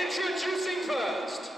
Introducing first.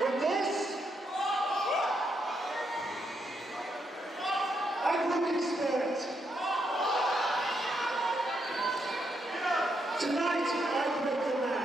With this, I broken spirit. Tonight, I break the man.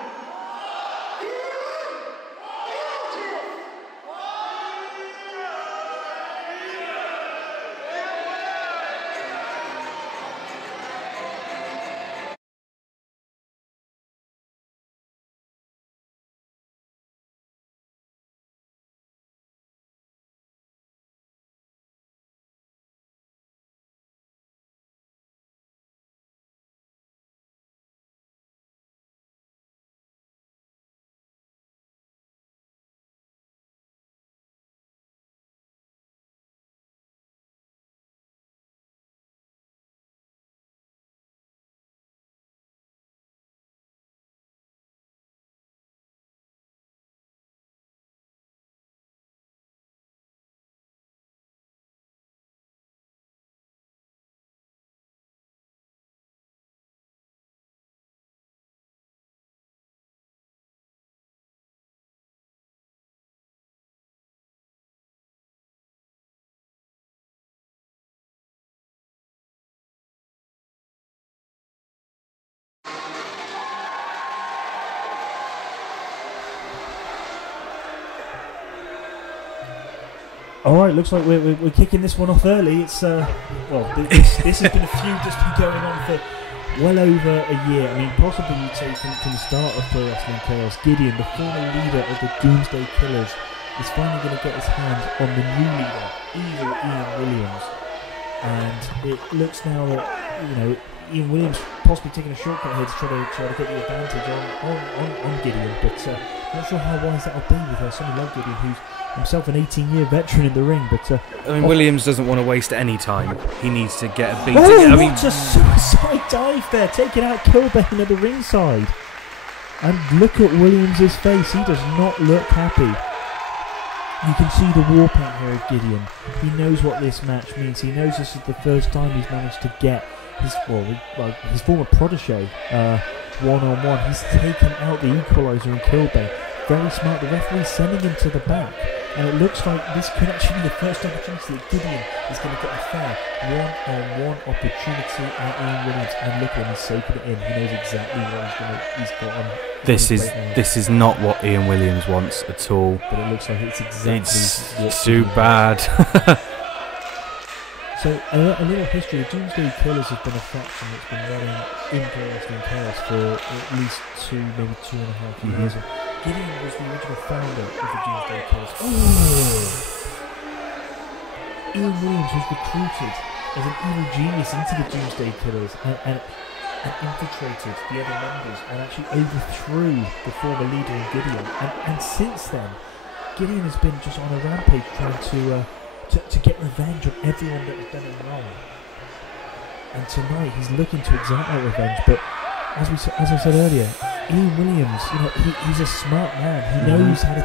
All right, looks like we're kicking this one off early. It's well, this has been a feud that's been going on for well over a year. I mean, possibly you'd say from the start of Pro Wrestling Chaos, Gideon, the former leader of the Doomsday Killers, is finally going to get his hands on the new leader, Ian Williams. And it looks now that, you know, Ian Williams possibly taking a shortcut here to try to get the advantage on Gideon, but not sure how wise that'll be with somebody like Gideon, who's himself an 18-year veteran in the ring. But I mean, Williams doesn't want to waste any time. He needs to get a beat. Oh, what a suicide dive there, taking out Kilbane at the ringside. And look at Williams' face. He does not look happy. You can see the war paint here of Gideon. He knows what this match means. He knows this is the first time he's managed to get his former protege one-on-one. He's taken out the equaliser in Kilbane. Very smart. The referee's sending him to the back. And it looks like this could actually be the first opportunity that Gideon is going to get a fair one-on-one opportunity at Ian Williams. And look at him, he's soaking it in. He knows exactly what he's got on. This is not what Ian Williams wants at all. But it looks like it's exactly it's too bad. So a little history. The Doomsday Killers has been a faction that's been running in Pro Wrestling Chaos for at least 2, maybe 2.5 years. Gideon was the original founder of the Doomsday Killers. Ian Williams was recruited as an evil genius into the Doomsday Killers and infiltrated the other members and actually overthrew the former leader in Gideon. And since then, Gideon has been just on a rampage trying to get revenge on everyone that has done him wrong. And tonight he's looking to exact that revenge, but as I said earlier, Ian Williams, he's a smart man. He knows how to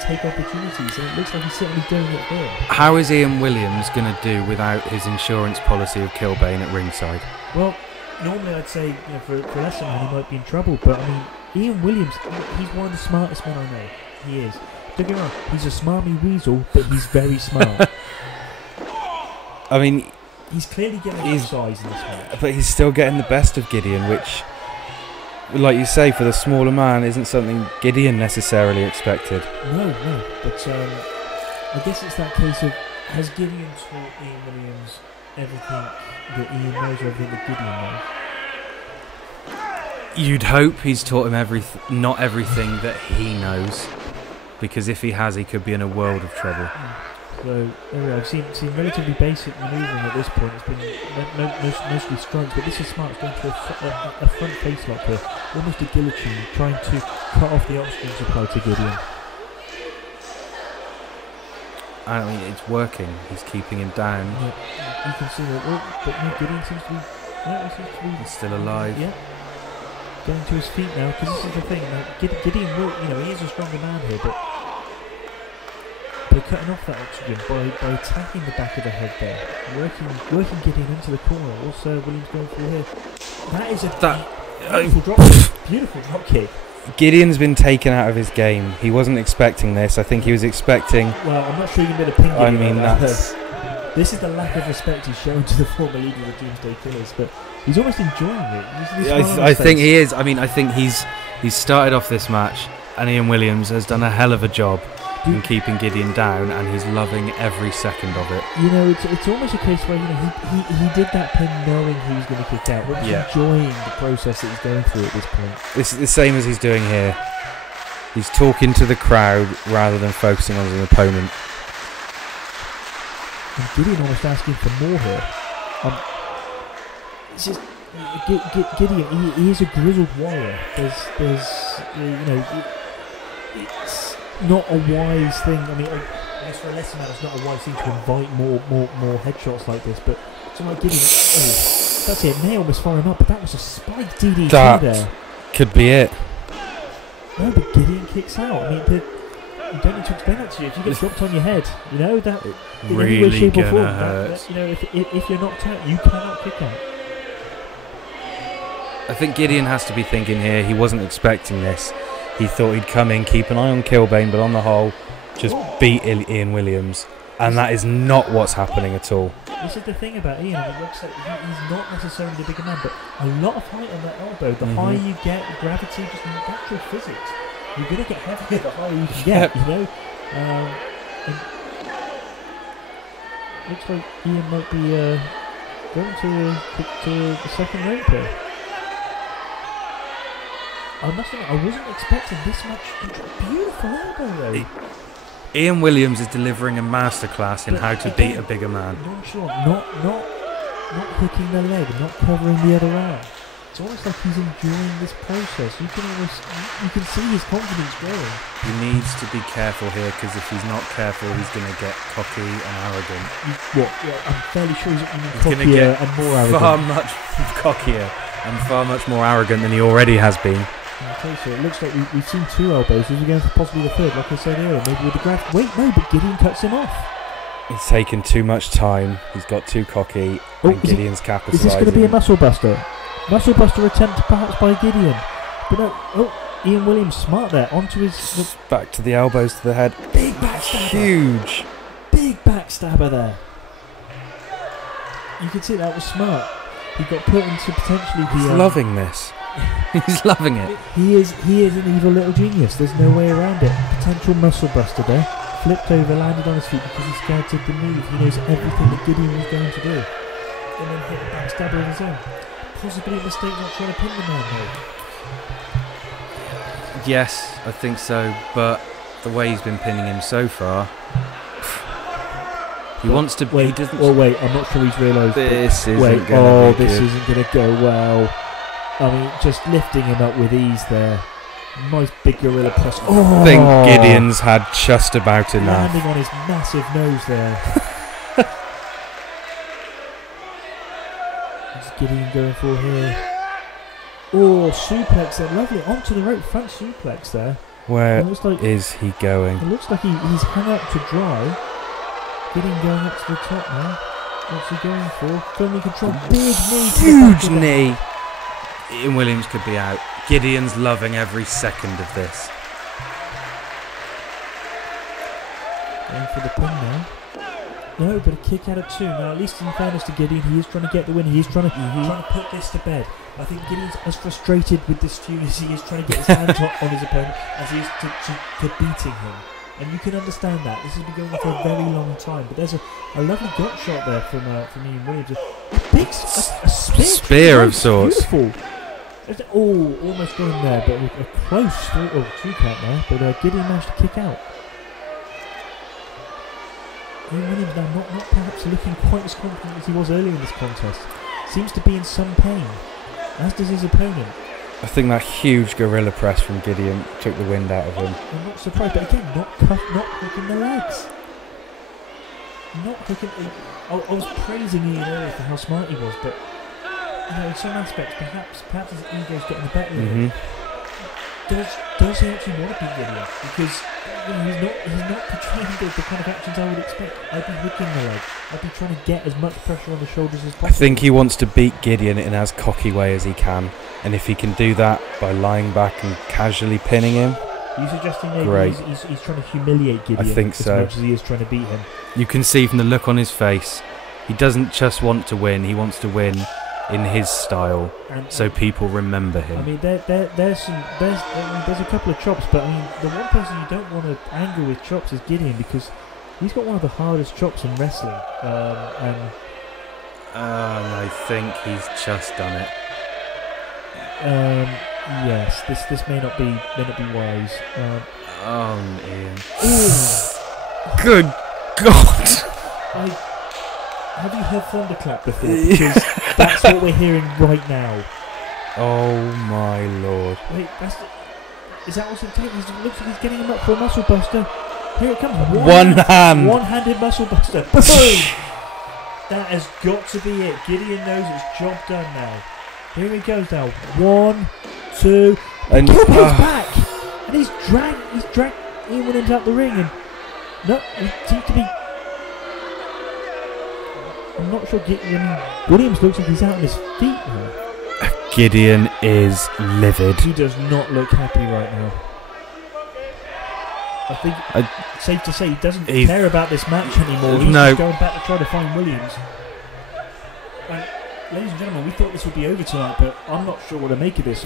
take opportunities, and it looks like he's certainly doing it here. How is Ian Williams going to do without his insurance policy of Kilbane at ringside? Well, normally I'd say for less than he might be in trouble, but I mean, Ian Williams, he's one of the smartest men I know. He is. Don't get me wrong, he's a smarmy weasel, but he's very smart. I mean, he's clearly getting size in this match. But he's still getting the best of Gideon, which, like you say, for the smaller man, isn't something Gideon necessarily expected. No, but I guess it's that case of, has Gideon taught Ian Williams everything that Ian knows, or everything that Gideon knows? You'd hope he's taught him not everything that he knows, because if he has, he could be in a world of trouble. So, anyway, I've seen relatively basic manoeuvring at this point. It's been mostly strikes, but this is smart. It's going to a front face lock here, almost a guillotine, trying to cut off the oxygen supply to Gideon. I mean, it's working. He's keeping him down. Yeah, you can see that. But no, Gideon seems to be. He's still alive. Yeah. Going to his feet now, because this is the thing. Gideon will, he is a stronger man here, but by cutting off that oxygen, by attacking the back of the head there, working Gideon into the corner. Also, Williams going through here. That is a beautiful drop kick. Beautiful drop kick. Gideon's been taken out of his game. He wasn't expecting this. I think he was expecting. Well, I'm not sure you can get a ping. I mean, that's. This is the lack of respect he's shown to the former leader of the Doomsday Killers, but he's almost enjoying it. I think he is. I mean, I think he's started off this match, and Ian Williams has done a hell of a job in keeping Gideon down, and he's loving every second of it. It's almost a case where he did that pin knowing he was going to kick out, but he's enjoying the process that he's going through at this point. This is the same as he's doing here. He's talking to the crowd rather than focusing on his opponent. And Gideon almost asking for more here. It's just Gideon. He is a grizzled warrior. It's not a wise thing. I mean, I guess for a lesser man, it's not a wise thing to invite more headshots like this. But someone like Gideon, that's it. May almost fire him up, but that was a spike DDT there. Could be it. No, but Gideon kicks out. I mean, you don't need to explain that to you. If you get dropped on your head, that really gonna hurt. If you're knocked out, you cannot kick out. I think Gideon has to be thinking here. He wasn't expecting this. He thought he'd come in, keep an eye on Kilbane, but on the whole, just beat Ian Williams, and that is not what's happening at all. This is the thing about Ian. It looks like he's not necessarily the bigger man, but a lot of height on that elbow. The higher you get, gravity, just natural physics. You're going to get heavier the higher you can get, and looks like Ian might be going to the second rope here. I must admit, I wasn't expecting this much. Beautiful elbow though. Ian Williams is delivering a masterclass in how to beat a bigger man. Not hooking the leg, not covering the other arm. It's almost like he's enjoying this process. You can see his confidence growing. He needs to be careful here, because if he's not careful, he's going to get cocky and arrogant. I'm fairly sure he's going to get and more arrogant. Far much cockier and far much more arrogant than he already has been. Okay, so it looks like we've seen two elbows. Is he going for possibly the third, like I said earlier? Maybe with the graft. Wait, no, but Gideon cuts him off. He's taken too much time. He's got too cocky. And Gideon's capitalising. Is this going to be a muscle buster? Muscle buster attempt perhaps by Gideon. But no, Ian Williams smart there. Onto his... Back to the elbows to the head. Big backstabber. Huge. Big backstabber there. You can see that was smart. He got put into potentially the... He's loving this. He's loving it. He is an evil little genius. There's no way around it. Potential muscle buster there. Flipped over, landed on his feet because he's scared to take the move. He knows everything that Gideon was going to do. And then hit a backstabber of his own. Possibly a mistake not trying to pin the man though. Yes, I think so. But the way he's been pinning him so far... He wants to... Wait, he doesn't. Wait, I'm not sure he's realised... This isn't going to be good. This isn't going to go well. I mean, just lifting him up with ease there. Nice big gorilla press. I think Gideon's had just about enough. Landing on his massive nose there. What's Gideon going for here? Oh, suplex there, lovely, onto the rope, front suplex there. Where like, is he going? It looks like he's hung up to dry. Gideon going up to the top now. What's he going for? Firmly controlled, big knee. Huge knee. Ian Williams could be out. Gideon's loving every second of this. Going for the pin now. No, but a kick out of 2. Now, at least in fairness to Gideon, he is trying to get the win. He is trying to put this to bed. I think Gideon's as frustrated with this feud as he is trying to get his hands on his opponent as he is to beating him. And you can understand that. This has been going on for a very long time. But there's a lovely gut shot there from Ian Williams. A big a spear of sorts. Beautiful. Oh, almost got him there, but a close 2 count there. But Gideon managed to kick out. Ian Williams now not perhaps looking quite as confident as he was earlier in this contest. Seems to be in some pain, as does his opponent. I think that huge gorilla press from Gideon took the wind out of him. I'm not surprised, but again, not hooking the legs. Not hooking. I was praising Ian earlier for how smart he was, but in some aspects, perhaps his ego's getting the better of him. Does he actually want to beat Gideon? Because he's not portraying the kind of actions I would expect. I'd be hooking the leg. I'd be trying to get as much pressure on the shoulders as possible. I think he wants to beat Gideon in as cocky way as he can, and if he can do that by lying back and casually pinning him. Are you suggesting maybe he's trying to humiliate Gideon? I think so. As much as he is trying to beat him. You can see from the look on his face, he doesn't just want to win. He wants to win in his style, so people remember him. I mean, there's a couple of chops, but I mean, the one person you don't want to anger with chops is Gideon, because he's got one of the hardest chops in wrestling. And I think he's just done it. Yes, this may not be wise. Ian. Good God! Have you heard thunderclap before? Because that's what we're hearing right now. Oh my lord! Wait, is that what's it taking? It looks like he's getting him up for a muscle buster. Here it comes. One-handed muscle buster. Boom! That has got to be it. Gideon knows it's job done now. Here he goes now. 1, 2, and he's back, and he's dragged Ian Williams out the ring, and no, he seems to be. I'm not sure. Williams looks like he's out on his feet now. Gideon is livid. He does not look happy right now. I think it's safe to say he doesn't care about this match anymore. He's just going back to try to find Williams. Ladies and gentlemen, we thought this would be over tonight, but I'm not sure what to make of this.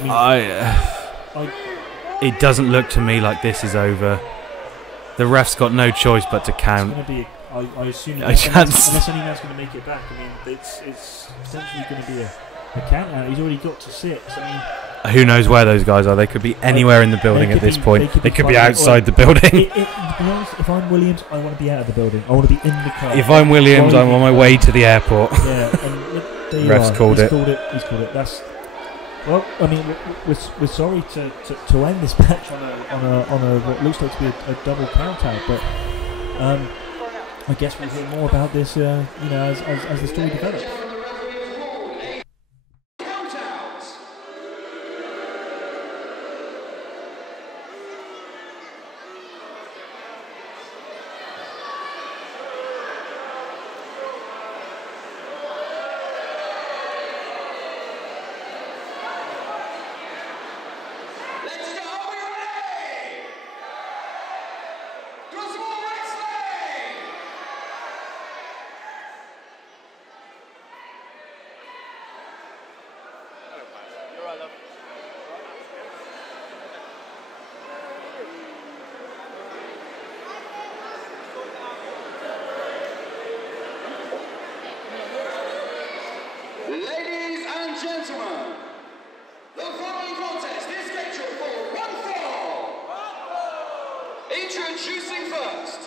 It doesn't look to me like this is over. The ref's got no choice but to count. It's going to be I assume unless anyone's going to make it back. I mean, it's essentially going to be a count out. He's already got to 6. I mean, who knows where those guys are? They could be anywhere in the building at this point. They could be outside the building. To be honest, if I'm Williams, I want to be out of the building. I want to be in the car. If I'm Williams, I'm on my way to the airport. Yeah, and ref's called it. He's called it. That's. Well, I mean, we're sorry to end this match on a what looks like to be a double count out, but I guess we'll hear more about this, as the story develops. Ladies and gentlemen, the following contest is scheduled for one fall. Introducing first.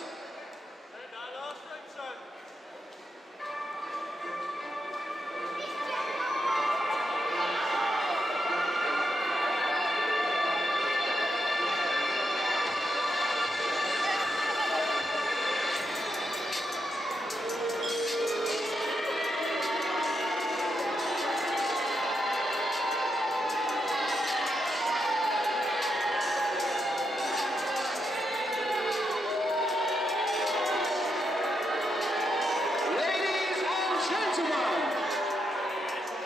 gentlemen,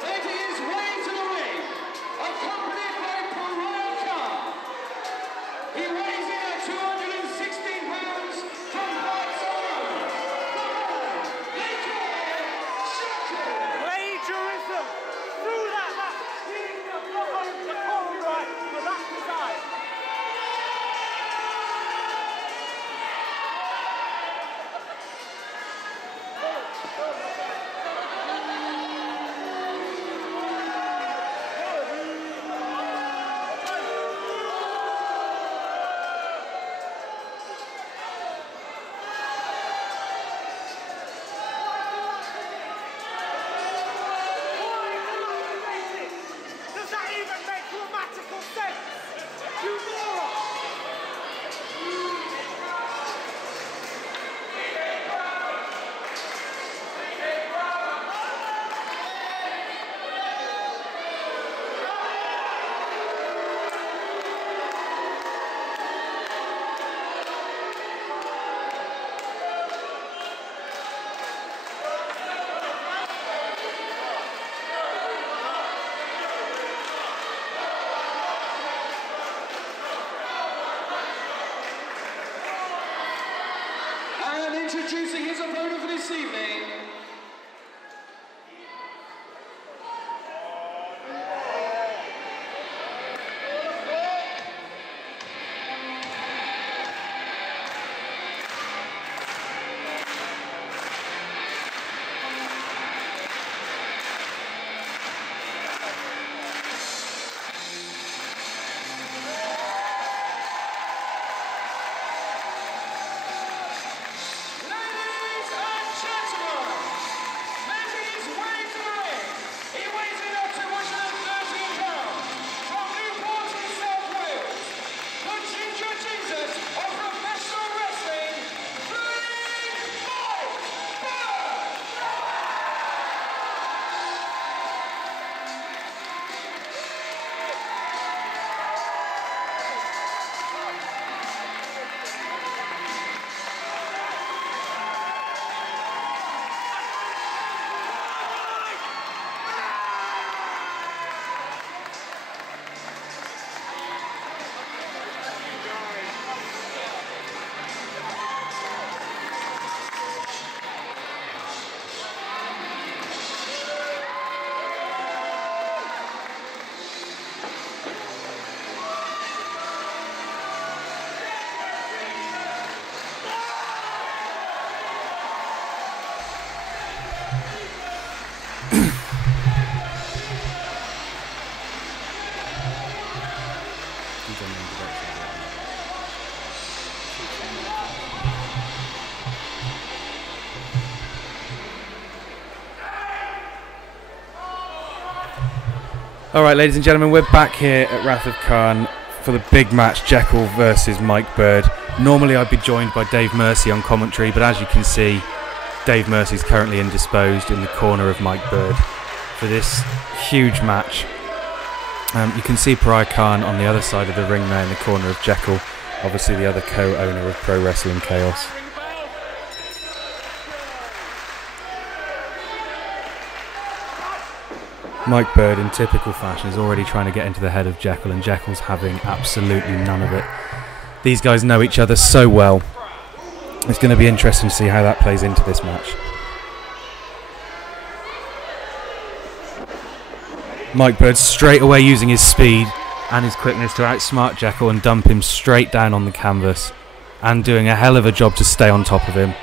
making his way to the ring, accompanied by Pariah Khan. He weighs in at 216 pounds from parts unknown. Plagiarism through that match. He does not own the copyright for that design. Does that even make grammatical sense? You moron! And introducing his opponent for this evening, ladies and gentlemen, making his way to the ring, he weighs in at 213 pounds from Newport in South Wales, the Ginger Jesus of professional wrestling, Mike Boar. Alright, ladies and gentlemen, we're back here at Wrath of Khan for the big match, Jekyll versus Mike Bird. Normally I'd be joined by Dave Mercy on commentary, but as you can see, Dave Mercy's currently indisposed in the corner of Mike Bird for this huge match. You can see Pariah Khan on the other side of the ring there in the corner of Jekyll, obviously the other co-owner of Pro Wrestling Chaos. Mike Bird, in typical fashion, is already trying to get into the head of Jekyll, and Jekyll's having absolutely none of it. These guys know each other so well. It's going to be interesting to see how that plays into this match. Mike Bird straight away using his speed and his quickness to outsmart Jekyll and dump him straight down on the canvas, and doing a hell of a job to stay on top of him.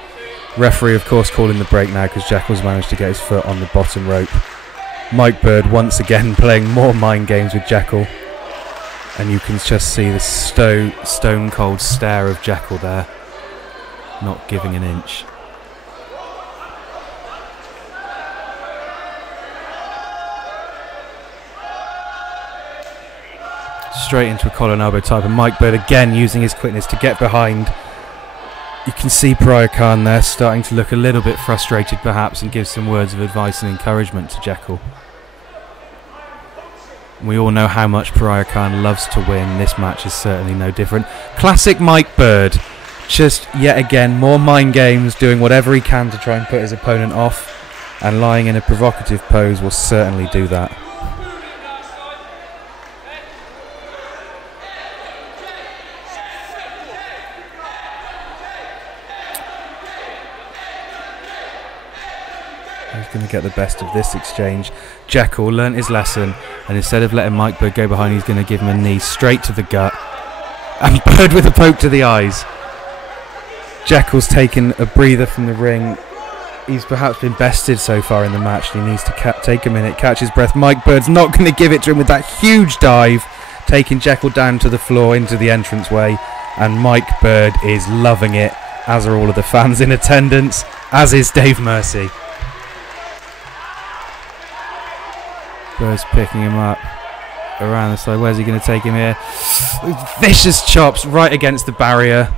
Referee, of course, calling the break now because Jekyll's managed to get his foot on the bottom rope. Mike Bird once again playing more mind games with Jekyll, and you can just see the stone cold stare of Jekyll there, not giving an inch. Straight into a collar and elbow type, and Mike Bird again using his quickness to get behind. You can see Pariah Khan there starting to look a little bit frustrated perhaps, and give some words of advice and encouragement to Jekyll. We all know how much Pariah Khan loves to win. This match is certainly no different. Classic Mike Bird. Just yet again more mind games, doing whatever he can to try and put his opponent off. and lying in a provocative pose will certainly do that. He's going to get the best of this exchange. Jekyll learnt his lesson, and instead of letting Mike Bird go behind, he's going to give him a knee straight to the gut. And Bird with a poke to the eyes. Jekyll's taken a breather from the ring. He's perhaps been bested so far in the match. He needs to take a minute, catch his breath. Mike Bird's not going to give it to him with that huge dive, taking Jekyll down to the floor into the entranceway. And Mike Bird is loving it, as are all of the fans in attendance, as is Dave Mercy. Bird's picking him up around the side. Where's he going to take him here? Vicious chops right against the barrier.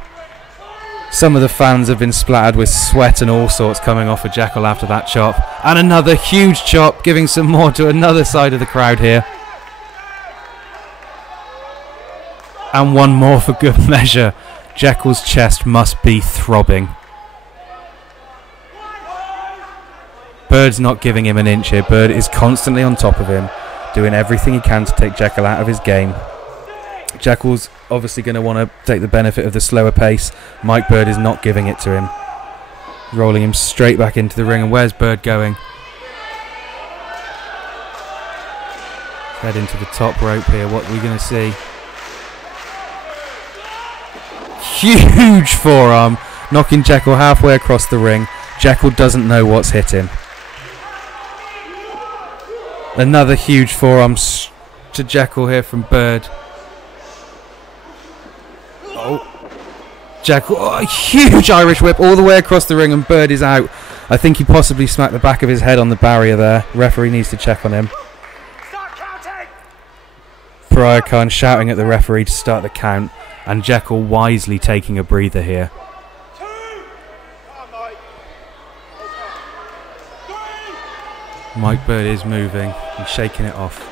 Some of the fans have been splattered with sweat and all sorts coming off of Jekyll after that chop. And another huge chop, giving some more to another side of the crowd here. And one more for good measure. Jekyll's chest must be throbbing. Bird's not giving him an inch here. Bird is constantly on top of him, doing everything he can to take Jekyll out of his game. Jekyll's obviously going to want to take the benefit of the slower pace. Mike Bird is not giving it to him, rolling him straight back into the ring. And where's Bird going? Head into the top rope here. What are we going to see? Huge forearm, knocking Jekyll halfway across the ring. Jekyll doesn't know what's hit him. Another huge forearm to Jekyll here from Bird. Oh, Jekyll, a huge Irish whip all the way across the ring, and Bird is out. I think he possibly smacked the back of his head on the barrier there. Referee needs to check on him. Pariah Khan shouting at the referee to start the count, and Jekyll wisely taking a breather here. Mike Bird is moving and shaking it off.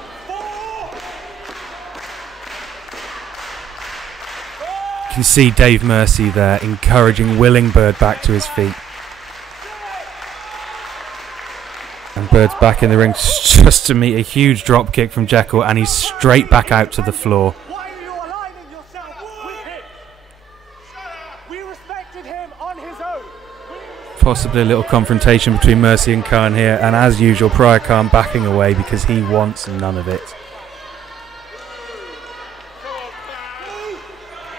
You can see Dave Mercy there encouraging, willing Bird back to his feet. And Bird's back in the ring just to meet a huge drop kick from Jekyll, and he's straight back out to the floor. Why are you aligning yourself with him? We respected him on his own. Possibly a little confrontation between Mercy and Khan here, and as usual Pariah Khan backing away because he wants none of it.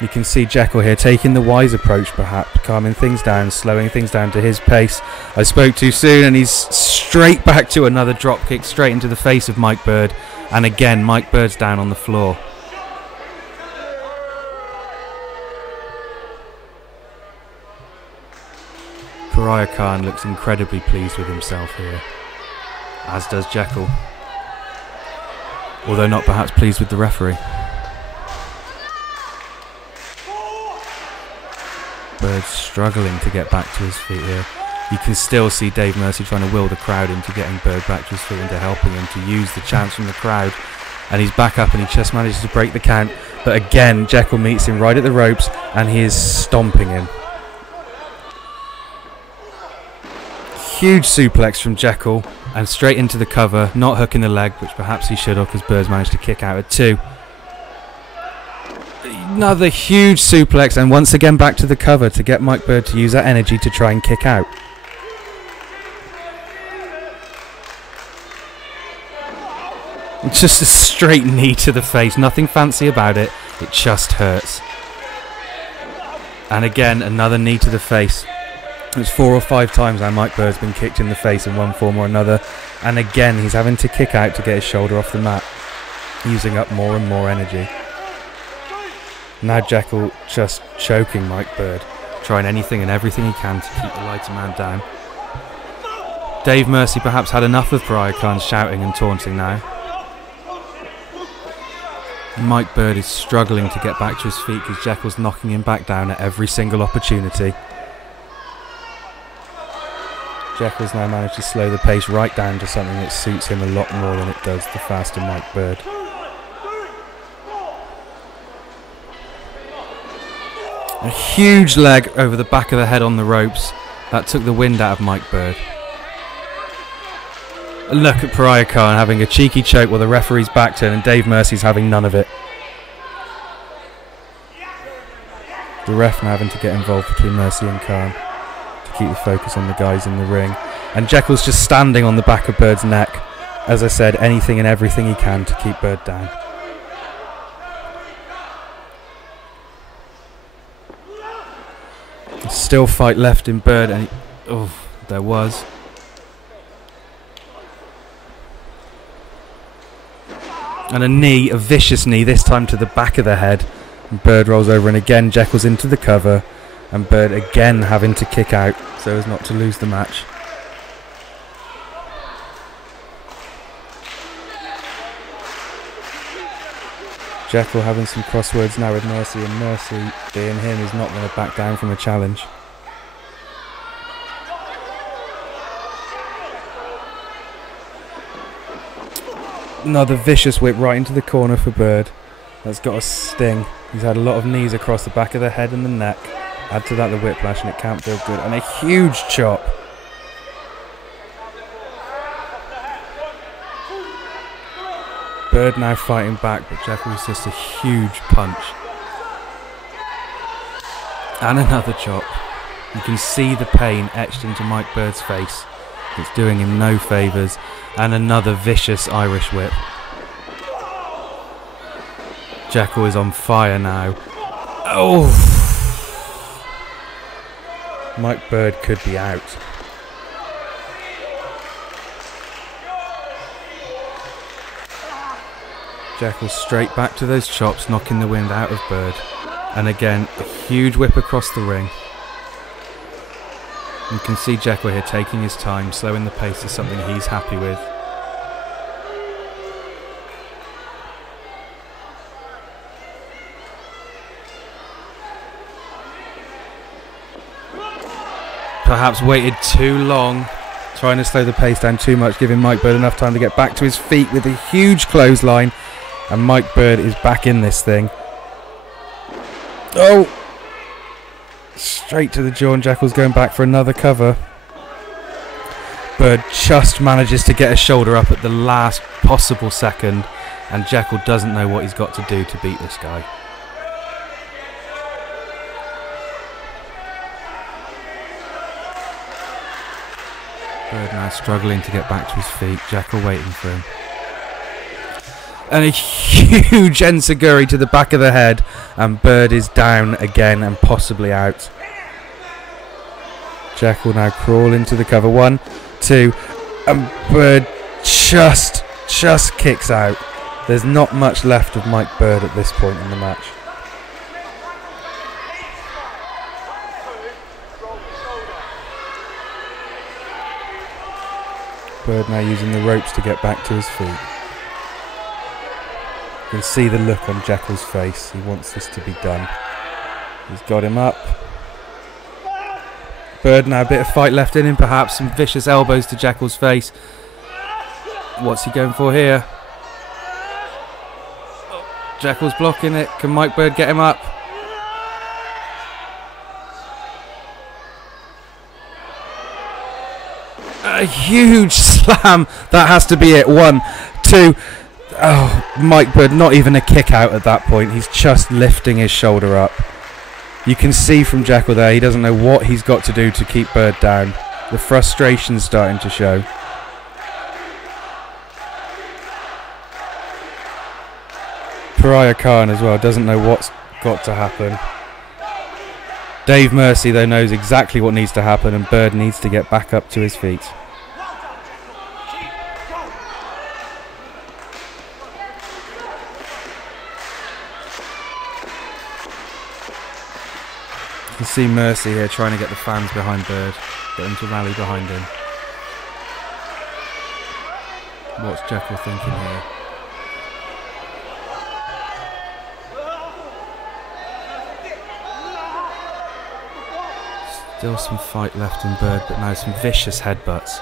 You can see Jekyll here taking the wise approach, perhaps calming things down, slowing things down to his pace. I spoke too soon, and he's straight back to another drop kick straight into the face of Mike Bird, and again Mike Bird's down on the floor. Pariah Khan looks incredibly pleased with himself here, as does Jekyll, although not perhaps pleased with the referee. Bird struggling to get back to his feet here. You can still see Dave Mercy trying to will the crowd into getting Bird back to his feet, into helping him to use the chants from the crowd. And he's back up, and he just manages to break the count. But again, Jekyll meets him right at the ropes, and he is stomping him. Huge suplex from Jekyll, and straight into the cover, not hooking the leg, which perhaps he should have, because Bird's managed to kick out at 2. Another huge suplex, and once again back to the cover to get Mike Bird to use that energy to try and kick out. Just a straight knee to the face, nothing fancy about it, it just hurts. And again, another knee to the face. It's 4 or 5 times now Mike Bird's been kicked in the face in one form or another, and again he's having to kick out to get his shoulder off the mat, using up more and more energy. Now Jekyll just choking Mike Bird, trying anything and everything he can to keep the lighter man down. Dave Mercy perhaps had enough of Pariah Khan's shouting and taunting now. Mike Bird is struggling to get back to his feet because Jekyll's knocking him back down at every single opportunity. Jekyll's now managed to slow the pace right down to something that suits him a lot more than it does the faster Mike Bird. A huge leg over the back of the head on the ropes. That took the wind out of Mike Bird. Look at Pariah Khan having a cheeky choke while the referee's back turn, and Dave Mercy's having none of it. The ref now having to get involved between Mercy and Khan to keep the focus on the guys in the ring. And Jekyll's just standing on the back of Bird's neck. As I said, anything and everything he can to keep Bird down. Still fight left in Bird, and oh, there was. And a knee, a vicious knee, this time to the back of the head. And Bird rolls over, and again Jekyll's into the cover, and Bird again having to kick out so as not to lose the match. Jekyll having some crosswords now with Mercy, and Mercy, being him, is not going to back down from a challenge. Another vicious whip right into the corner for Bird. That's got a sting. He's had a lot of knees across the back of the head and the neck. Add to that the whiplash, and it can't feel good. And a huge chop. Bird now fighting back, but Jekyll was just a huge punch. And another chop. You can see the pain etched into Mike Bird's face. It's doing him no favours. And another vicious Irish whip. Jekyll is on fire now. Oh! Mike Bird could be out. Jekyll straight back to those chops, knocking the wind out of Bird. And again, a huge whip across the ring. You can see Jekyll here taking his time, slowing the pace to something he's happy with. Perhaps waited too long, trying to slow the pace down too much, giving Mike Bird enough time to get back to his feet with a huge clothesline. And Mike Bird is back in this thing. Oh! Straight to the jaw, and Jekyll's going back for another cover. Bird just manages to get a shoulder up at the last possible second, and Jekyll doesn't know what he's got to do to beat this guy. Bird now struggling to get back to his feet. Jekyll waiting for him. And a huge enziguri to the back of the head, and Bird is down again and possibly out. Jekyll now crawl into the cover. 1, 2, and Bird just kicks out. There's not much left of Mike Bird at this point in the match. Bird now using the ropes to get back to his feet. You can see the look on Jekyll's face. He wants this to be done. He's got him up. Bird now, a bit of fight left in him, perhaps. Some vicious elbows to Jekyll's face. What's he going for here? Jekyll's blocking it. Can Mike Bird get him up? A huge slam. That has to be it. 1, 2. Oh, Mike Bird, not even a kick out at that point. He's just lifting his shoulder up. You can see from Jekyll there, he doesn't know what he's got to do to keep Bird down. The frustration's starting to show. Pariah Khan as well doesn't know what's got to happen. Dave Mercy though knows exactly what needs to happen, and Bird needs to get back up to his feet. You can see Mercy here trying to get the fans behind Bird, get them to rally behind him. What's Jekyll thinking here? Still some fight left in Bird, but now some vicious headbutts.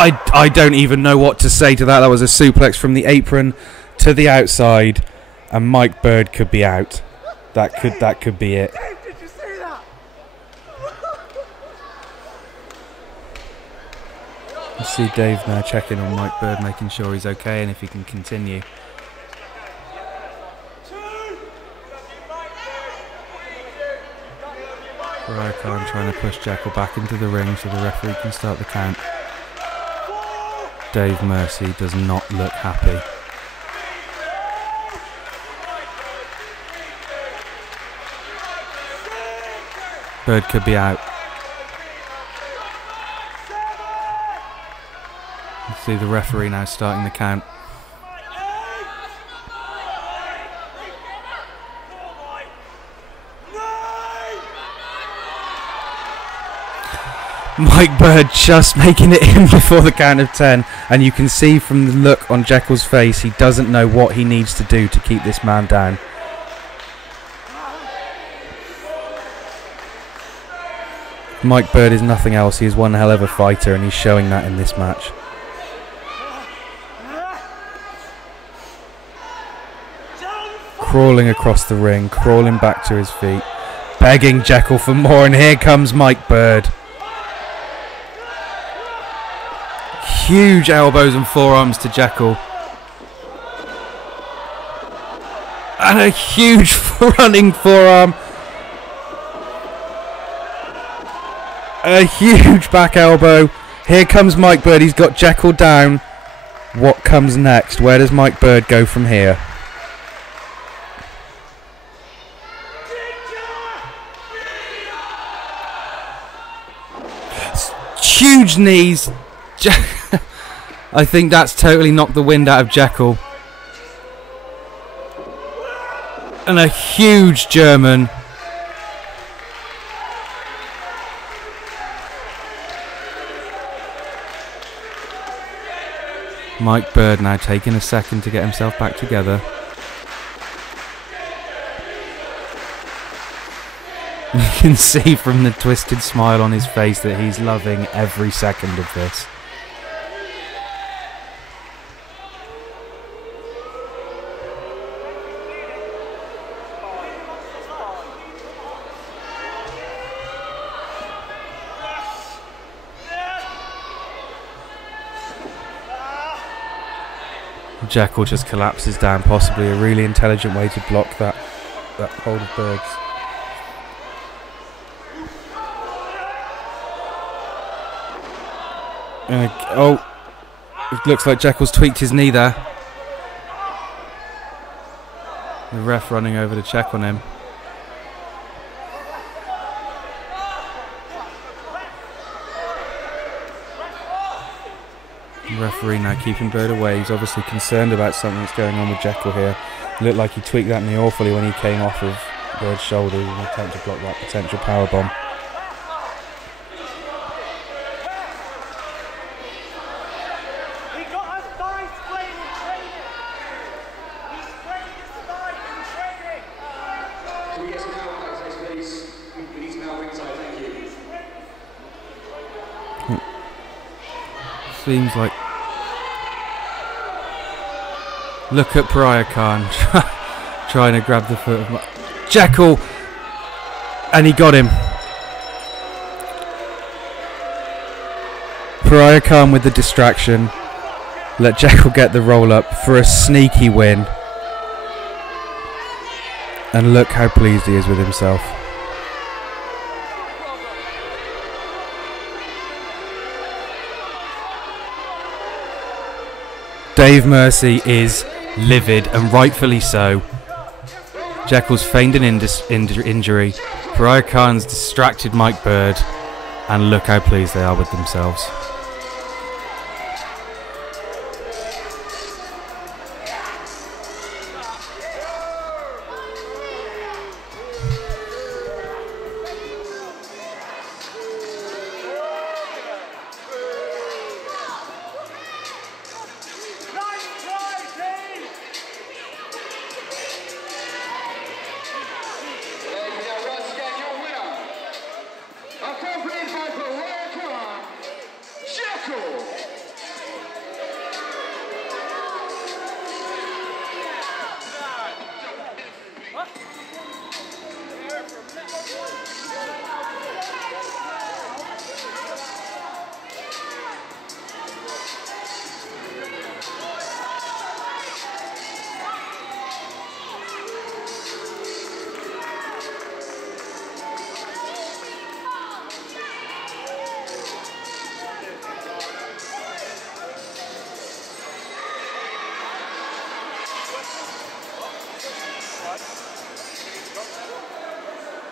I don't even know what to say to that. That was a suplex from the apron to the outside. and Mike Bird could be out. That could be it. Did you see that? You see Dave now checking on Mike Bird, making sure he's okay and if he can continue. Ryan trying to push Jekyll back into the ring so the referee can start the count. Dave Mercy does not look happy. Bird could be out. You see the referee now starting the count. Mike Bird just making it in before the count of 10, and you can see from the look on Jekyll's face he doesn't know what he needs to do to keep this man down. Mike Bird is nothing else. He is one hell of a fighter, and he's showing that in this match. Crawling across the ring, crawling back to his feet, begging Jekyll for more, and here comes Mike Bird. Huge elbows and forearms to Jekyll. And a huge running forearm. A huge back elbow. Here comes Mike Bird. He's got Jekyll down. What comes next? Where does Mike Bird go from here? Huge knees. I think that's totally knocked the wind out of Jekyll. And a huge German. Mike Bird now taking a second to get himself back together. You can see from the twisted smile on his face that he's loving every second of this. Jekyll just collapses down, possibly a really intelligent way to block that hold of Bird's. Oh, it looks like Jekyll's tweaked his knee there. The ref running over to check on him. The referee now keeping Bird away. He's obviously concerned about something that's going on with Jekyll here. It looked like he tweaked that knee awfully when he came off of Bird's shoulder in an attempt to block that potential powerbomb. Seems like... Look at Pariah Khan trying to grab the foot of Jekyll, and he got him. Pariah Khan with the distraction. Let Jekyll get the roll up for a sneaky win. And look how pleased he is with himself. Dave Mercy is livid, and rightfully so. Jekyll's feigned an injury. Pariah Khan's distracted Mike Bird, and look how pleased they are with themselves.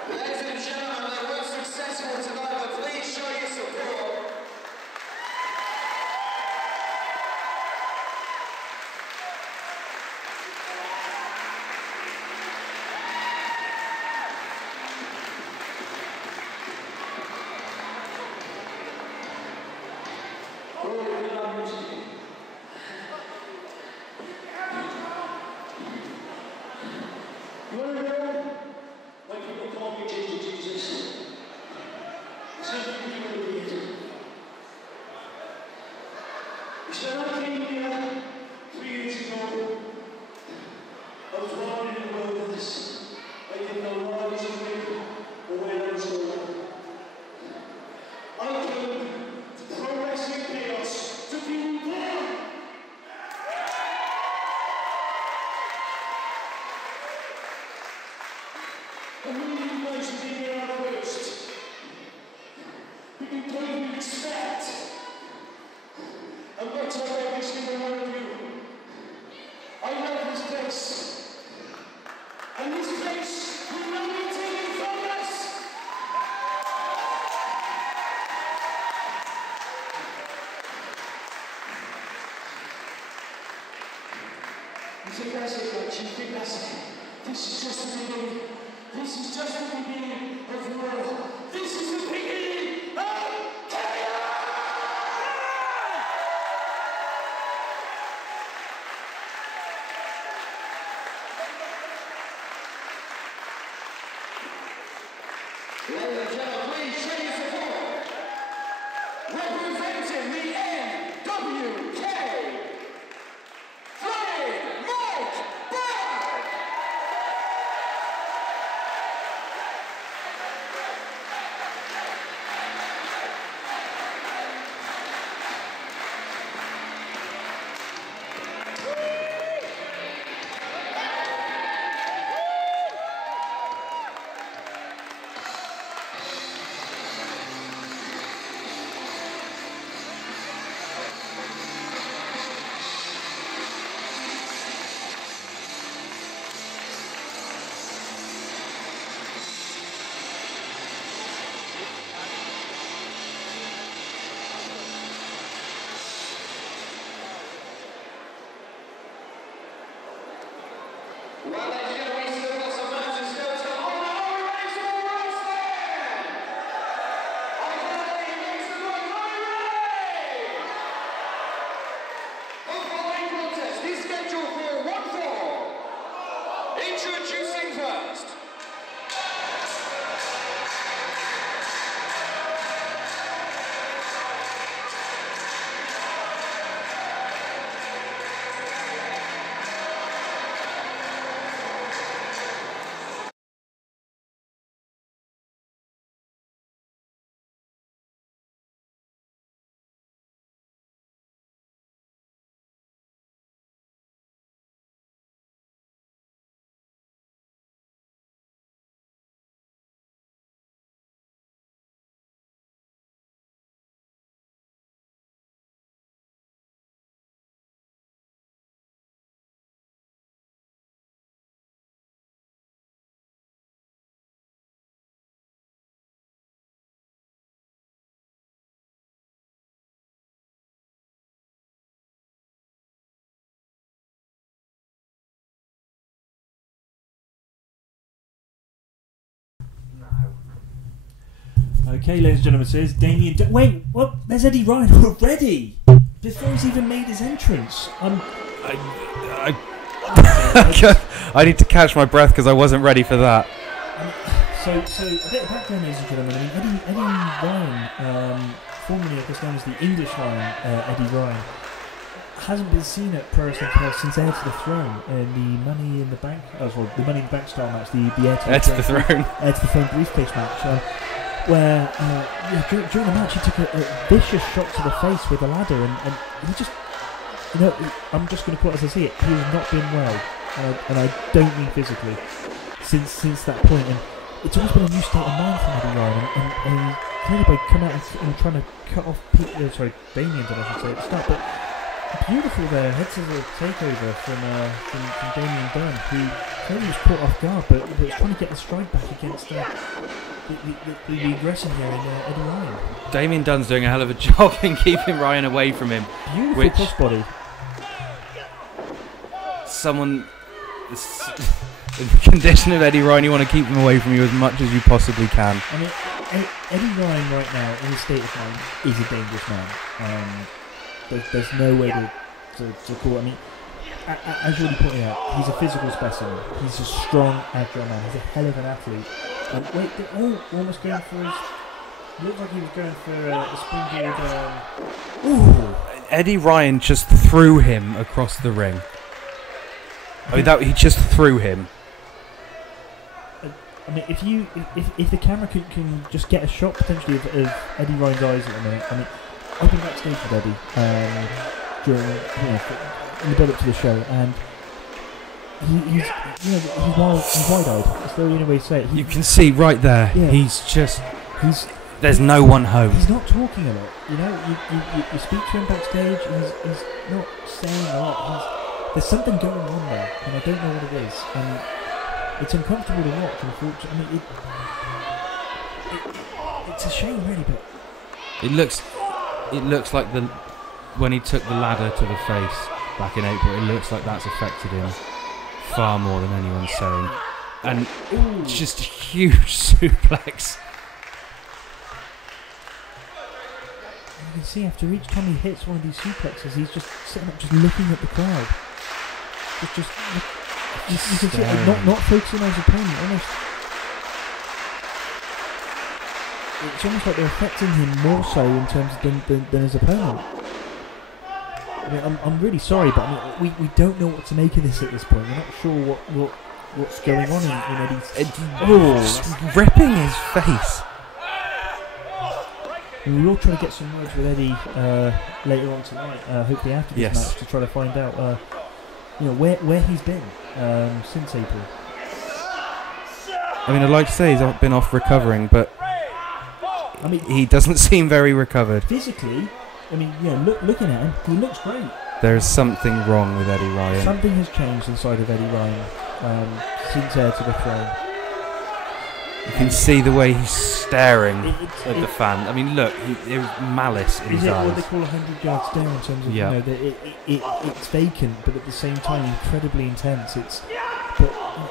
Ladies and gentlemen, they were successful tonight, but please show your support. You want to know why people call me Jesus? Simply because you said I came here 3 years ago. I was wandering in the wilderness. I didn't know where I was going or where I was going. I came to pro wrestling chaos to be reborn. And when you guys have been here at first, you can claim you respect. And what's up every single one of you? I love this place. And this place will not be taken from us. You think that's it, right? You think that's it? This is just the beginning. This is just the beginning of the world. This is the beginning of chaos! Ladies and gentlemen, please show your support. Representing the NWK, Flying Mike Boar! Well, ladies and gentlemen, we still got some matches still to honor our original wrestling! I finally makes the one ready! The following contest is scheduled for one fall. Introducing first. Okay, ladies and gentlemen, so there's Damien. Wait, what? There's Eddie Ryan already before he's even made his entrance. I need to catch my breath because I wasn't ready for that. So a bit of background, ladies and gentlemen. I mean, Eddie Ryan, formerly I guess known as the English Lion, Eddie Ryan, hasn't been seen at Pro Wrestling Hell since Heir to the Throne in the Money in the Bank, the Money in the Bank style match, the Heir to the Throne briefcase match, where during the match he took a vicious shot to the face with a ladder, and he just, I'm just going to put it as I see it, he has not been well, and I don't mean physically, since that point, and it's always been a new state of mind for Eddie Ryan, and clearly by coming out and trying to cut off Damian, I should say, at the start, but beautiful there, heads of a takeover from Damian Dunne, who clearly was caught off guard, but was trying to get the stride back against the aggression here in Eddie Ryan. Damian Dunne's doing a hell of a job in keeping Ryan away from him. Beautiful crossbody. In the condition of Eddie Ryan, you want to keep him away from you as much as you possibly can. I mean, Eddie Ryan right now, in his state of mind, is a dangerous man. There's no way to call it. I mean, as you already pointed out, he's a physical specimen. He's a strong, agile man. He's a hell of an athlete. Wait, they're almost going for his... Looks like he was going for a springboard... Ooh! Eddie Ryan just threw him across the ring. He just threw him. I mean, if the camera can just get a shot potentially of Eddie Ryan's eyes at the minute. I mean, I've been backstage with Eddie during in the build up to the show, and he's wide-eyed. That's the only way to say it. You can see right there. Yeah. There's no one home. He's not talking a lot. You speak to him backstage. He's not saying a lot. There's something going on there, and I don't know what it is. And it's uncomfortable to watch, unfortunately. I mean, it's a shame, really, but it looks like when he took the ladder to the face back in April. It looks like that's affected him far more than anyone's saying. And just a huge suplex. You can see after each time he hits one of these suplexes, he's just sitting up, just looking at the crowd. You can see it, not focusing on his opponent. It's almost like they're affecting him more so in terms of than his opponent. I mean, I'm really sorry, but I mean, we don't know what to make of this at this point. We're not sure what's going on in Eddie's... ripping his face. And we will try to get some words with Eddie later on tonight, hopefully after this match, to try to find out where he's been since April. I mean, I'd like to say he's been off recovering, but I mean, he doesn't seem very recovered. Physically, I mean, looking at him, he looks great. There is something wrong with Eddie Ryan. Something has changed inside of Eddie Ryan since Heir to the Throne. You can see the way he's staring at the fan. I mean, look, there's malice in his eyes. Is it what they call 100-yard stare in terms of, it's vacant, but at the same time incredibly intense.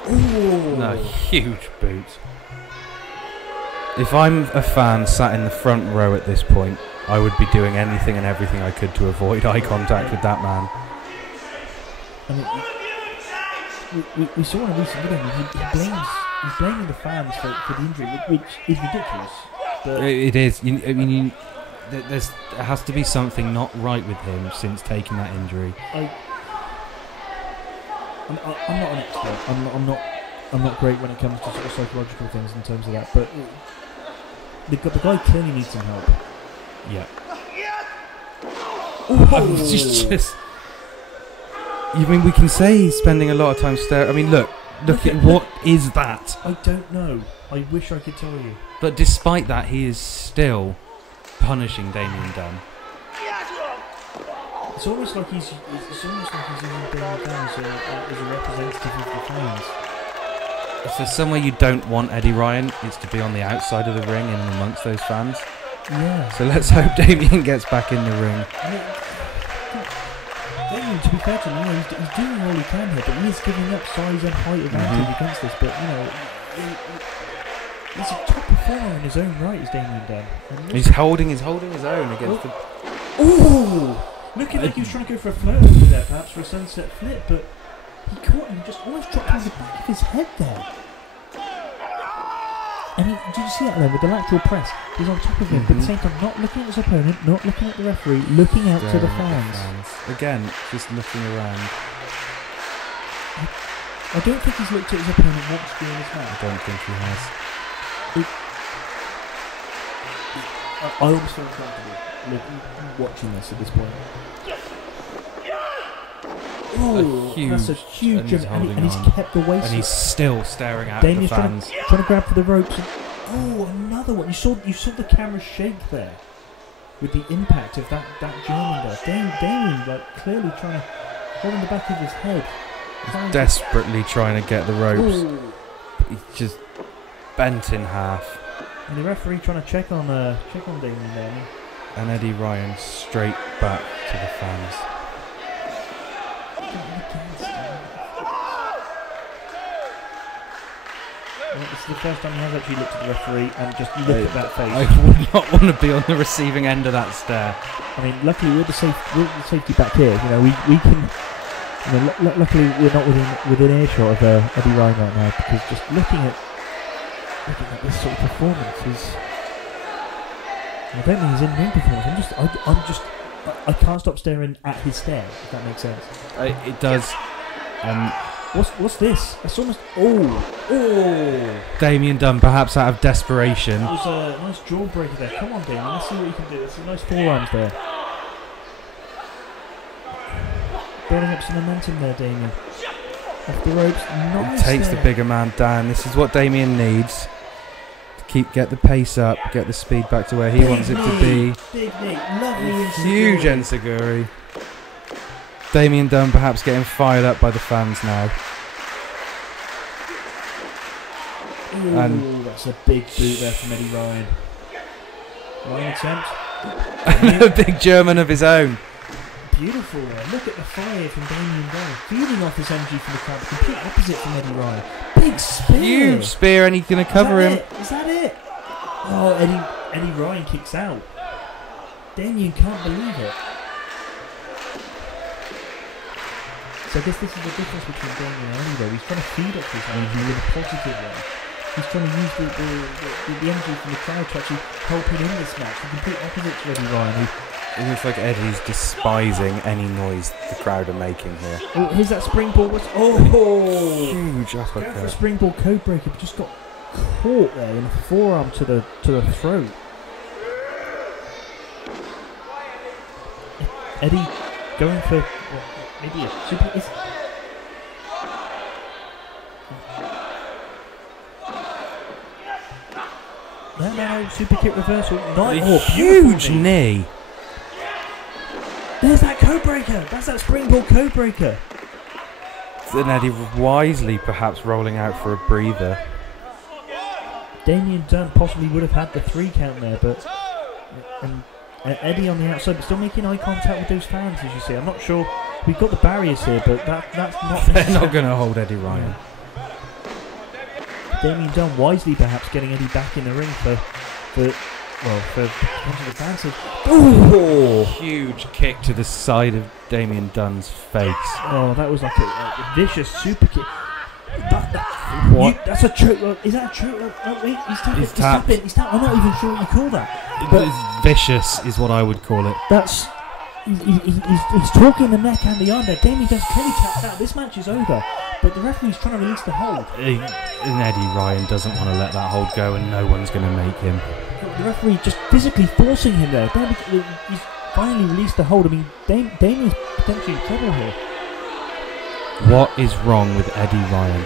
No, huge boot. If I'm a fan sat in the front row at this point, I would be doing anything and everything I could to avoid eye contact with that man. I mean, we saw in a recent video, he's blaming the fans for the injury, which is ridiculous. But it is. There has to be something not right with him since taking that injury. I'm not an expert. I'm not great when it comes to sort of psychological things in terms of that. But the guy clearly needs some help. Yeah. I mean, we can say he's spending a lot of time staring. I mean, look at what is that? I don't know. I wish I could tell you. But despite that, he is still punishing Damian Dunne. It's almost like he's using Damian Dunne as a representative of the fans. If there's somewhere you don't want Eddie Ryan, it's to be on the outside of the ring and amongst those fans. Yeah. So let's hope Damian gets back in the ring. Damian, to be fair to him, he's doing all he can here, but he is giving up size and height advantage against this. But he's a top performer in his own right, is Damian Dunne. He's holding his own against the. Ooh! Looking like he was trying to go for a float over there, perhaps for a sunset flip, but he caught him, just almost dropped on the back of his head there. And did you see that then with the lateral press? He's on top of him, but at the same time not looking at his opponent, not looking at the referee, looking out to the fans. Again, just looking around. I don't think he's looked at his opponent once during this match. I don't think he has. I almost feel uncomfortable watching this at this point. Oh, that's a huge jump, and he's kept the waist. And he's still staring at the fans. Trying to grab for the ropes. Oh, another one! You saw the camera shake there with the impact of that German there. Damien, like clearly trying to hold in the back of his head, desperately trying to get the ropes. Ooh. He's just bent in half. And the referee trying to check on Damien there. And Eddie Ryan straight back to the fans. Well, this is the first time he has actually looked at the referee and just look at that face. I would not want to be on the receiving end of that stare. I mean, luckily we're the safety back here. You know, we can. You know, luckily we're not within earshot of Eddie Ryan right now, because just looking at this sort of performance is. I don't think he's in ring performance. I can't stop staring at his stare. If that makes sense. It does. What's this? That's almost Damien Dunne, perhaps out of desperation. That was a nice jawbreaker there. Come on, Damien. Let's see what you can do. It's a nice forearms there. Building up some momentum there, Damien. Off the ropes. Nice. It takes the bigger man down. This is what Damien needs. Get the pace up, get the speed back to where he wants it to be. Big knee, lovely huge enziguri. Damien Dunne perhaps getting fired up by the fans now. Ooh, and that's a big boot there from Eddie Ryan. Ryan attempt. A big German of his own. Beautiful there. Look at the fire from Damien Dunne. Feeding off his energy from the crowd. The complete opposite from Eddie Ryan. Big spear. Huge spear, and he's going to cover him. Is that it? Oh, Eddie Ryan kicks out. Damien can't believe it. So I guess this is the difference between Damien and Eddie, though. He's trying to feed off his energy in a positive way. He's trying to use the energy from the crowd to actually help him in this match. The complete opposite to Eddie Ryan. It looks like Eddie's despising any noise the crowd are making here. Oh, here's that springboard. Huge uppercut. Going for a springboard code breaker, but just got caught there in the forearm to the throat. Eddie going for maybe a super. No, super kick reversal. Huge knee. There's that code breaker. That's that springboard code breaker. Then Eddie wisely perhaps rolling out for a breather. Damien Dunne possibly would have had the 3 count there, but Eddie on the outside, but still making eye contact with those fans, as you see. I'm not sure. We've got the barriers here, but that's not. They're not going to hold Eddie Ryan. Damien Dunne wisely perhaps getting Eddie back in the ring for the fans. Ooh, huge kick to the side of Damien Dunne's face. Oh, that was like a vicious super kick. What? That's a choke. Is that a choke? Oh, wait, he's tapping. He's tapping. I'm not even sure what you call that. But it's vicious is what I would call it. That's. He's talking the neck and the arm there. Damien Dunne's clearly tapped out. This match is over. But the referee's trying to release the hold. And Eddie Ryan doesn't want to let that hold go, and no one's going to make him. The referee just physically forcing him there. He's finally released the hold. I mean, Damien's potentially in trouble here. What is wrong with Eddie Ryan?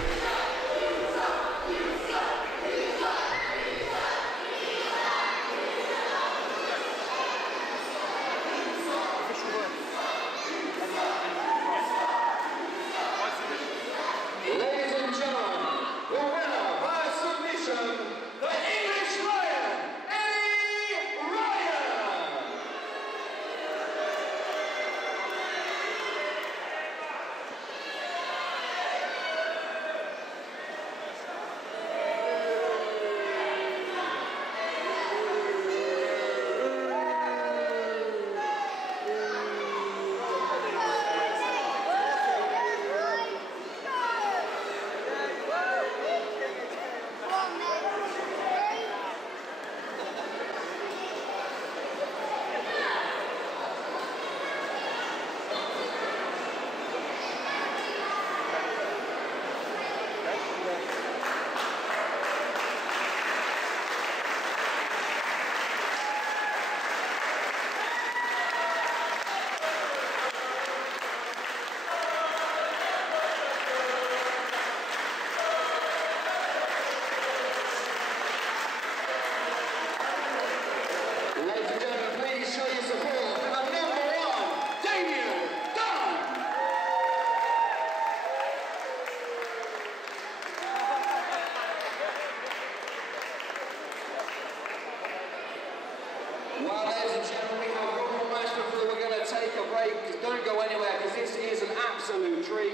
and gentlemen, we have one more match before we're going to take a break. Don't go anywhere, because this is an absolute treat.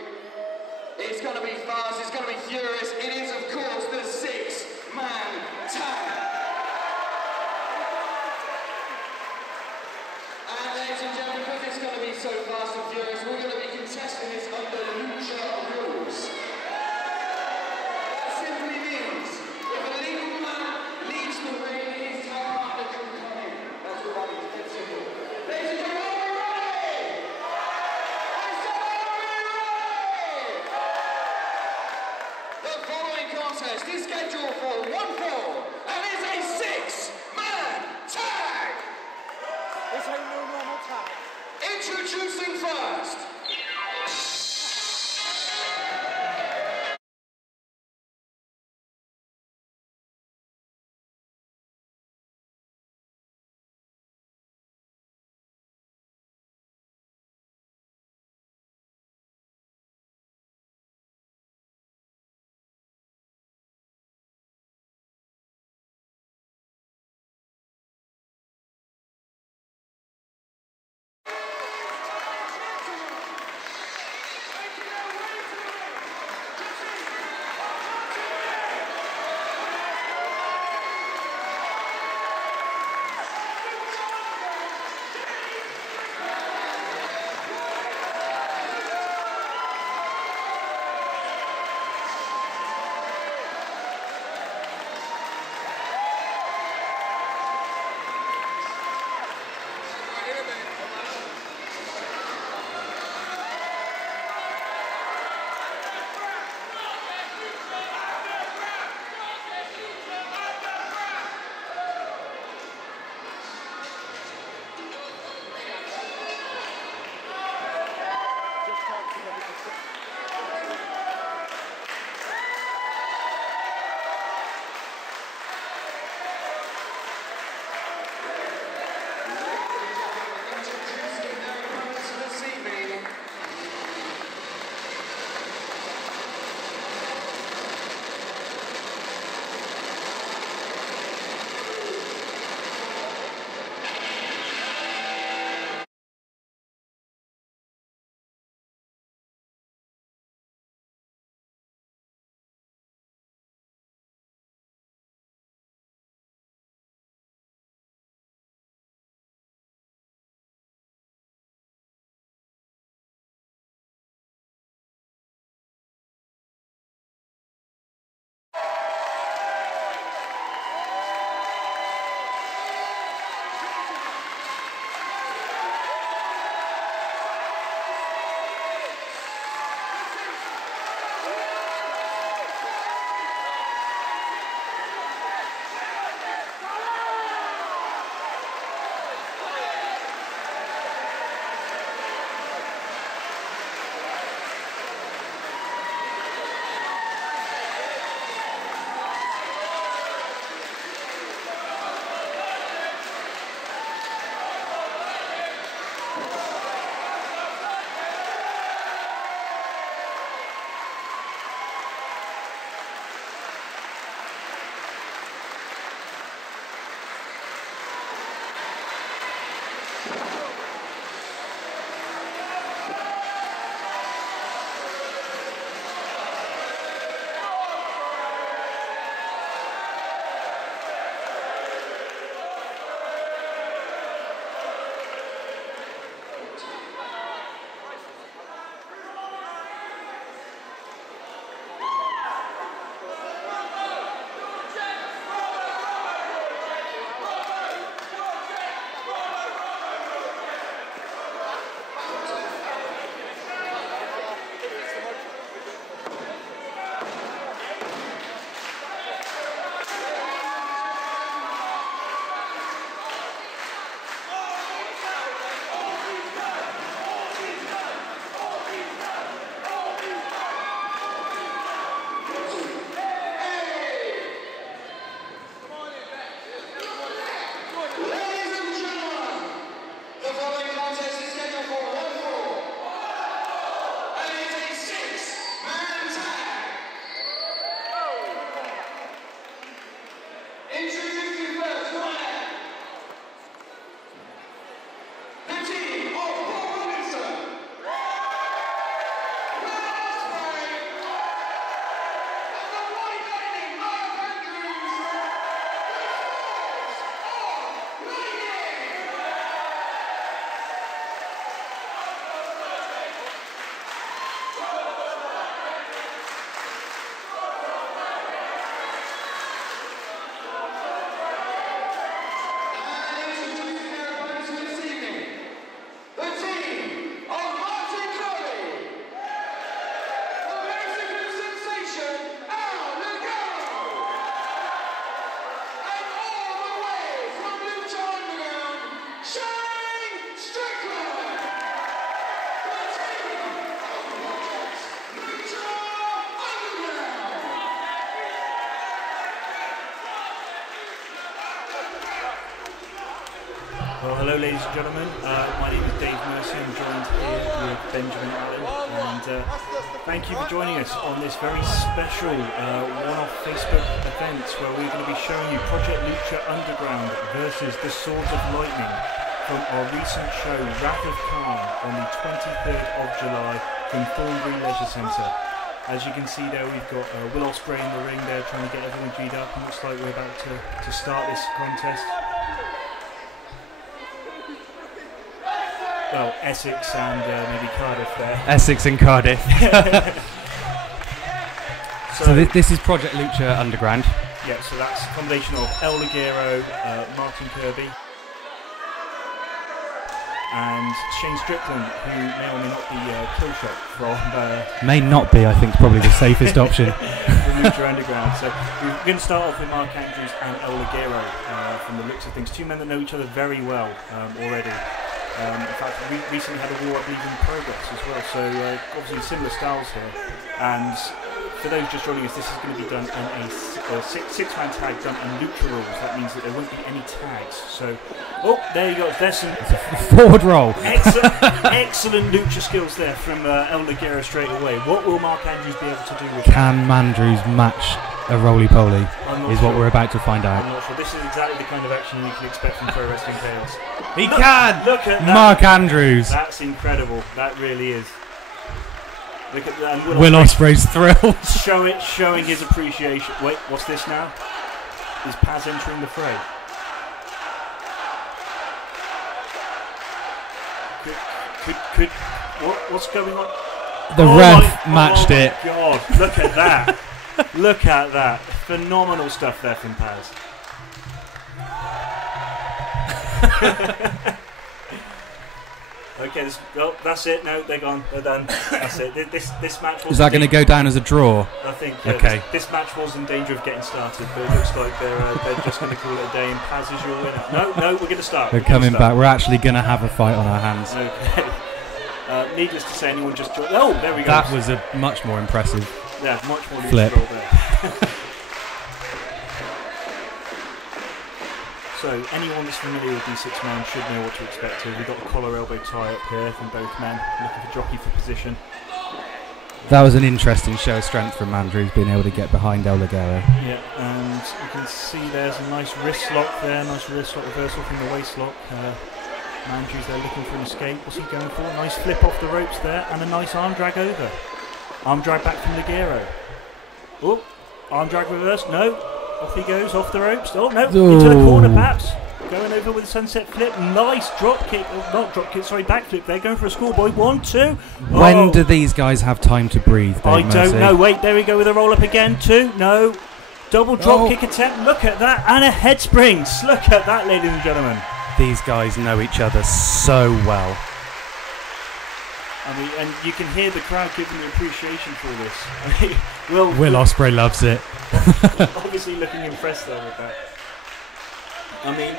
It's going to be fast, it's going to be furious. It is, of course, the six-man tag. And ladies and gentlemen, because it's going to be so fast and furious, we're going to be contesting this under Lucha rules. That simply means if a legal man leaves the ring, his tag partner can come in. That's all that is, it's simple. Ladies and gentlemen, are we ready? I said, are we ready? The following contest is scheduled for 1 fall. Well, hello ladies and gentlemen, my name is Dave Mercy. I'm joined here with Benjamin Allen, and thank you for joining us on this very special one-off Facebook event where we're going to be showing you Project Lucha Underground versus the Swords of Lightning from our recent show Wrath of Khan on the 23rd of July from Thornbury Leisure Centre. As you can see there, we've got Will Ospreay in the ring there trying to get everyone G'd up, and looks like we're about to start this contest. Well, Essex and maybe Cardiff there. Essex and Cardiff. So this is Project Lucha Underground. Yeah, so that's a combination of El Ligero, Martin Kirby, and Shane Strickland, who may or may not be Killshot from... may not be, I think, is probably the safest option. From Lucha Underground. So we're going to start off with Mark Andrews and El Ligero from the looks of things. Two men that know each other very well already. In fact, we recently had a war, I believe, in progress as well, so obviously similar styles here. And for those just joining us, this is going to be done in a six-man tag done in Lucha rules. That means that there won't be any tags. So, oh, there you go. There's some forward roll. Excellent Lucha skills there from El Ligero straight away. What will Mark Andrews be able to do with Can Mandrews match a roly-poly is what we're about to find out. I'm not sure. This is exactly the kind of action you can expect from Pro Wrestling Chaos. He can! Look at that. Mark Andrews. That's incredible. That really is. Look at that. Will Ospreay's thrilled. Showing his appreciation. Wait, what's this now? Is Paz entering the fray? What's going on? The ref matched it. Oh my God, look at that. Look at that. Phenomenal stuff there from Paz. Okay, that's it. No, they're gone. They're done. That's it. This match was. Is that going to go down as a draw? I think. Okay. This match was in danger of getting started, but it looks like they're just going to call it a day. And Paz is your winner. No, we're going to start. We're coming back. We're actually going to have a fight on our hands. Okay. Needless to say, anyone just joined. Oh, there we go. That was a much more impressive. Yeah, much more flip. There. So anyone that's familiar with these six men should know what to expect here. We've got a collar elbow tie up here from both men, looking for jockey for position. That was an interesting show of strength from Andrews, being able to get behind El Ligero. Yeah, and you can see there's a nice wrist lock there, nice wrist lock reversal from the waist lock. Andrews there looking for an escape. What's he going for? Nice flip off the ropes there, and a nice arm drag over. Arm drag back from Ligero. Oh, arm drag reverse, no. Off he goes, off the ropes. Oh no, into the corner perhaps. Going over with a sunset flip. Nice drop kick. Oh, not drop kick, sorry, back flip there. Going for a schoolboy. 1, 2. When do these guys have time to breathe, Dave I Mercy? don't know. Wait, there we go with a roll up again. 2, no. Double drop kick attempt. Look at that. And a head springs. Look at that, ladies and gentlemen. These guys know each other so well. I mean, and you can hear the crowd giving the appreciation for this. I mean, Will Ospreay loves it. Obviously looking impressed there with that. I mean,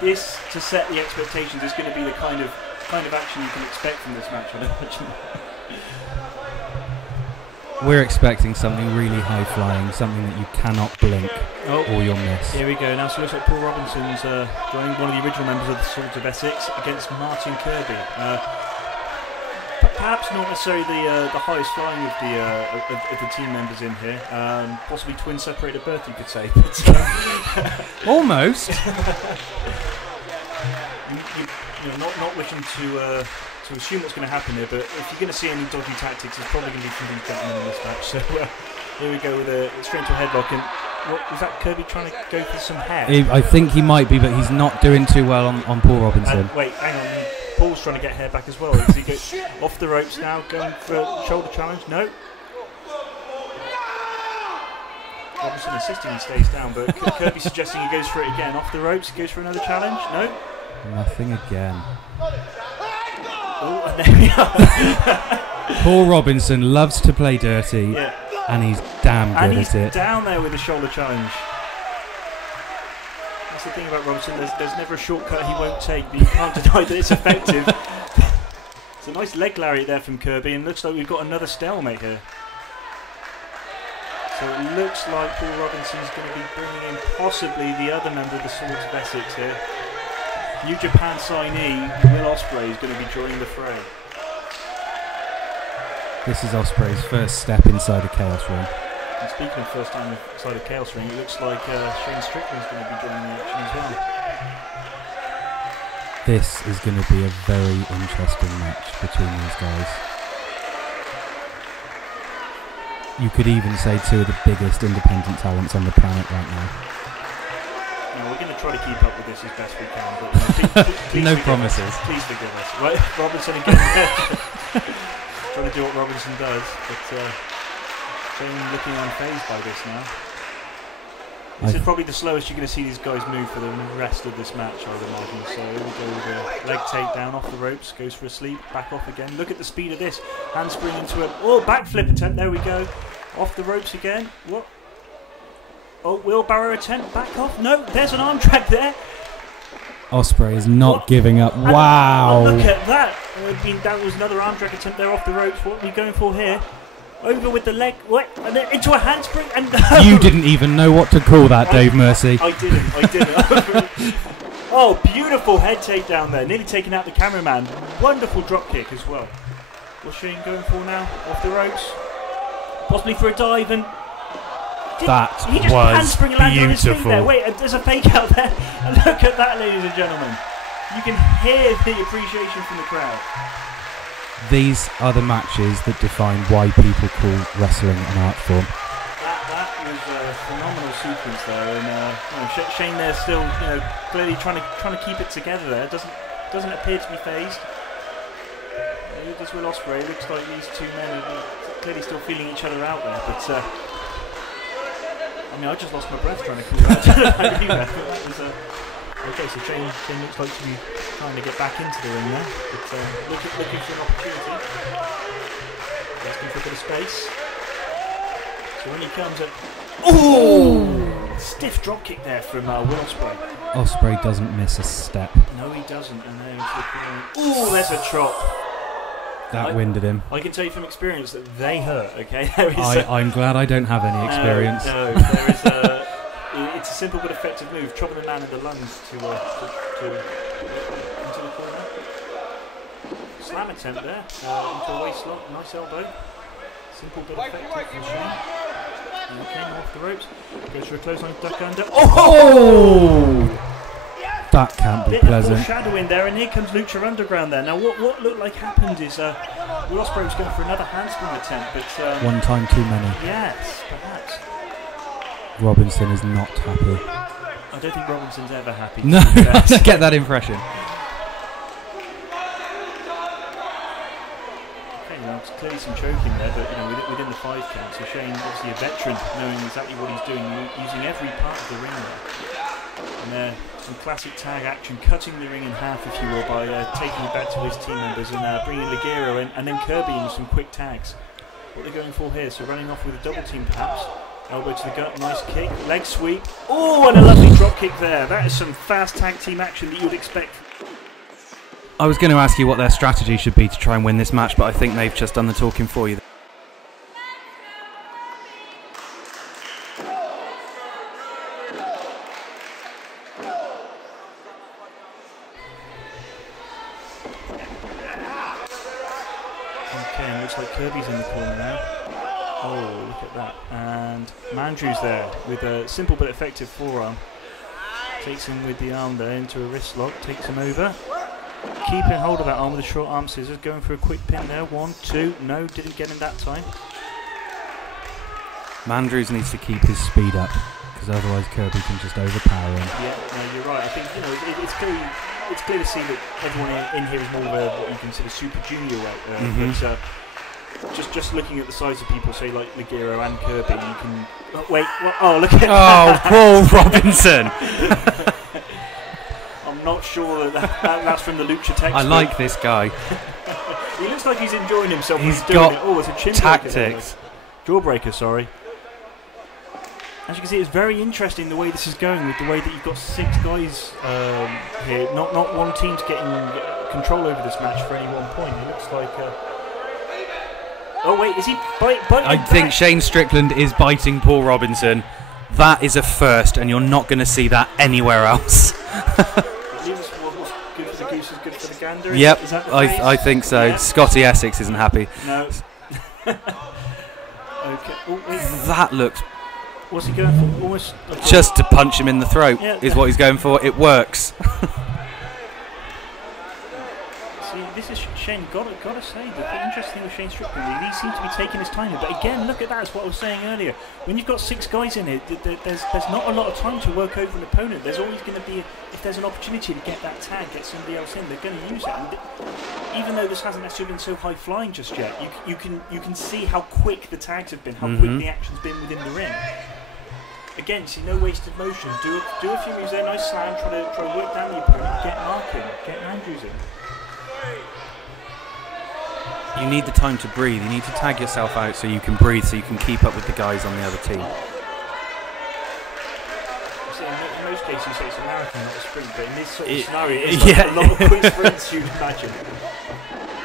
this to set the expectations is going to be the kind of action you can expect from this match. I imagine. We're expecting something really high flying, something that you cannot blink or you'll miss. Here we go. Now, so it looks like Paul Robinson's joining one of the original members of the Swords of Essex against Martin Kirby. Perhaps not necessarily the highest flying of the team members in here. Possibly twin separated birth, you could say. But, almost. Not wishing to assume what's going to happen here, but if you're going to see any dodgy tactics, it's probably going to be from these gentlemen in this match. So here we go with a straight into a headlock. And what was that? Kirby trying to go for some hair? I think he might be, but he's not doing too well on Paul Robinson. Wait, hang on. Paul's trying to get hair back as well. Does he go off the ropes now, going for a shoulder challenge? No. Robinson insisting he stays down, but Kirby suggesting he goes for it again. Off the ropes, he goes for another challenge? No. Nothing again. Oh, and there we are. Paul Robinson loves to play dirty, and he's damn good at it. And he's down there with a shoulder challenge. That's the thing about Robinson, there's never a shortcut he won't take, but you can't deny that it's effective. It's a nice leg lariat there from Kirby, and looks like we've got another stalemate here. So it looks like Paul Robinson's going to be bringing in possibly the other member of the Swords of Essex here. New Japan signee Will Ospreay is going to be joining the fray. This is Ospreay's first step inside a Chaos Ring. And speaking of first time inside a Chaos Ring, it looks like Shane Strickland's going to be joining the action as well. This is going to be a very interesting match between these guys. You could even say two of the biggest independent talents on the planet right now. We're going to try to keep up with this as best we can, but please no promises. Please forgive us. Right, Robinson again. Trying to do what Robinson does, but Shane looking unfazed by this now. This is probably the slowest you're going to see these guys move for the rest of this match, I would imagine. So here we go with a leg takedown off the ropes, goes for a sleep, back off again. Look at the speed of this. Handspring into a backflip attempt. There we go. Off the ropes again. What? Oh, wheelbarrow attempt, back off. No, there's an arm drag there. Ospreay is not giving up. Wow. Look at that. That was another arm drag attempt there off the ropes. What are we going for here? Over with the leg, what? And then into a handspring, and you didn't even know what to call that, Dave Mercy. I didn't. Oh, beautiful head takedown there, nearly taking out the cameraman. Wonderful drop kick as well. What's Shane going for now? Off the ropes, possibly for a dive, and that he just handspring landed on his feet beautiful. there. Wait, there's a fake out there. And look at that, ladies and gentlemen. You can hear the appreciation from the crowd. These are the matches that define why people call wrestling an art form. That was a phenomenal sequence there, and Shane there still, clearly trying to keep it together there. Doesn't appear to be phased. Does Will Ospreay? Looks like these two men are clearly still feeling each other out there, but I just lost my breath trying to call that. That was okay, so Shane looks like to be trying to get back into the ring there, but looking for an opportunity. Asking for a bit of space. So when he comes at... Oh! Stiff drop kick there from Will Ospreay. Ospreay doesn't miss a step. No, he doesn't. And then oh, there's a chop. That winded him. I can tell you from experience that they hurt, okay? I'm glad I don't have any experience. No, there is a... It's a simple but effective move, chopping the man in the lungs to into the corner. Slam attempt there, into a waist lock, nice elbow. Simple but effective from Shane. Okay, off the ropes. Goes for a clothesline duck under. Oh! That can't be bit pleasant. Of foreshadowing there, and here comes Lucha Underground there. Now, what looked like happened is Will Ospreay was going for another handspring attempt, but one time too many. Yes, perhaps. Robinson is not happy. I don't think Robinson's ever happy. No, I don't get that impression. Okay, well, it's clearly some choking there, but within the 5 count. So Shane, obviously a veteran, knowing exactly what he's doing, using every part of the ring there. And some classic tag action, cutting the ring in half, if you will, by taking it back to his team members and bringing Ligero in, and then Kirby in with some quick tags. What they're going for here, so running off with a double team perhaps. Elbow to the gut, nice kick, leg sweep. Oh, and a lovely drop kick there. That is some fast tag team action that you would expect. I was going to ask you what their strategy should be to try and win this match, but I think they've just done the talking for you. Okay, looks like Kirby's in the corner now. Oh, look at that. And Mandrew's there with a simple but effective forearm. Takes him with the arm there into a wrist lock, takes him over. Keeping hold of that arm with a short arm scissors, going for a quick pin there. 1, 2, no, didn't get him that time. Mandrews needs to keep his speed up, because otherwise Kirby can just overpower him. Yeah, no, you're right. I think it's clear to see that everyone in here is more of a, what you consider super junior weight. But just looking at the size of people, say like Ligero and Kirby, you can... Oh, wait, what? Oh, look at that! Oh, Paul Robinson! I'm not sure that's from the Lucha textbook. I like this guy. He looks like he's enjoying himself. He's doing got it. Oh, it's a chin tactics. Jawbreaker, sorry. As you can see, it's very interesting the way this is going, with the way that you've got 6 guys here. Not one team's getting control over this match for any one point. It looks like... oh wait, is he biting I think Shane Strickland is biting Paul Robinson. That is a first, and you're not going to see that anywhere else. What's is good for the gander. Yep, Is that the I think so. Yeah. Scotty Essex isn't happy. No. Okay. Oh, wait. That looks What's he going for? Almost. just to punch him in the throat is what he's going for. It works. See, this is Shane. Gotta say, the interesting thing with Shane Strickland, he seems to be taking his time. But again, look at that. That's what I was saying earlier. When you've got 6 guys in it, there's not a lot of time to work over an opponent. There's always going to be, if there's an opportunity to get that tag, get somebody else in, they're going to use it. And even though this hasn't necessarily been so high flying just yet, you can see how quick the tags have been, how quick the action's been within the ring. Again, see, no wasted motion. Do a few moves there, nice slam, try to work down the opponent, get marking, get Andrews in. You need the time to breathe. You need to tag yourself out so you can breathe, so you can keep up with the guys on the other team. See, in most cases, you say it's a marathon, not a sprint, but in this sort of scenario, it's like a lot of quick sprints, you'd imagine.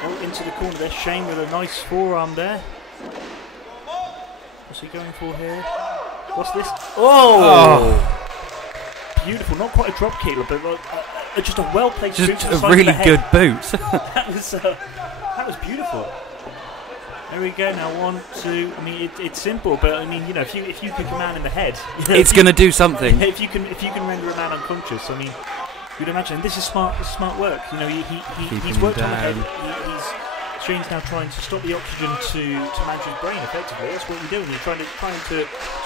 Oh, into the corner there, Shane with a nice forearm there. What's he going for here? What's this? Oh! Beautiful, not quite a drop kick, but just a well-placed boot to the side really of the good head. boot. That was beautiful. There we go. Now 1, 2. I mean, it's simple, but I mean, you know, if you kick a man in the head, It's going to do something. If you can render a man unconscious, I mean, you'd imagine this is smart work. You know, he's worked on the head. Shane's now trying to stop the oxygen to Madrid's brain. Effectively, that's what you're doing. You're trying to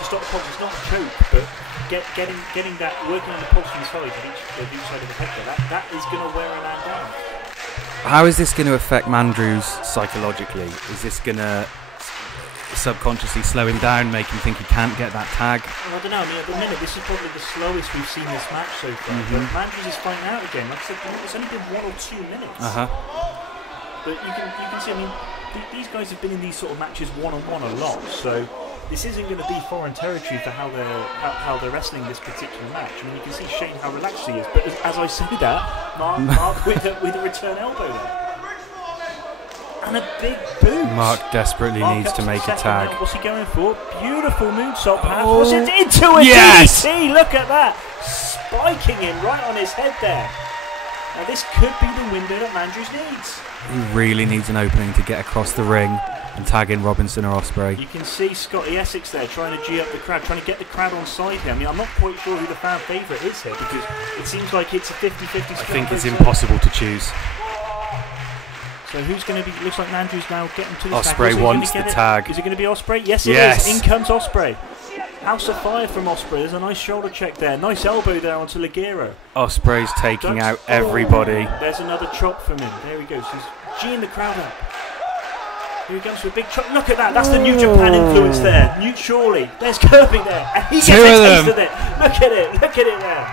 stop the pulse. It's not a choke, but getting that working on the pulse from the side of each side of the head. That is going to wear a man down. How is this going to affect Mandrews psychologically? Is this going to subconsciously slow him down, make him think he can't get that tag? Well, I don't know. I mean, at the minute, this is probably the slowest we've seen this match so far. But Mandrews is fighting out again. Like I said, it's only been 1 or 2 minutes. But you can see, I mean, these guys have been in these sort of matches one-on-one a lot, so this isn't going to be foreign territory for how they're wrestling this particular match. I mean, you can see Shane how relaxed he is, but as I say that, Mark with a return elbow there. And a big boot. Mark desperately needs to make a tag. What's he going for? Beautiful moonsault pass. What's it into a yes! DDT? Look at that. Spiking him right on his head there. Now this could be the window that Mandrews needs. He really needs an opening to get across the ring and tag in Robinson or Ospreay. You can see Scotty Essex there trying to G up the crowd, trying to get the crowd on side here. I mean, I'm not quite sure who the fan favourite is here because it seems like it's a 50-50 split. I think it's impossible to choose. So who's going to be? Looks like Andrews now getting to the Ospreay tag. wants the tag. Is it going to be Ospreay? Yes, it is. In comes Ospreay. House of Fire from Ospreay. There's a nice shoulder check there. Nice elbow there onto Ligero. Ospreay's taking out everybody. There's another chop from him. There he goes. He's G'ing the crowd up. Here he goes for a big chop. Look at that. That's the New Japan influence there. Surely. There's Kirby there. And he gets a taste of it. Look at it. Look at it there.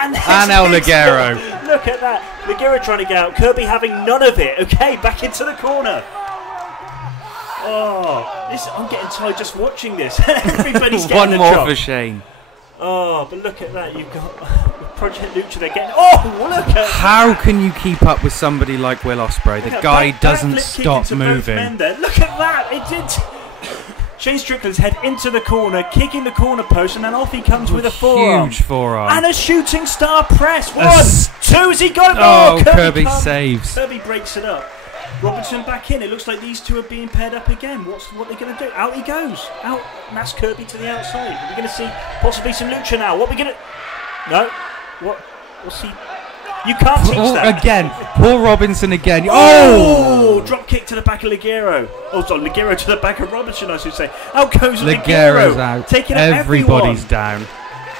And El Ligero. Look at that. Ligero trying to get out. Kirby having none of it. Okay, back into the corner. Oh, I'm getting tired just watching this. Everybody's getting one more for Shane. Oh, but look at that. You've got Project Lucha. They're getting. Oh, look at How can you keep up with somebody like Will Ospreay? The guy doesn't stop moving. Look at that. It did. Shane Strickland's head into the corner, kicking the corner post, and then off he comes with a forearm. Huge forearm. And a shooting star press. 1, 2, has he got it? Oh, Kirby saves. Kirby breaks it up. Robinson back in. It looks like these two are being paired up again. What are they going to do? Out he goes. Out. And that's Kirby to the outside. Are we going to see possibly some Lucha now? What are we going to... No. What's he... You can't teach that. Again. Poor Robinson again. Oh! Drop kick to the back of Ligero. Oh, sorry. Ligero to the back of Robinson, I should say. Out goes Ligero's out. Taking out Everybody's everyone. down.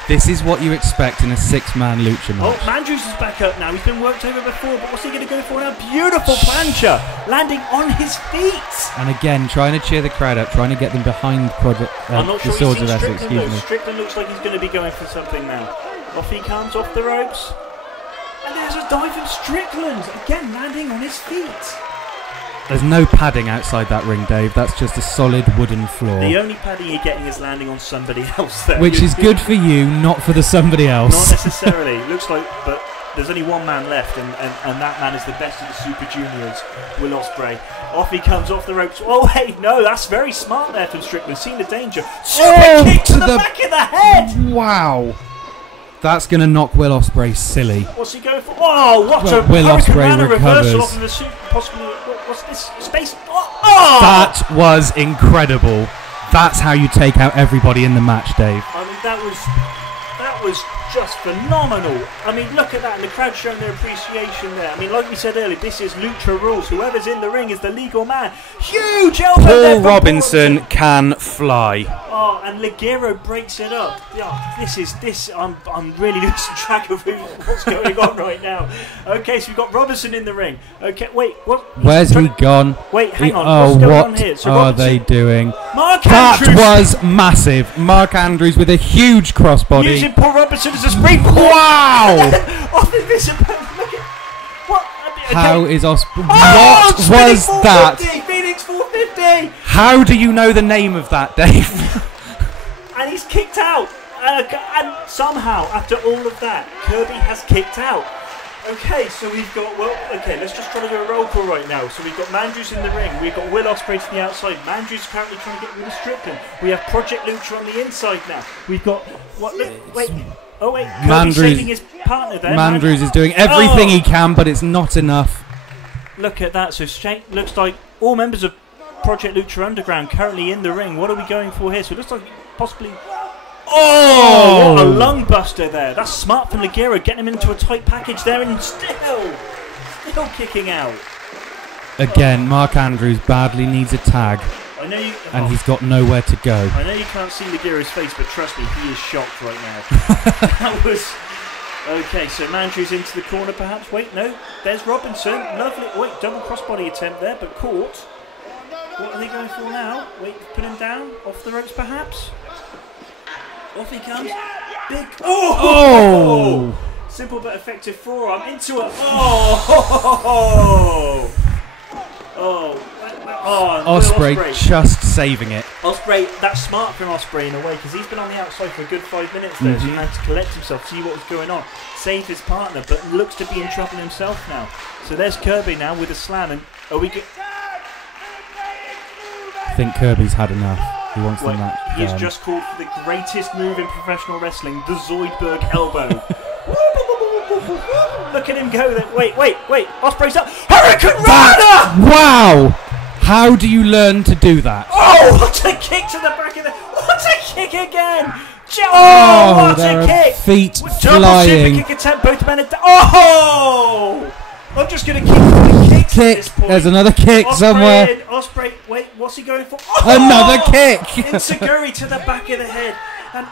This is what you expect in a 6-man Lucha match. Oh, Mandrews is back up now. He's been worked over before, but what's he going to go for now? Beautiful plancha, landing on his feet. And again, trying to cheer the crowd up, trying to get them behind I'm not the sure Swords of he's Essex. Strickland, Strickland looks like he's going to be going for something now. Off he comes, off the ropes. And there's a dive from Strickland. Again, landing on his feet. There's no padding outside that ring, Dave. That's just a solid wooden floor. The only padding you're getting is landing on somebody else there. Which is good for you, not for the somebody else. Not necessarily. Looks like, but there's only one man left, and that man is the best of the Super Juniors, Will Ospreay. Off he comes, off the ropes. Oh, hey, no, that's very smart there from Strickland. Seeing the danger. Super kick to the back of the head. Wow. That's going to knock Will Ospreay silly. What's he going for? Oh, what Well, a Will Hurricane Ospreay Rana reversal recovers. off of the suit. Possibly, what's this? Space. Oh! That was incredible. That's how you take out everybody in the match, Dave. I mean, that was just phenomenal. I mean, look at that, and the crowd showing their appreciation there. I mean, like we said earlier, this is Lucha rules. Whoever's in the ring is the legal man. Huge elbow there Paul from Robinson can fly. Oh, and Ligero breaks it up. Yeah, I'm really losing track of what's going on right now. Okay, so we've got Robinson in the ring. Okay, wait, what? Where's he gone? Wait, hang on. Oh, what's going what on here? So are Robinson, they doing? Mark That Andrews was massive. Mark Andrews with a huge crossbody. using Paul Robinson as a springboard. Wow! Off of this, look at what? Okay. How is Ospreay? Oh, What was that? Phoenix 450. How do you know the name of that, Dave? And he's kicked out. And somehow, after all of that, Kirby has kicked out. Okay, so we've got, let's just try to do a roll call right now. So we've got Mandrews in the ring. We've got Will Ospreay to the outside. Mandrews currently trying to get rid of Strickland. We have Project Lucha on the inside now. We've got, Kirby saving his partner there. Mandrews is doing everything he can, but it's not enough. Look at that. So looks like all members of Project Lucha Underground currently in the ring. What are we going for here? So it looks like possibly... Oh, what a lung buster there. That's smart from Ligero, getting him into a tight package there and still kicking out. Again, Mark Andrews badly needs a tag, I know you, and he's got nowhere to go. I know you can't see Ligero's face, but trust me, he is shocked right now. That was... Okay, so Mandrews into the corner perhaps. Wait, no, there's Robinson. Lovely. Wait, double crossbody attempt there, but caught. What are they going for now? Wait, put him down. Off the ropes perhaps. Off he comes. Big. Oh! Simple but effective forearm into it. Ospreay just saving it. Ospreay, that's smart from Ospreay in a way, because he's been on the outside for a good 5 minutes there, so he had to collect himself, see what was going on, save his partner, but looks to be in trouble himself now. So there's Kirby now with a slam, and are we? I think Kirby's had enough. He wants the match. He has just called for the greatest move in professional wrestling, the Zoidberg elbow. Look at him go there. Wait. Ospreay's up. Hurricane Rana! Wow! How do you learn to do that? Oh, what a kick to the back of the... What a kick again! Oh, what a kick! Feet Double flying. super kick attempt, both men are... Oh! I'm just going to keep the kicks at this point. There's another kick somewhere. Ospreay, wait, what's he going for? Another kick! Insecurity to the back of the head. And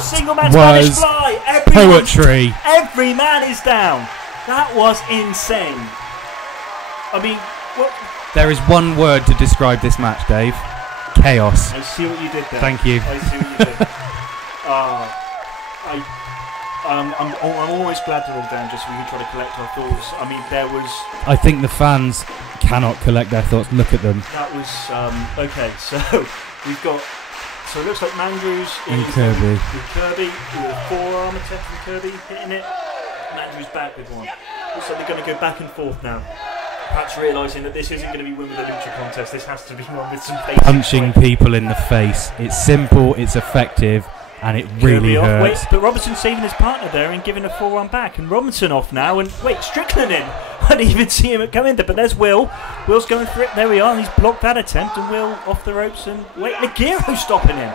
single man was Spanish fly. poetry. Every man is down. That was insane. I mean, what? There is one word to describe this match, Dave. Chaos. I see what you did there. Thank you. I see what you did. I'm almost glad they're all down just so we can try to collect our thoughts. I mean, there was... I think the fans cannot collect their thoughts. Look at them. That was... okay, so we've got... So it looks like Mandrews and Kirby. With Kirby, with a forearm attempt from Kirby, hitting it. Mandrews back with one. Looks like they're going to go back and forth now. Perhaps realising that this isn't going to be won with a Lucha contest. This has to be won with some basic punching people in the face. It's simple, it's effective, and it really hurts. Wait, but Robinson's saving his partner there and giving a forearm back. And Robinson off now. And wait, Strickland in. I didn't even see him come in there. But there's Will. Will's going for it. There we are. And he's blocked that attempt. And Will off the ropes. And wait, Ligero stopping him.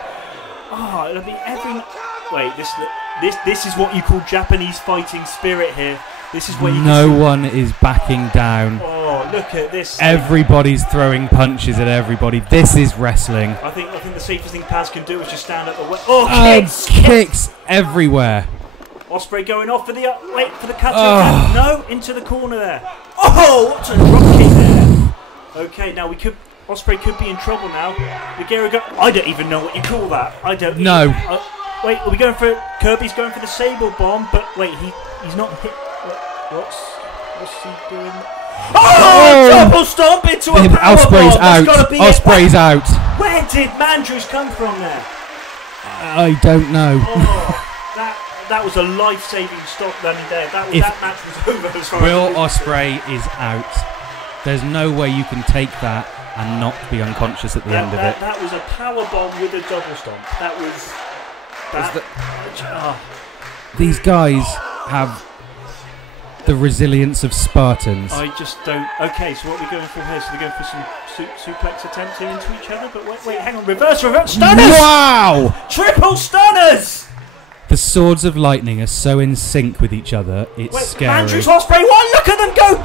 Oh, it'll be every... Wait, this is what you call Japanese fighting spirit here. This is where you no one is backing down. Oh, look at this. Everybody's throwing punches at everybody. This is wrestling. I think the safest thing Paz can do is just stand up the way. Kicks everywhere. Ospreay going off for the for the cut. No, into the corner there. Oh, what a drop kick there. Okay, now Ospreay could be in trouble now. Ligero I don't even know what you call that. I don't know. Wait, are we going for Kirby's going for the Sable Bomb, but wait, he's not hit. What's he doing? Oh! Double stomp into a power Ospreay's bomb. out. Ospreay's out. Where did Mandrews come from there? I don't know. That was a life-saving stop there. That match was over as far Will Ospreay is out. There's no way you can take that and not be unconscious at the end of it. That was a power bomb with a double stomp. That was... These guys have the resilience of Spartans. I just don't. Okay, so what are we going for here? So they're going for some suplex attempts here into each other. But wait, hang on. Reverse stunners! Wow! Triple stunners! The swords of lightning are so in sync with each other. It's scary. Andrews Ospreay, one look at them go!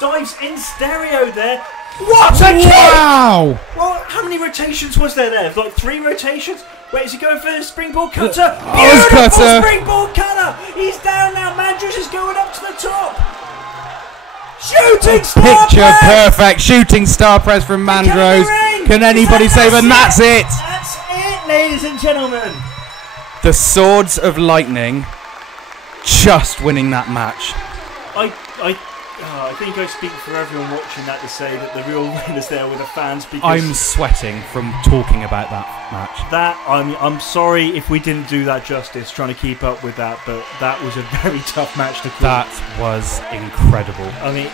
Dives in stereo there. What a kick! Wow! Well, how many rotations was there? Like 3 rotations? Wait, is he going for the springboard cutter? Beautiful Beautiful springboard cutter! He's down now. Mandrews is going up to the top. Shooting star Picture press! perfect shooting star press from Mandrews. Can anybody save? And that's it. That's it, ladies and gentlemen. The Swords of Lightning just winning that match. I think I speak for everyone watching that to say that the real winners there were the fans. Because I'm sweating from talking about that match. I'm sorry if we didn't do that justice trying to keep up with that, but that was a very tough match to call. That was incredible. I mean,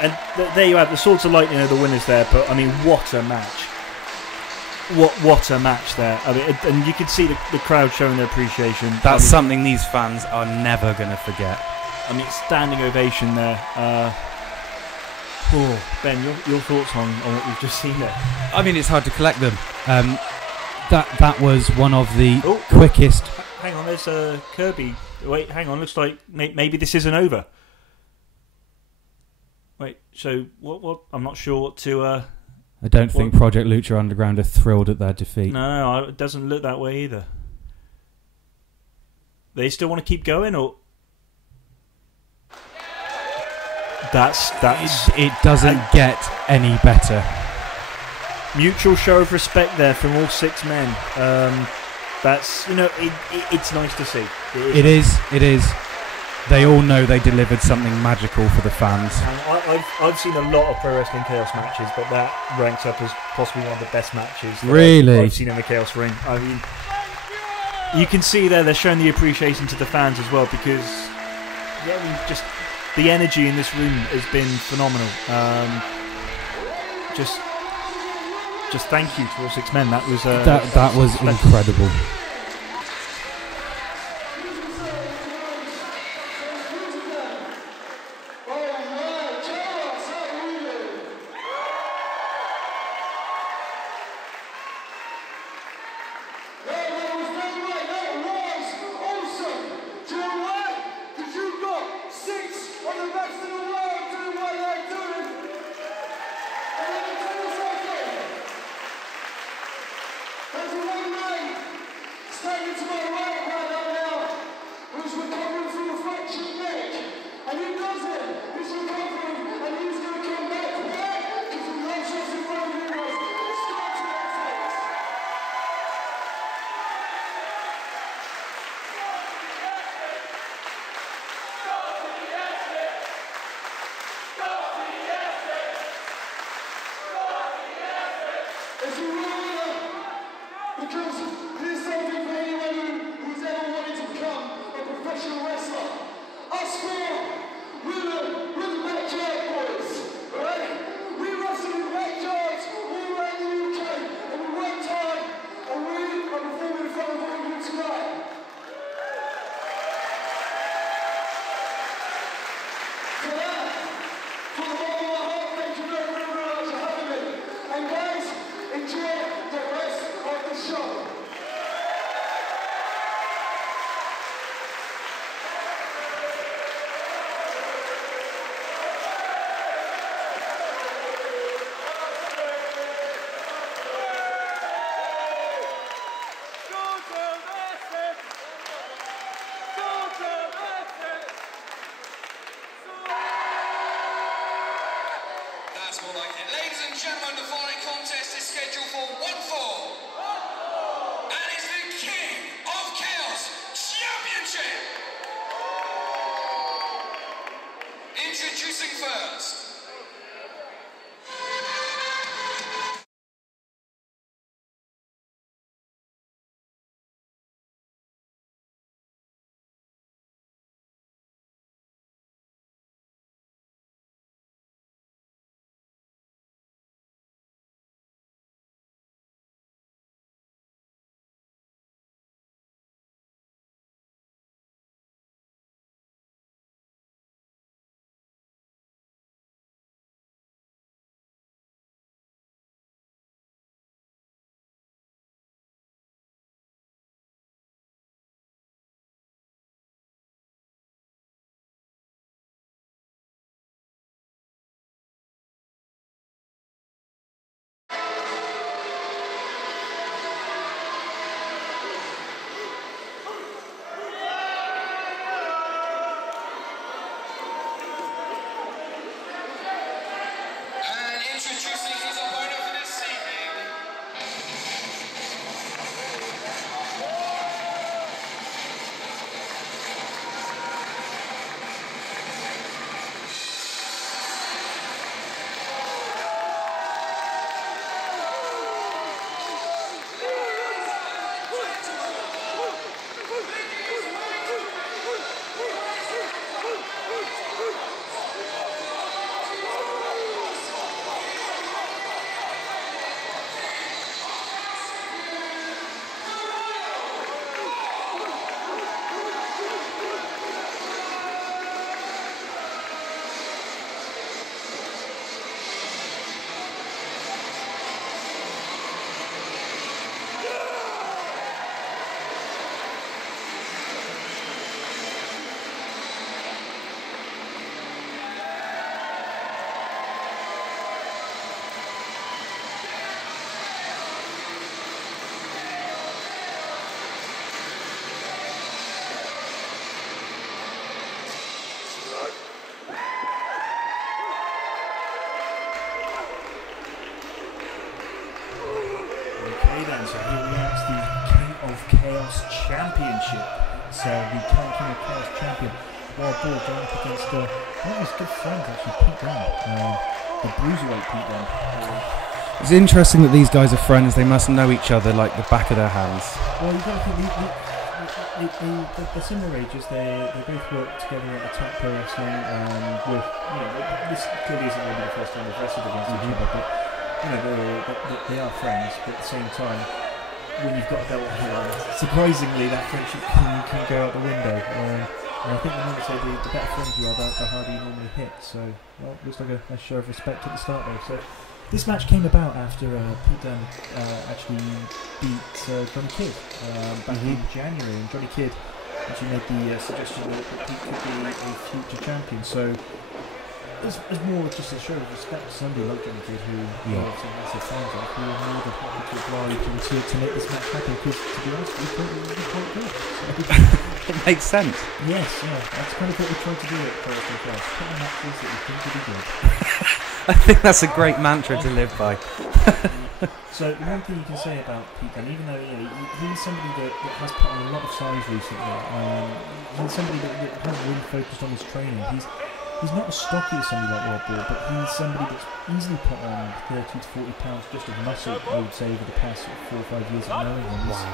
and there you have the Swords of Lightning are the winners there. But I mean, what a match! What a match there! I mean, and you can see the crowd showing their appreciation. That's something these fans are never going to forget. I mean, standing ovation there. Ben, your thoughts on what we've just seen there? I mean, it's hard to collect them. That was one of the quickest. Hang on, there's Kirby. Wait, hang on. Looks like maybe this isn't over. Wait, so what? I'm not sure what to. I don't think Project Lucha Underground are thrilled at their defeat. No, it doesn't look that way either. They still want to keep going, or It doesn't get any better. Mutual show of respect there from all 6 men. That's it's nice to see. It is. They all know they delivered something magical for the fans. And I've seen a lot of Pro Wrestling Chaos matches, but that ranks up as possibly one of the best matches that I've seen in the Chaos ring. I mean, you can see there they're showing the appreciation to the fans as well, because just the energy in this room has been phenomenal. Just thank you to all 6 men. That was that was incredible. Ladies and gentlemen, the following contest is scheduled for 1 fall. And it's the King of Chaos Championship. Introducing first, So here we are, it's the King of Chaos Championship. It's the current King of Chaos champion, Wild Boar, going up against one of his good friends, actually, Pete Dunne, the bruiserweight Pete Dunne. It's interesting that these guys are friends. They must know each other like the back of their hands. Well, you've got to think, they're similar ages. They both work together at Attack Pro Wrestling. With, this clearly isn't going to be the first time they've wrestled against each other, but they are friends. But at the same time, when you've got a belt here, surprisingly, that friendship can go out the window. And I think the more so the better friends you are, the harder you normally hit. So, well, looks like a show of respect at the start there. So, this match came about after Pete Dunne actually beat Johnny Kidd back in January, and Johnny Kidd actually made the suggestion that Pete could be a future champion. So, it's more just a show of respect to somebody like Johnny Kidd, who obviously massive fans of, who are more than happy to oblige and to make this match happen, because to be honest, we thought it would be quite good. It makes sense. Yes, yeah, that's kind of what we tried to do at Chaos and Chaos. Put the matches that we think would be good. I think that's a great mantra to live by. So one thing you can say about Pete Dunne, even though he's somebody that has put on a lot of size recently, he's somebody that hasn't really focused on his training. He's not as stocky as somebody like Wild Boar, but he's somebody that's easily put on 30 to 40 pounds just of muscle, I would say, over the past 4 or 5 years of knowing him. Wow.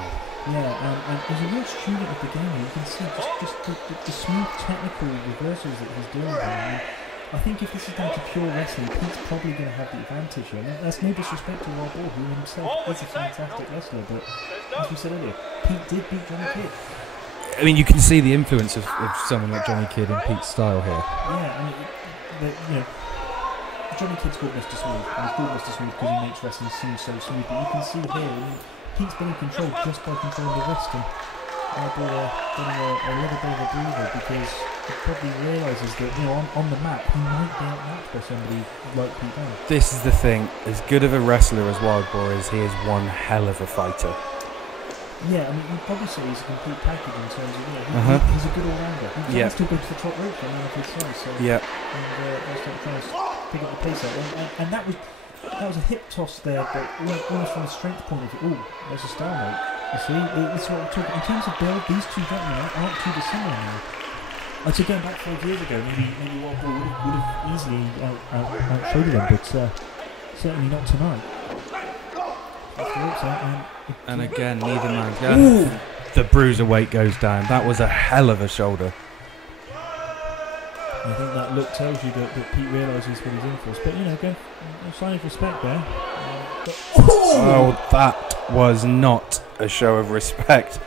Yeah, and he's a real student of the game. You can see just the smooth technical reversals that he's doing there. I think if this is down to pure wrestling, Pete's probably going to have the advantage here. That's no disrespect to Wild Boar, who himself is a fantastic wrestler, but as we said earlier, Pete did beat Johnny Kidd. I mean, you can see the influence of someone like Johnny Kidd and Pete's style here. Yeah, and Johnny Kidd's called Mr. Smooth, and he's called Mr. Smooth because he makes wrestling seem so smooth, but you can see here, Pete's been in control just by controlling the wrist, and Wild Boar getting a little bit of a breather, because he probably realises that, on the map, he might be outmatched by somebody like Pete Dunne. This is the thing. As good of a wrestler as Wild Boar is, he is one hell of a fighter. Yeah, I mean, you'd probably say he's a complete package in terms of, he's a good all-rounder. He's still good for top rope, a good size. So, yeah. And that's what trying to pick up the pace out. And that was a hip toss there, but almost from a strength point of view. There's a stalemate. You see, this is what we're talking. In terms of build, these two gentlemen aren't too dissimilar now. I'd say going back 5 years ago, maybe Wild Boar would have easily outshowed them, but certainly not tonight. And again, neither man's going. The bruiserweight goes down. That was a hell of a shoulder. I think that look tells you that Pete realises what he's in for. But again, a sign of respect there. That was not a show of respect.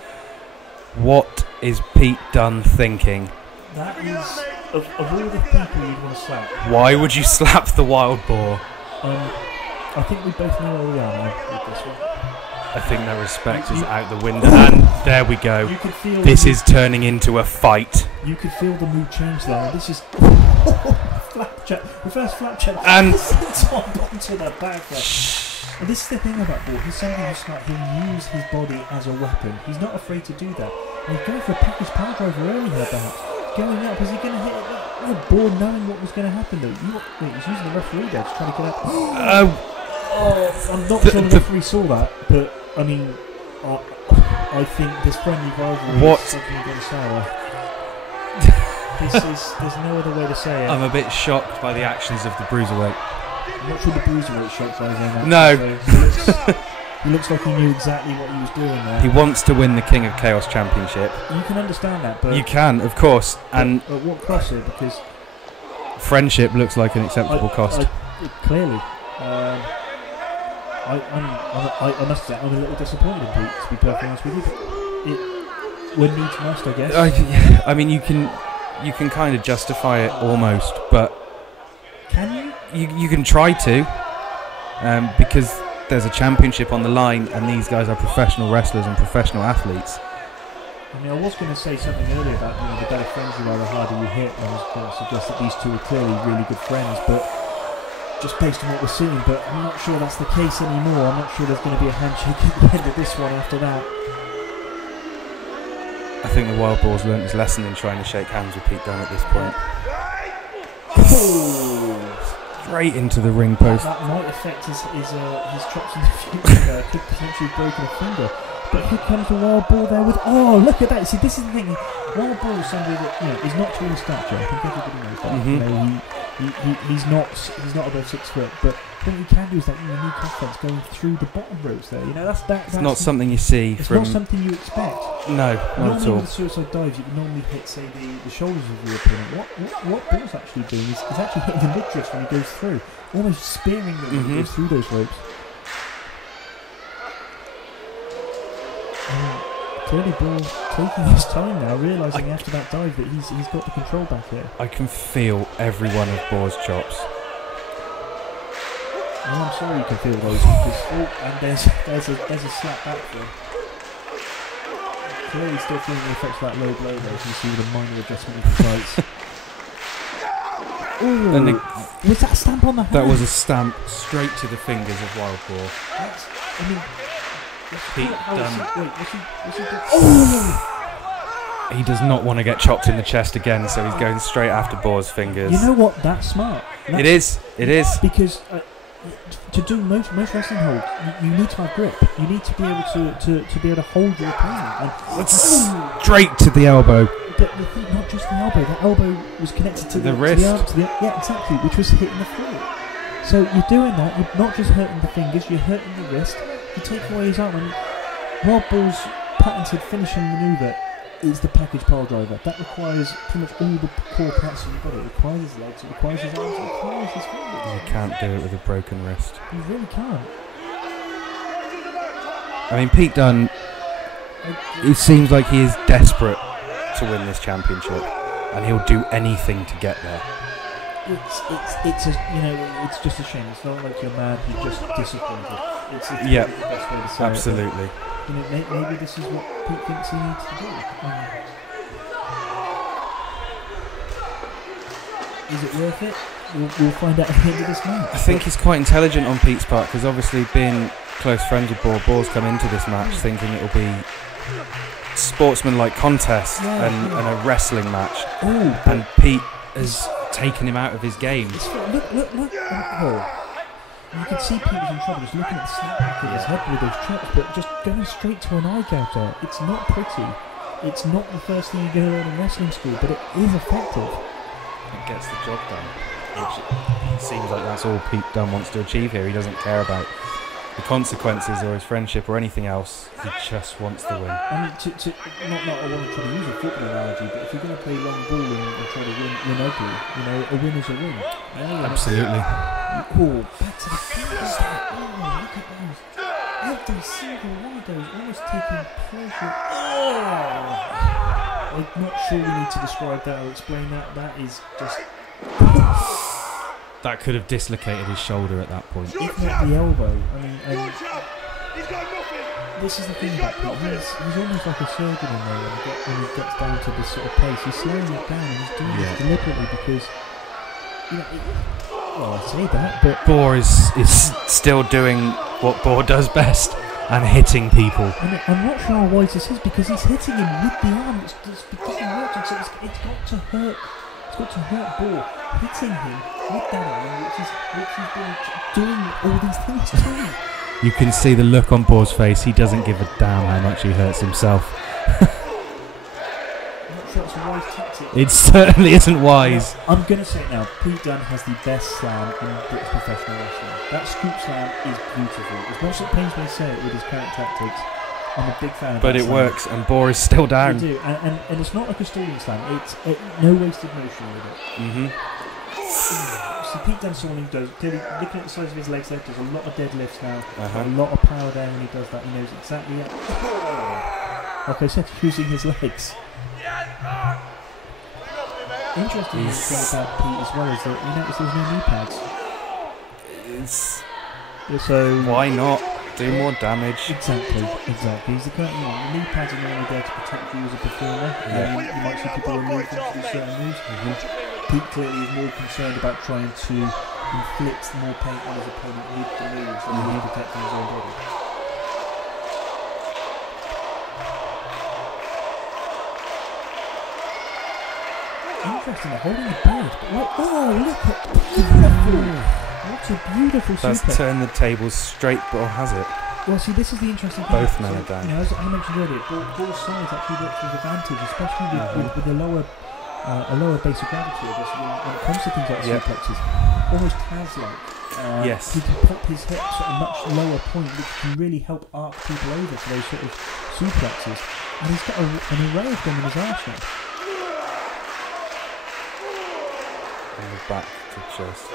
What is Pete Dunne thinking? That is, of all the people you'd want to slap. Why would you slap the Wild Boar? I think we both know where we are now with this one. I think that respect is out the window, and there we go. You could feel this is turning into a fight. You could feel the mood change there. This is flapjack, reverse flapjack, and top onto the back there. And this is the thing about Boar. He's somebody who's smart. He'll use his body as a weapon. He's not afraid to do that. And he's going for a package power driver earlier, perhaps. Going up, is he going to hit it? Boar knowing what was going to happen though. Wait, he's using the referee there to try to get out. I'm not sure the referee saw that, but I mean, I think this friendly rivalry is something going sour. There's no other way to say it. I'm a bit shocked by the actions of the bruiserweight. I'm not sure the bruiserweight shocked by his own actions. No. He looks like he knew exactly what he was doing there. He wants to win the King of Chaos Championship. You can understand that, but you can, of course. And at what cost here? Because friendship looks like an acceptable cost. Clearly. I must say, I'm a little disappointed in Pete, to be perfectly honest with you. But when needs must, I guess. I mean, you can kind of justify it almost, but can you? You can try to, because there's a championship on the line, and these guys are professional wrestlers and professional athletes. I mean, I was going to say something earlier about the better friends you are, the harder you hit. I was going to suggest that these two are clearly really good friends, but just based on what we're seeing, but I'm not sure that's the case anymore. I'm not sure there's going to be a handshake at the end of this one after that. I think the Wild Boar's learnt his lesson in trying to shake hands with Pete Dunne at this point. straight into the ring post. That might affect his chops in the future. Could potentially have broken a finger. But here comes the Wild Boar there with... Oh, look at that. See, this is the thing. Wild Boar is somebody that, is not tall in stature. I think everybody knows that. He's not above 6 foot. But what he can do is that unique offense going through the bottom ropes there. That's not something you see it's from... not something you expect. No, not at all. With suicide dives, you normally hit, say, the shoulders of your opponent. What Boar's actually doing is actually hitting the midriff when he goes through. Almost spearing them when he goes through those ropes. Clearly Boar taking his time now, realising after that dive that he's got the control back here. I can feel every one of Boar's chops. Well, I'm sorry you can feel those because and there's a slap back there. Clearly still feeling the effects of that low blow though, as you see with a minor adjustment of the sights. Ooh, was that a stamp on the hand? That was a stamp straight to the fingers of Wild Boar. Pete Dunne. He does not want to get chopped in the chest again, so he's going straight after Boar's fingers. You know what? That's smart. It is. Because to do most wrestling holds, you need to have grip. You need to be able to be able to hold your opponent. And straight to the elbow. But the thing, not just the elbow. The elbow was connected to the wrist. Yeah, exactly. Which was hitting the floor. So you're doing that. You're not just hurting the fingers. You're hurting the wrist. You take away his arm, and Wild Boar's patented finishing manoeuvre is the package pile driver. That requires pretty much all the core parts of your body. It requires his legs, it requires his arms, it requires his fingers. You can't do it with a broken wrist. You really can't. I mean, Pete Dunne, it seems like he is desperate to win this championship, and he'll do anything to get there. It's just a shame. It's not like you're mad, you're just disappointed. It's the best way to say absolutely. It. Maybe this is what Pete thinks he needs to do. Is it worth it? We'll find out at the end of this match. I think he's quite intelligent on Pete's part, because obviously being close friends with Boar's come into this match thinking it'll be sportsman-like contest and a wrestling match. And Pete has taken him out of his game. Look. You can see Pete was in trouble just looking at the snapback of his head with those chops, but just going straight to an eye gouge there. It's not pretty. It's not the first thing you learn in wrestling school, but it is effective. It gets the job done. Which it seems like that's all Pete Dunne wants to achieve here. He doesn't care about the consequences or his friendship or anything else. He just wants to win. I mean, not I want to try to use a football analogy, but if you're going to play long ball and try to win ugly, a win is a win. Absolutely. Back to the fingers. Look at those. Every single one of those almost taking pleasure. I'm not sure we need to describe that or explain that. That is just... That could have dislocated his shoulder at that point. If not the elbow. I mean, this is the thing about Pete. He's almost like a surgeon in there when he gets down to this sort of pace. He's slowing it down and he's doing it deliberately because... I say that, but... Boar is still doing what Boar does best and hitting people. And I'm not sure how wise this is because he's hitting him with the arm. It's becoming working, so it's got to hurt. It's got to hurt Boar. Hitting him with that arm, which he's been doing all these things to. You can see the look on Boar's face. He doesn't give a damn how much he hurts himself. I'm not sure it's a wise tactic. It certainly isn't wise. I'm going to say it now. Pete Dunne has the best slam in British professional wrestling. That scoop slam is beautiful. As much as it pains me to say it with his current tactics, I'm a big fan of but that it slam. works, and Boar is still down. They do, and it's not like a stalling slam. It's no wasted motion with it. So Pete Dunne's someone who does, clearly looking at the size of his legs there, does a lot of deadlifts now, a lot of power there when he does that. He knows exactly how. Like I said, using his legs. Interesting thing about Pete as well is that you notice there's no knee pads. So why not do more damage? Exactly. He's the kind the knee pads are normally there to protect you as a performer. You might see people remove them to do certain moves. Pete clearly is more concerned about trying to inflict more pain on his opponent with the moves than with protecting his own body. Interesting, they're holding the bird. But look at beautiful! What a beautiful That's suplex. turned the tables straight, or has it? Well, see, this is the interesting thing. Both men are down. You know, as I mentioned earlier, Boar's size actually works to his advantage, especially with a lower base of gravity of this. When it comes to things like suplexes, almost Taz-like. Yes. He can pop his hips at a much lower point, which can really help arc people over for those sort of suplexes. And he's got an array of them in his arsenal. On the back to just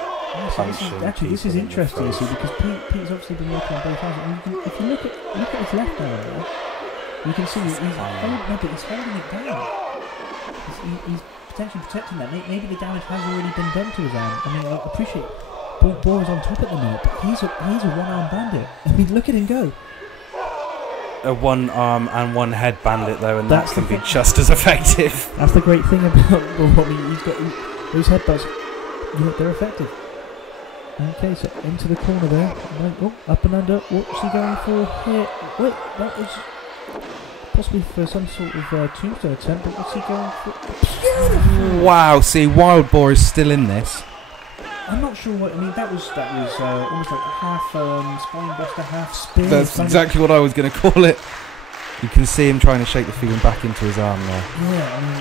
This is interesting, see, because Pete's obviously been working on both arms. And if you look at his left arm there, you can see he's holding it down. He's potentially protecting that. Maybe the damage has already been done to his arm. I mean, I appreciate Boar is on top at the minute, but he's a one-arm bandit. I mean, look at him go. A one arm and one head bandit though, and that can be just as effective. That's the great thing about Boar. I mean, he's got those headbutts. They're effective. Okay, so into the corner there. Oh, up and under. What's he going for here? Wait, that was possibly for some sort of tombstone attempt, but what's he going for? Beautiful! Wow, see, Wild Boar is still in this. I'm not sure what. I mean, that was almost like half spine buster, half spear. That's exactly what I was going to call it. You can see him trying to shake the feeling back into his arm there. Yeah, I mean,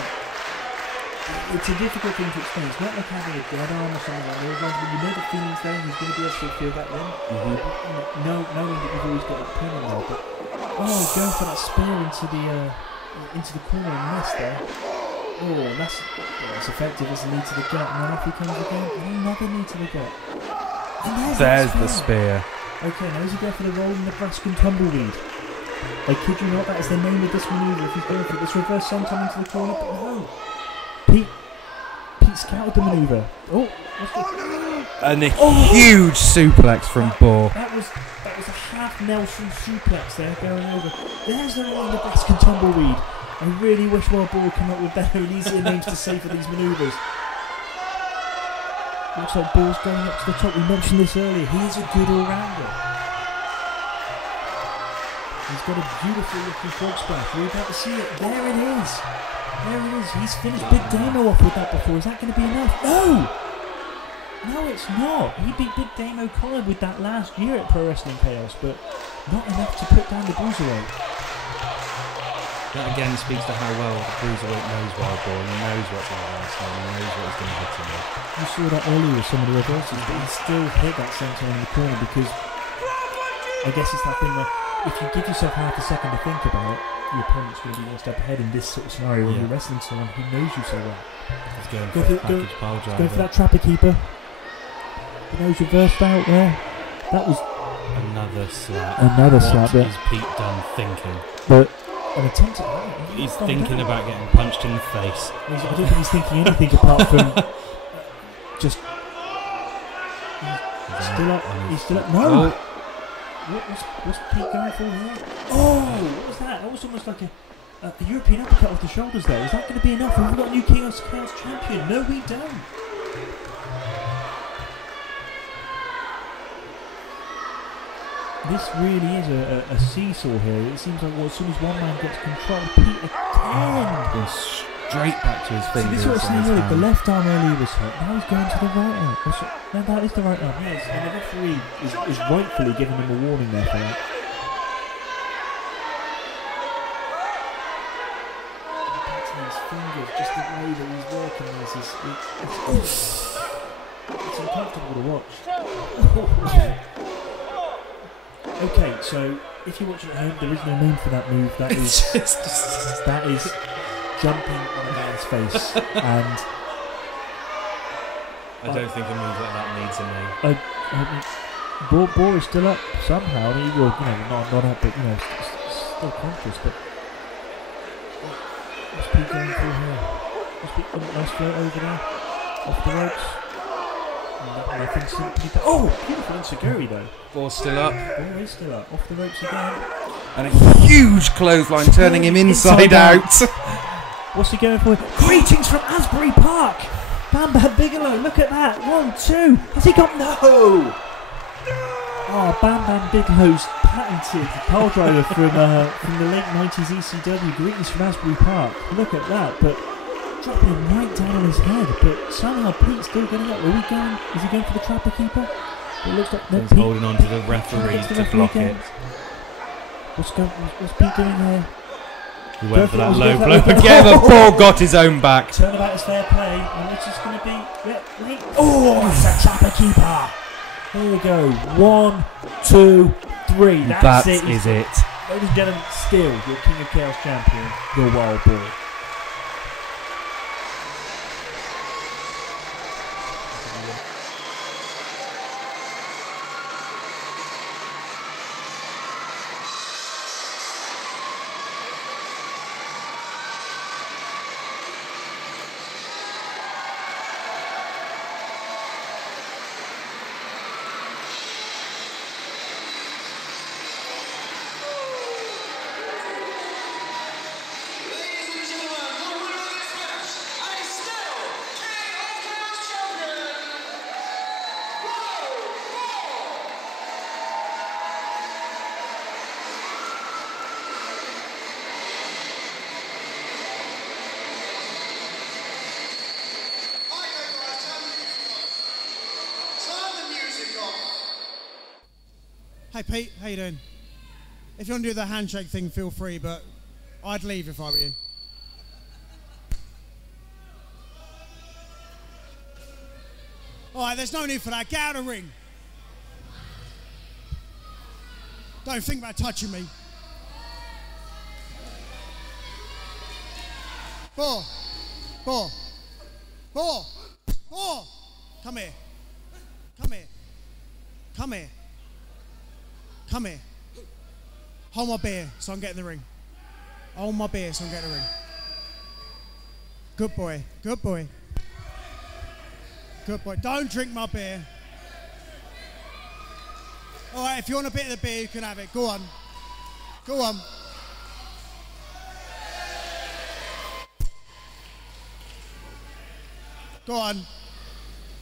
it's a difficult thing to explain. It's not like having a dead arm or something like that. But you know the feeling's there, and he's going to be able to feel that then. Knowing that you've always got a pin on there, but going for that spear into the corner and miss there. Oh, that's effective as a knee to the gut, and then off he comes again, and another knee to the gut. And there's the spear. Okay, now is he going for the rolling Nebraskan tumbleweed? I kid you not, that is the name of this manoeuvre. If he's going for this reverse senton into the corner, but no. Pete scouted the manoeuvre. Oh, and a huge suplex from Boar. That was a half Nelson suplex there going over. There's the rolling Nebraskan tumbleweed. I really wish Wild Boar would come up with better and easier names to say for these manoeuvres. Looks like Boar's going up to the top. We mentioned this earlier. He is a good all-rounder. He's got a beautiful looking frog splash. We're about to see it. There it is. There it is. He's finished Big Damo off with that before. Is that going to be enough? No! No, it's not. He beat Big Damo Collar with that last year at Pro Wrestling Chaos, but not enough to put down the Bruiserweight. That again speaks to how well the Bruiserweight knows Wild Boar, and he knows what's on the last time, he knows what he's going to hit him with. You saw that earlier with some of the reverses, but he still hit that centre in the corner because I guess it's that thing where if you give yourself half a second to think about it, your opponent's going to be one step ahead in this sort of scenario when you're wrestling someone who knows you so well. He's going for a package pile driver. Going for that trapper keeper. But nose reversed out there. That was another slap. What is Pete Dunne thinking? But an attempt at he's thinking about getting punched in the face. I don't think he's thinking anything apart from just he's still up. He's still up. No. What's Pete going for here? Oh, what was that? That was almost like a European uppercut off the shoulders there. Is that going to be enough? Have we got a new King of Chaos champion? No, we don't. This really is a seesaw here. It seems like as soon as one man gets control, Pete again goes straight back to his fingers. See, this is what I'm saying earlier. The left arm earlier was hurt. Now he's going to the right arm. No, that is the right arm. Yes, and the referee is rightfully giving him a warning there for that. His fingers, just the way that he's working this it's uncomfortable to watch. Okay, so if you're watching at home, there is no name for that move. That is jumping on a man's face, and I don't think a move like that needs a name. Boar is still up somehow. I mean, not up, but still conscious. But what's Pete going for here? What's Pete nice float over there, off the ropes? Nothing simply. Oh, beautiful Inseguri though. Boar's still up. Boar is still up. Off the ropes again. And a huge clothesline turning him inside out. What's he going for? Greetings from Asbury Park. Bam Bam Bigelow. Look at that. 1, 2. Has he got no? Oh, Bam Bam Bigelow's patented pile driver from the late 90s ECW. Greetings from Asbury Park. Look at that. But dropping him right down on his head, but somehow Pete's still getting up. Are we going? Is he going for the trapper keeper? It looks like He's holding on to the referee to block it. What's Pete doing here? He went for that low blow again, but Boar got his own back. Turnabout is fair play, and it's just going to be... Wait. Oh, it's a chopper keeper. There we go. 1, 2, 3. That's it. Is it. Ladies and gentlemen, still your King of Chaos champion, your Wild Boar. Hey Pete, how you doing? If you want to do the handshake thing, feel free, but I'd leave if I were you. Alright, there's no need for that. Get out of the ring. Don't think about touching me. Boar. Come here. Hold my beer so I can get in the ring. Hold my beer so I can get in the ring. Good boy. Don't drink my beer. Alright, if you want a bit of the beer, you can have it. Go on. Do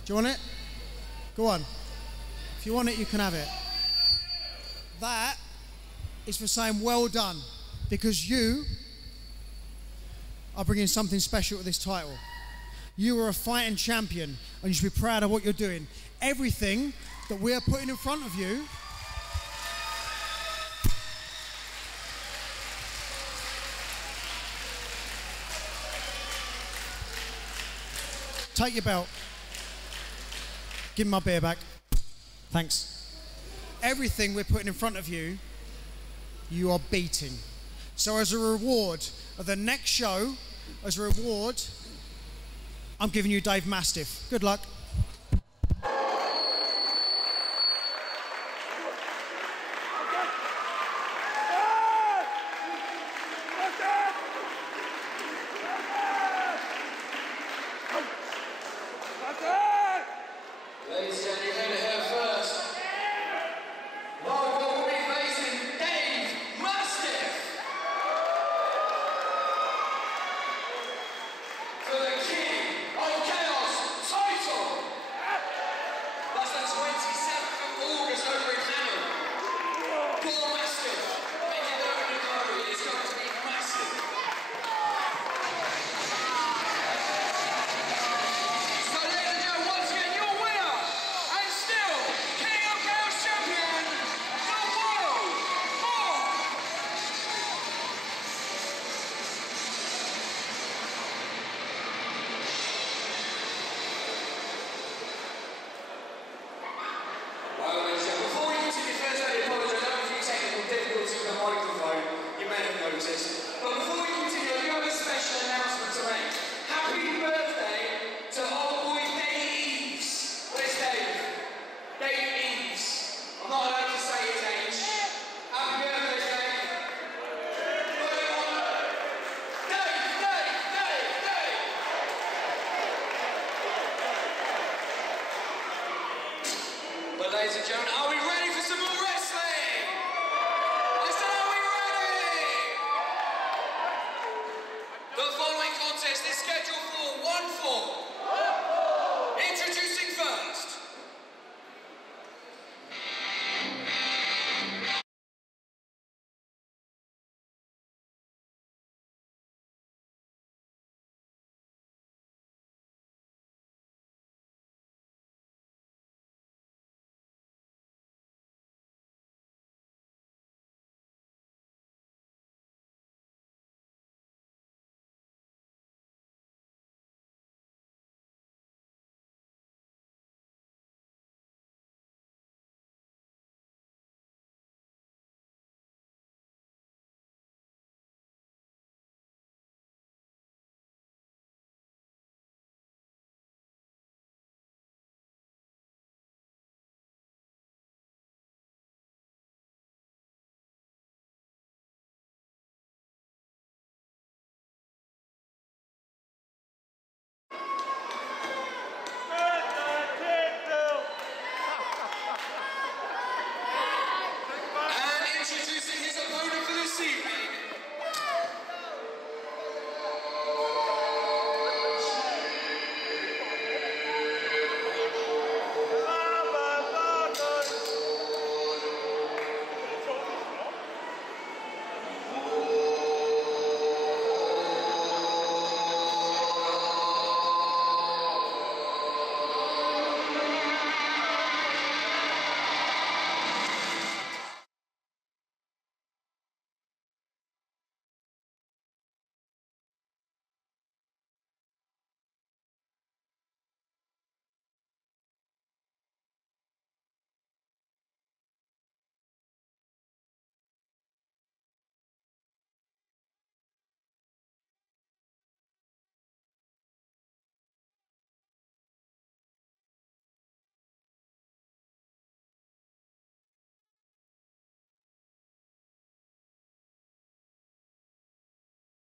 you want it? Go on. If you want it, you can have it. That is for saying well done, because you are bringing something special to this title. You are a fighting champion, and you should be proud of what you're doing. Everything that we are putting in front of you take your belt. Give me my beer back. Thanks. Everything we're putting in front of you, you are beating. So as a reward of the next show, I'm giving you Dave Mastiff. Good luck. Ladies and gentlemen, you heard it here first. Wild Boar will be facing Dave Mastiff for the King of Chaos title. That's the 27th of August over in Canada. Boar Mastiff, making their own glory. It's going to be massive. So ladies and gentlemen, once again, your winner and still King of Chaos champion, the Wild Boar. Well, ladies and gentlemen, before we continue, first let me apologise. I have a few technical difficulties with the microphone. You may have noticed. But before we continue, I do have a special announcement to make. Happy birthday to our boy Dave Eves. Where's Dave? Dave Eves. I'm not allowed to say his age. Happy birthday, Dave. Dave. But ladies and gentlemen, are we ready for some more wrestling? I said, are we ready? The following contest is scheduled for 1-4. Introducing first,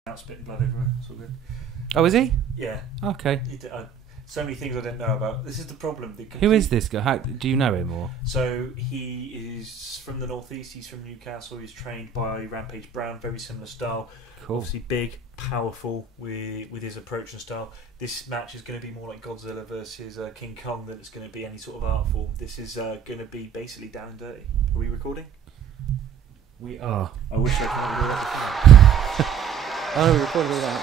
Out spitting blood everywhere. It's all good. Oh, is he? Yeah. Okay. So many things I didn't know about. This is the problem. Who is this guy? How, do you know him or? So he is from the northeast. He's from Newcastle. He's trained by Rampage Brown. Very similar style. Cool. Obviously big, powerful with his approach and style. This match is going to be more like Godzilla versus King Kong than it's going to be any sort of art form. This is going to be basically down and dirty. Are we recording? We are. I wish I could do that. Oh, we recorded all that.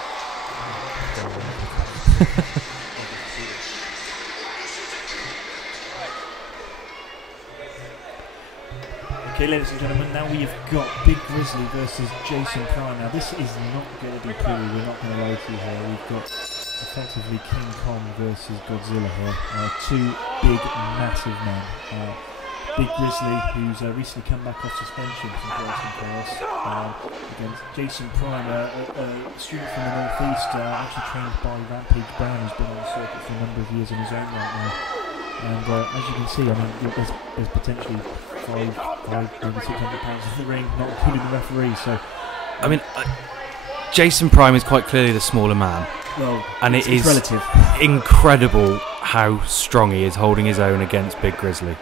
Okay, ladies and gentlemen, now we've got Big Grizzly versus Jason Prime. Now, this is not going to be pretty, we're not going to lie to you here. We've got effectively King Kong versus Godzilla here. Two big, massive men. Big Grizzly, who's recently come back off suspension from Wrestling Chaos, against Jason Prime, a student from the northeast, actually trained by Rampage Brown, who's been on the circuit for a number of years in his own right now. And as you can see, I mean, there's potentially 500, maybe 600 pounds in the ring, not including the referee. So, I mean, Jason Prime is quite clearly the smaller man. Well, and it is relative. Incredible how strong he is holding his own against Big Grizzly.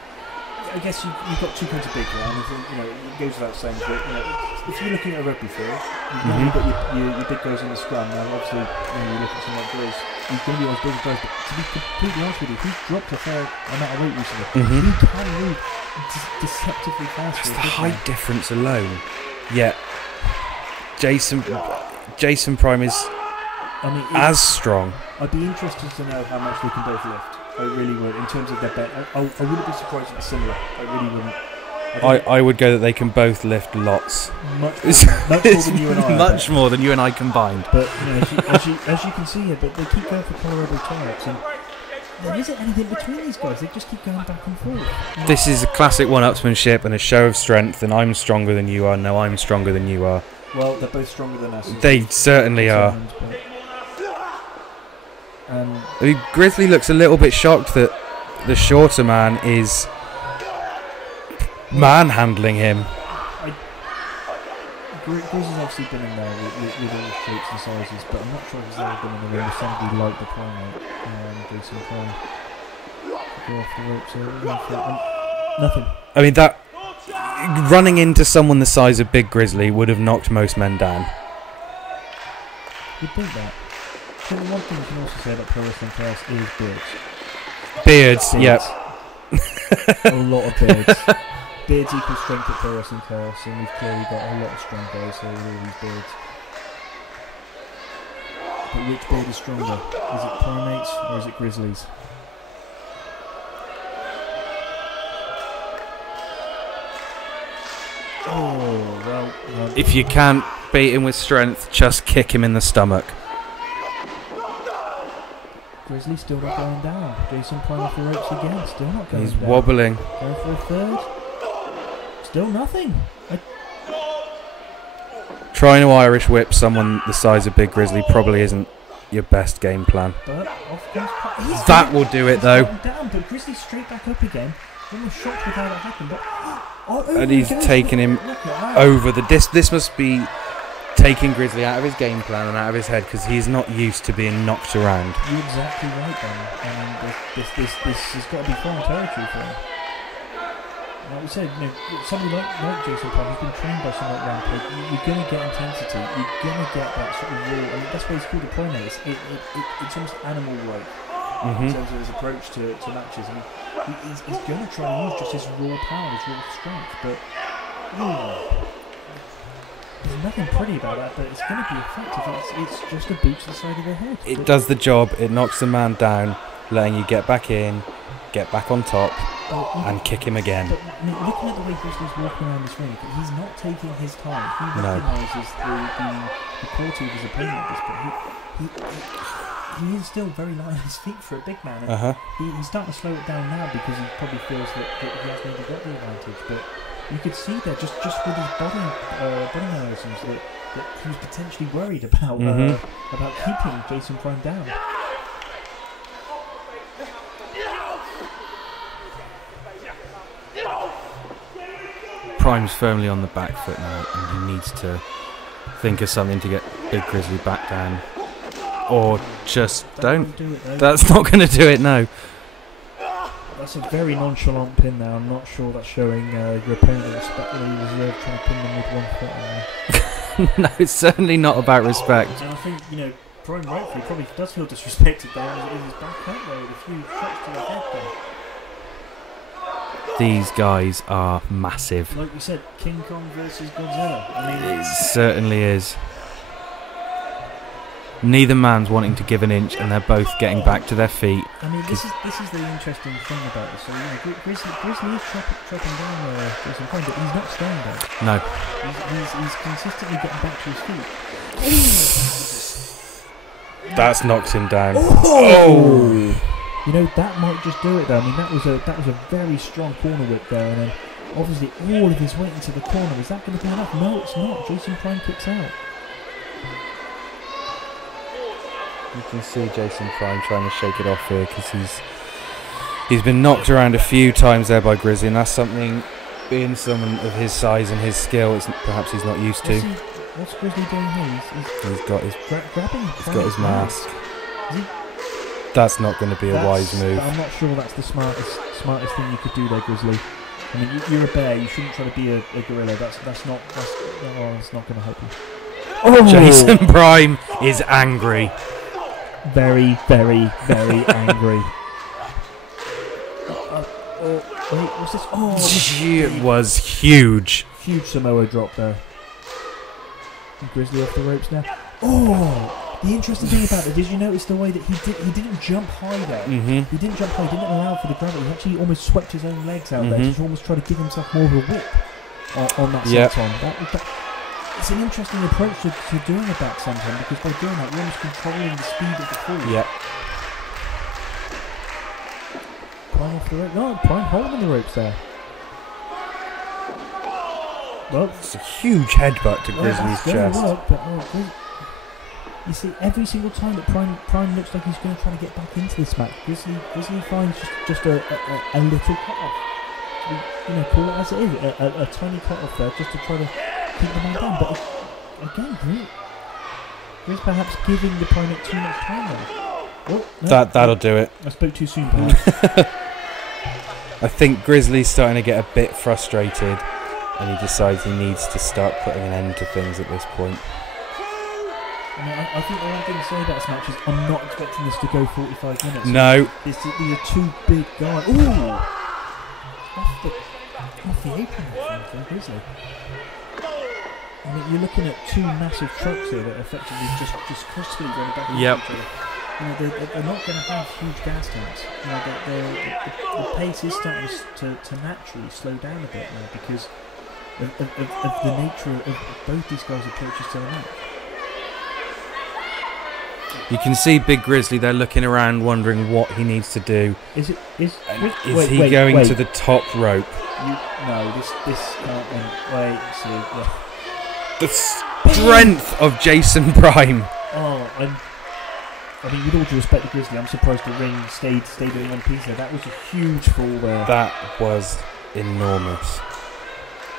I guess you've got two kinds of big here, and it goes without saying that if you're looking at a rugby field, you've got your big guys on the scrum. Now, obviously, you look at someone like Grizz, he's going to be one of those big guys, but to be completely honest with you, he's dropped a fair amount of weight recently. He can move deceptively fast. It's the height difference alone. Yeah, Jason Prime is as strong. I'd be interested to know how much they can both lift. I really would, in terms of their bet. I wouldn't be surprised if it's similar. I really wouldn't. I would go that they can both lift lots. Much more than you and I. Much more than you and I combined. But as you can see here, but they keep going for colorable types, and there isn't anything between these guys. They just keep going back and forth. This is a classic one-upsmanship and a show of strength, and I'm stronger than you are. No, I'm stronger than you are. Well, they're both stronger than us. They certainly are. I mean, Grizzly looks a little bit shocked that the shorter man is manhandling him. Grizzly's obviously been in there with all shapes and sizes, but I'm not sure if he's ever been in the ring with somebody like the Primate, Jason Prime. Go off the ropes, nothing. I mean, that running into someone the size of Big Grizzly would have knocked most men down. You'd think that. I think one thing you can also say about Pro Wrestling Chaos is beards. Beards, yep. A lot of beards. Beards equal strength at Pro Wrestling Chaos, and we've clearly got a lot of strong guys here with all these beards. But which beard is stronger? Is it Primates or is it Grizzlies? Oh, well. If you can't beat him with strength, just kick him in the stomach. Grizzly still not going down. Jason Prime off the ropes again. Still not going down. He's wobbling. Going for a third. Still nothing. Trying to Irish whip someone the size of Big Grizzly probably isn't your best game plan. But off goes that will do it though. Down, but Grizzly's straight back up again. Almost shocked with how that happened. But, and he's taking him over the disc. This must be taking Grizzly out of his game plan and out of his head because he's not used to being knocked around. You're exactly right, Ben. I mean, this has got to be foreign territory for him. Like we said, somebody like Jason Prime who's been trained by someone like Rampage, you're going to get intensity, you're going to get that sort of raw, I mean, that's why he's called a primate. It's almost animal-like in terms of his approach to matches. I mean, he's going to try and use just his raw power, his raw strength, but there's nothing pretty about that, but it's going to be effective. It's just a boot to the side of the head. It does the job, it knocks the man down, letting you get back in, get back on top, and kick him again. But looking at the way Grizzly's walking around this ring, he's not taking his time. He recognises the quality of his opponent at this point. He is still very light on his feet for a big man. And he's starting to slow it down now because he probably feels that he has maybe got the advantage. But you could see there, just with his body mannerisms, that he was potentially worried about keeping Jason Prime down. Prime's firmly on the back foot now, and he needs to think of something to get Big Grizzly back down. Or just don't. Do it, though. That's not going to do it, no. That's a very nonchalant pin there. I'm not sure that's showing your opponent respect that he reserved trying to pin them with 1 foot on there. No, it's certainly not about respect. And I think, Prime rightfully probably does feel disrespected there as he's back up there with a few shots to the head there. These guys are massive. Like we said, King Kong versus Godzilla. I mean, It certainly is. Neither man's wanting to give an inch, and they're both getting back to their feet. I mean, this is the interesting thing about this. So, Grizzly is chopping down Jason Prime, but he's not staying down. No. He's consistently getting back to his feet. That's knocked him down. Oh! That might just do it though. I mean, that was a very strong corner whip there, and then obviously all of his weight into the corner. Is that going to be enough? No, it's not. Jason Prime kicks out. You can see Jason Prime trying to shake it off here because he's been knocked around a few times there by Grizzly, and that's something, being someone of his size and his skill, perhaps he's not used to. What's Grizzly doing here? He's got his grabbing. He's got his mask. Is he? That's not going to be a wise move. I'm not sure that's the smartest thing you could do there, Grizzly. I mean, you're a bear. You shouldn't try to be a gorilla. That's not going to help you. Oh! Jason Prime is angry. Very, very, very angry. Wait, what's this? Oh, it was huge. Huge Samoa drop there. And Grizzly off the ropes now. Oh! The interesting thing about it, did you notice the way that he didn't jump high there? Mm-hmm. He didn't jump high, he didn't allow for the gravity. He actually almost swept his own legs out there to almost try to give himself more of a whip on that senton. It's an interesting approach to doing a back senton, because by doing that, you're almost controlling the speed of the fall. Yep. Prime off the rope. No, Prime holding the ropes there. Well, it's a huge headbutt to Grizzly's chest. You see, every single time that Prime looks like he's going to try to get back into this match, Grizzly finds just a little cut-off. Call it as it is, a tiny cut-off there, just to try to keep the man down. But again, Grizz perhaps giving the Primate too much time there. Oh, no, that'll do it. I spoke too soon, perhaps. I think Grizzly's starting to get a bit frustrated, and he decides he needs to start putting an end to things at this point. I mean, I think the one thing to say about this match is I'm not expecting this to go 45 minutes. No. These are two big guys. Ooh! Off the apron from Grizzly. I mean, you're looking at two massive trucks here that are effectively just crisply going back into each other. They're not going to have huge gas tanks. The pace is starting to naturally slow down a bit now because of the nature of both these guys' approaches to the match. You can see Big Grizzly there looking around, wondering what he needs to do. Is he going to the top rope? This can't end. Wait, see. Yeah. The strength of Jason Prime. Oh, I mean, with all due respect to Grizzly, I'm surprised the ring stayed in one piece there. That was a huge fall there. That was enormous.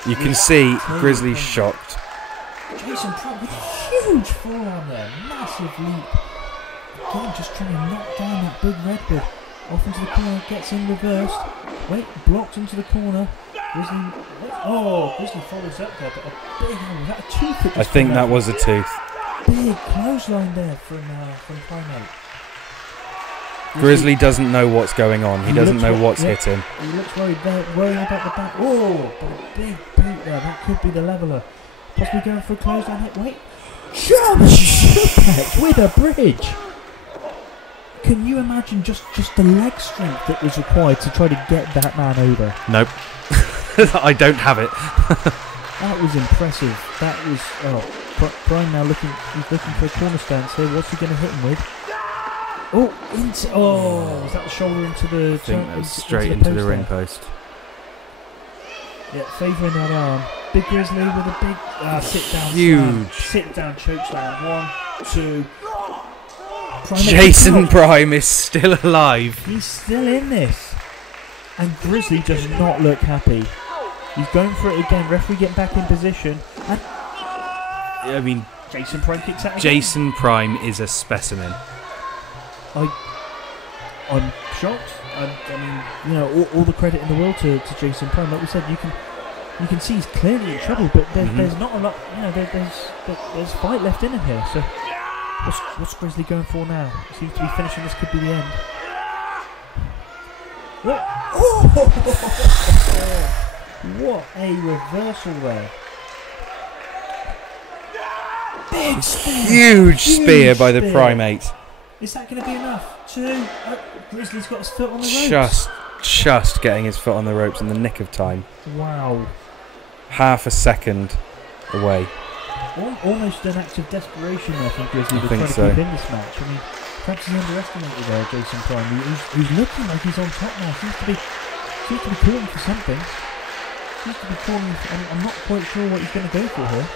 You can see Grizzly's shocked. Jason Prime with a huge forearm there, massive leap. Again, just trying to knock down that big redwood. Off into the corner, gets in reversed. Wait, blocked into the corner. Grizzly follows up there, but a big one. Was that a tooth? I think that was a tooth. Big clothesline there from Primate. Grizzly doesn't know what's going on. He doesn't know what's hit him. He looks worried about the back. Oh, but a big boot there. That could be the leveler. Possibly going for a clothesline hit. Wait. German suplex with a bridge. Can you imagine just the leg strength that was required to try to get that man over? Nope. I don't have it. That was impressive. That was... Prime now looking for a corner stance here. What's he going to hit him with? Was that the shoulder into the... I think that was straight into the ring post. Yeah, favouring that arm. Big Grizzly with a big sit-down huge sit-down choke slam. 1, 2... Jason Prime is still alive. He's still in this. And Grizzly does not look happy. He's going for it again. Referee getting back in position. And I mean, Jason Prime kicks out again. Jason Prime is a specimen. I'm shocked. I mean, you know, all the credit in the world to Jason Prime. Like we said, you can see he's clearly in trouble, but there's not a lot. You know, there's fight left in him here. So what's Grizzly going for now? Seems to be finishing. This could be the end. What? What a reversal there! Big spear. Huge spear by the Primate. Is that going to be enough? Grizzly's got his foot on the ropes. Just getting his foot on the ropes in the nick of time. Wow. Half a second away. Almost an act of desperation there from Grizzly to I think try to so. keep in this match. I mean, perhaps he underestimated there, Jason Prime. Who's looking like he's on top now. Seems to be calling for something. Seems to be calling. I'm not quite sure what he's going to go for here.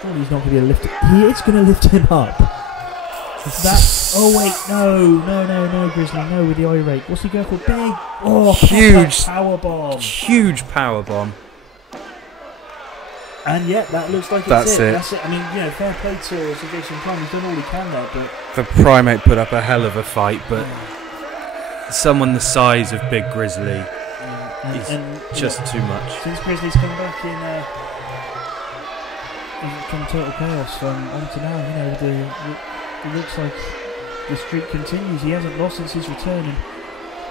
Surely he's not going to be able to lift it. He is going to lift him up. Is that? Oh wait, no, Grizzly, no with the eye rake. What's he going for? Big, huge power bomb. Huge power bomb. And yeah, that looks like That's it. That's it. I mean, you know, fair play to Jason Prime. He's done all he can there, but The Primate put up a hell of a fight, but someone the size of Big Grizzly is just too much. Since Grizzly's come back from Total Chaos on to now, you know, it looks like the streak continues. He hasn't lost since his return, and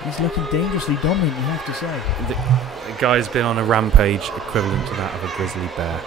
he's looking dangerously dominant, you have to say. The guy's been on a rampage equivalent to that of a grizzly bear.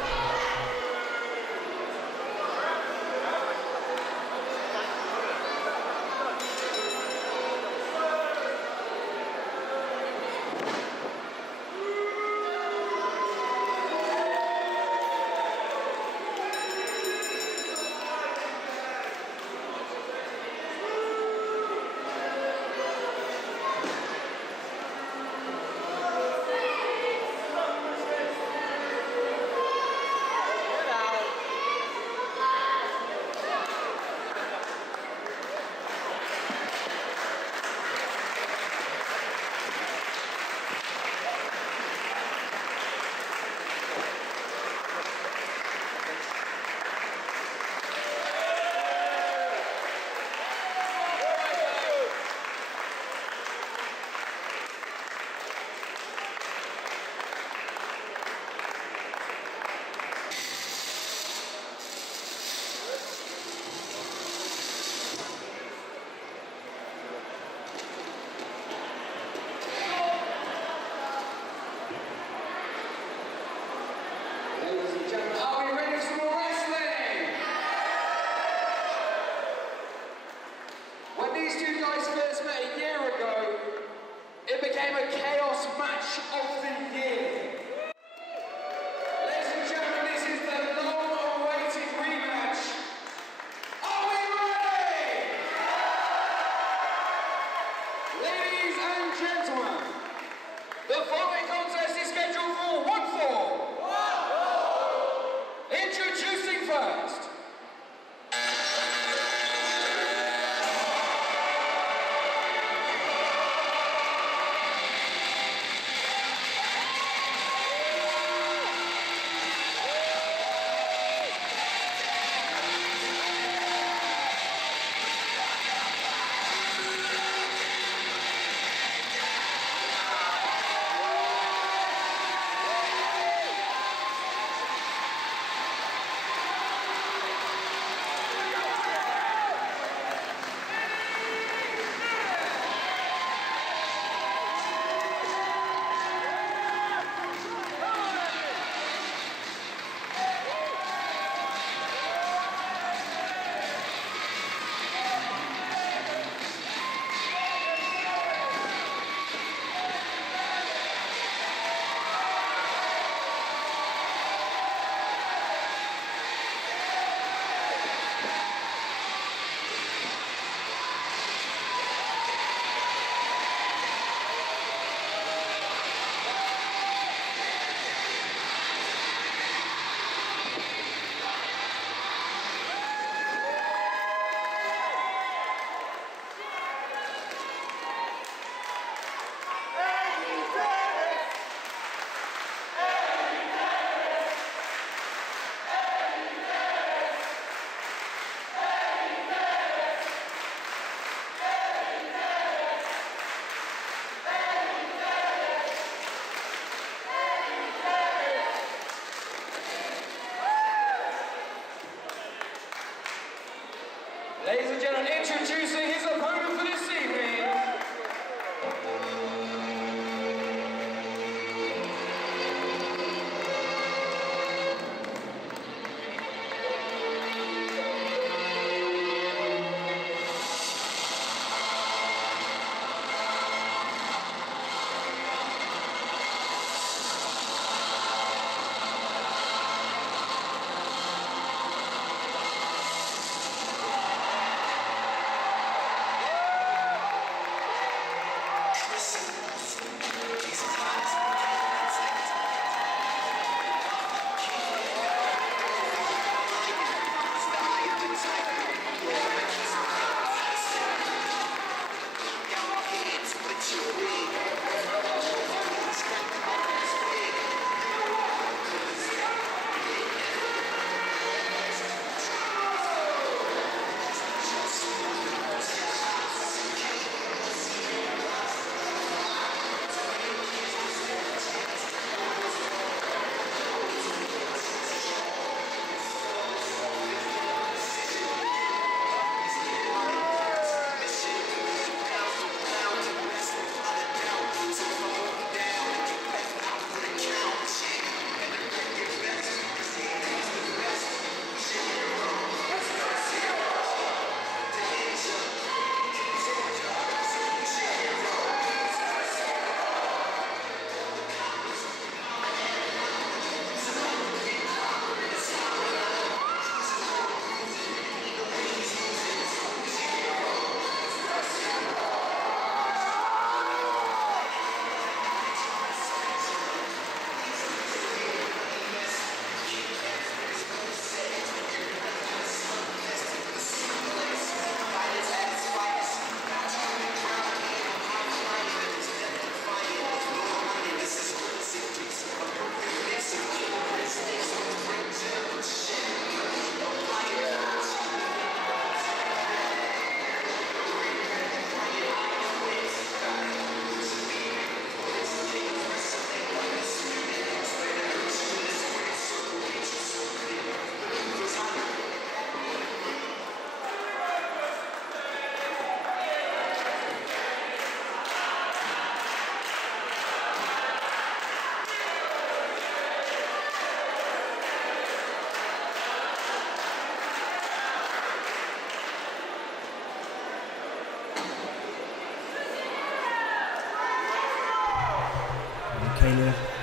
Ladies and gentlemen, introducing his opponent for this evening.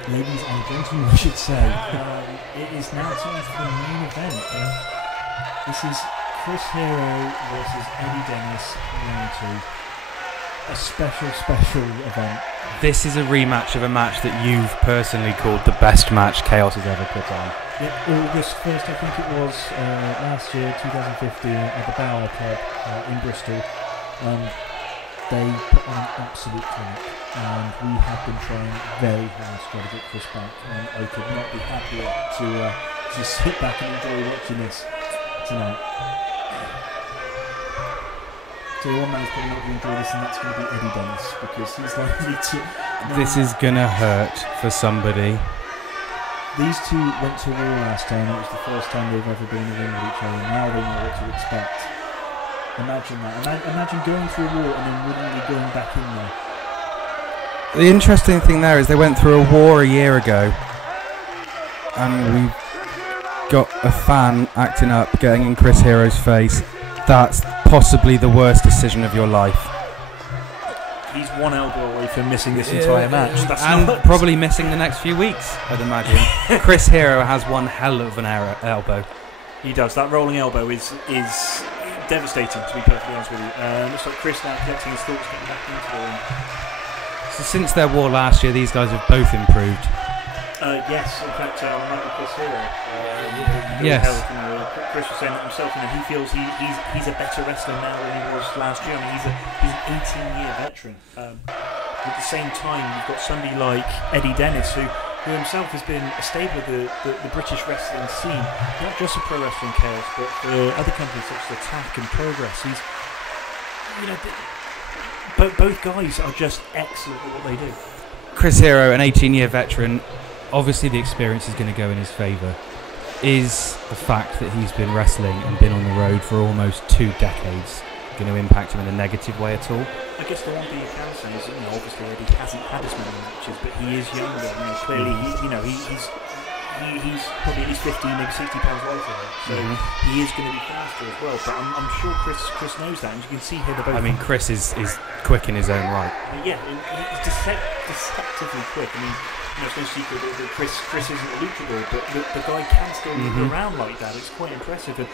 Ladies and gentlemen, I should say, it is now time for the main event. This is Chris Hero versus Eddie Dennis round 2. A special event. This is a rematch of a match that you've personally called the best match Chaos has ever put on. Yep, August 1st, I think it was, last year, 2015, at the Boar Club in Bristol. They put on an absolute clinic, and we have been trying very hard to try to get Chris back, and I could not be happier to sit back and enjoy watching this tonight. So one man's probably not going to enjoy this, and that's going to be Eddie Dennis, because he's likely to... This is going to hurt for somebody. These two went to war last time. It was the first time they've ever been in a ring with each other. Now they know what to expect. Imagine that. Imagine going through a war and then willingly going back in there. The interesting thing there is they went through a war a year ago, and we got a fan acting up, getting in Chris Hero's face. That's possibly the worst decision of your life. He's one elbow away from missing this entire match. That's and probably missing the next few weeks, I'd imagine. Chris Hero has one hell of an elbow. He does. That rolling elbow is devastating, to be perfectly honest with you. Looks like Chris now collecting his thoughts, getting back into the ring. So since their war last year, these guys have both improved. Yes, in fact, like with Chris Hero. Yes. Chris was saying that himself. He feels he's a better wrestler now than he was last year. He's an 18-year veteran. At the same time, you've got somebody like Eddie Dennis, who himself has been a staple of the British wrestling scene, not just for Pro Wrestling Chaos, but for other companies such as Attack and Progress. But both guys are just excellent at what they do. Chris Hero, an 18-year veteran, obviously the experience is going to go in his favour. is the fact that he's been wrestling and been on the road for almost 2 decades going to impact him in a negative way at all? I guess the one thing you can say is that, obviously Eddie hasn't had as many matches, but he is younger. Clearly, he's probably at least 50, maybe 60 pounds lighter, so he is going to be faster as well. But I'm sure Chris knows that, and you can see here they're both. I mean, Chris is quick in his own right. Yeah, he's deceptively quick. I mean, it's no secret that Chris isn't a luchador, but the guy can still move around like that. It's quite impressive, and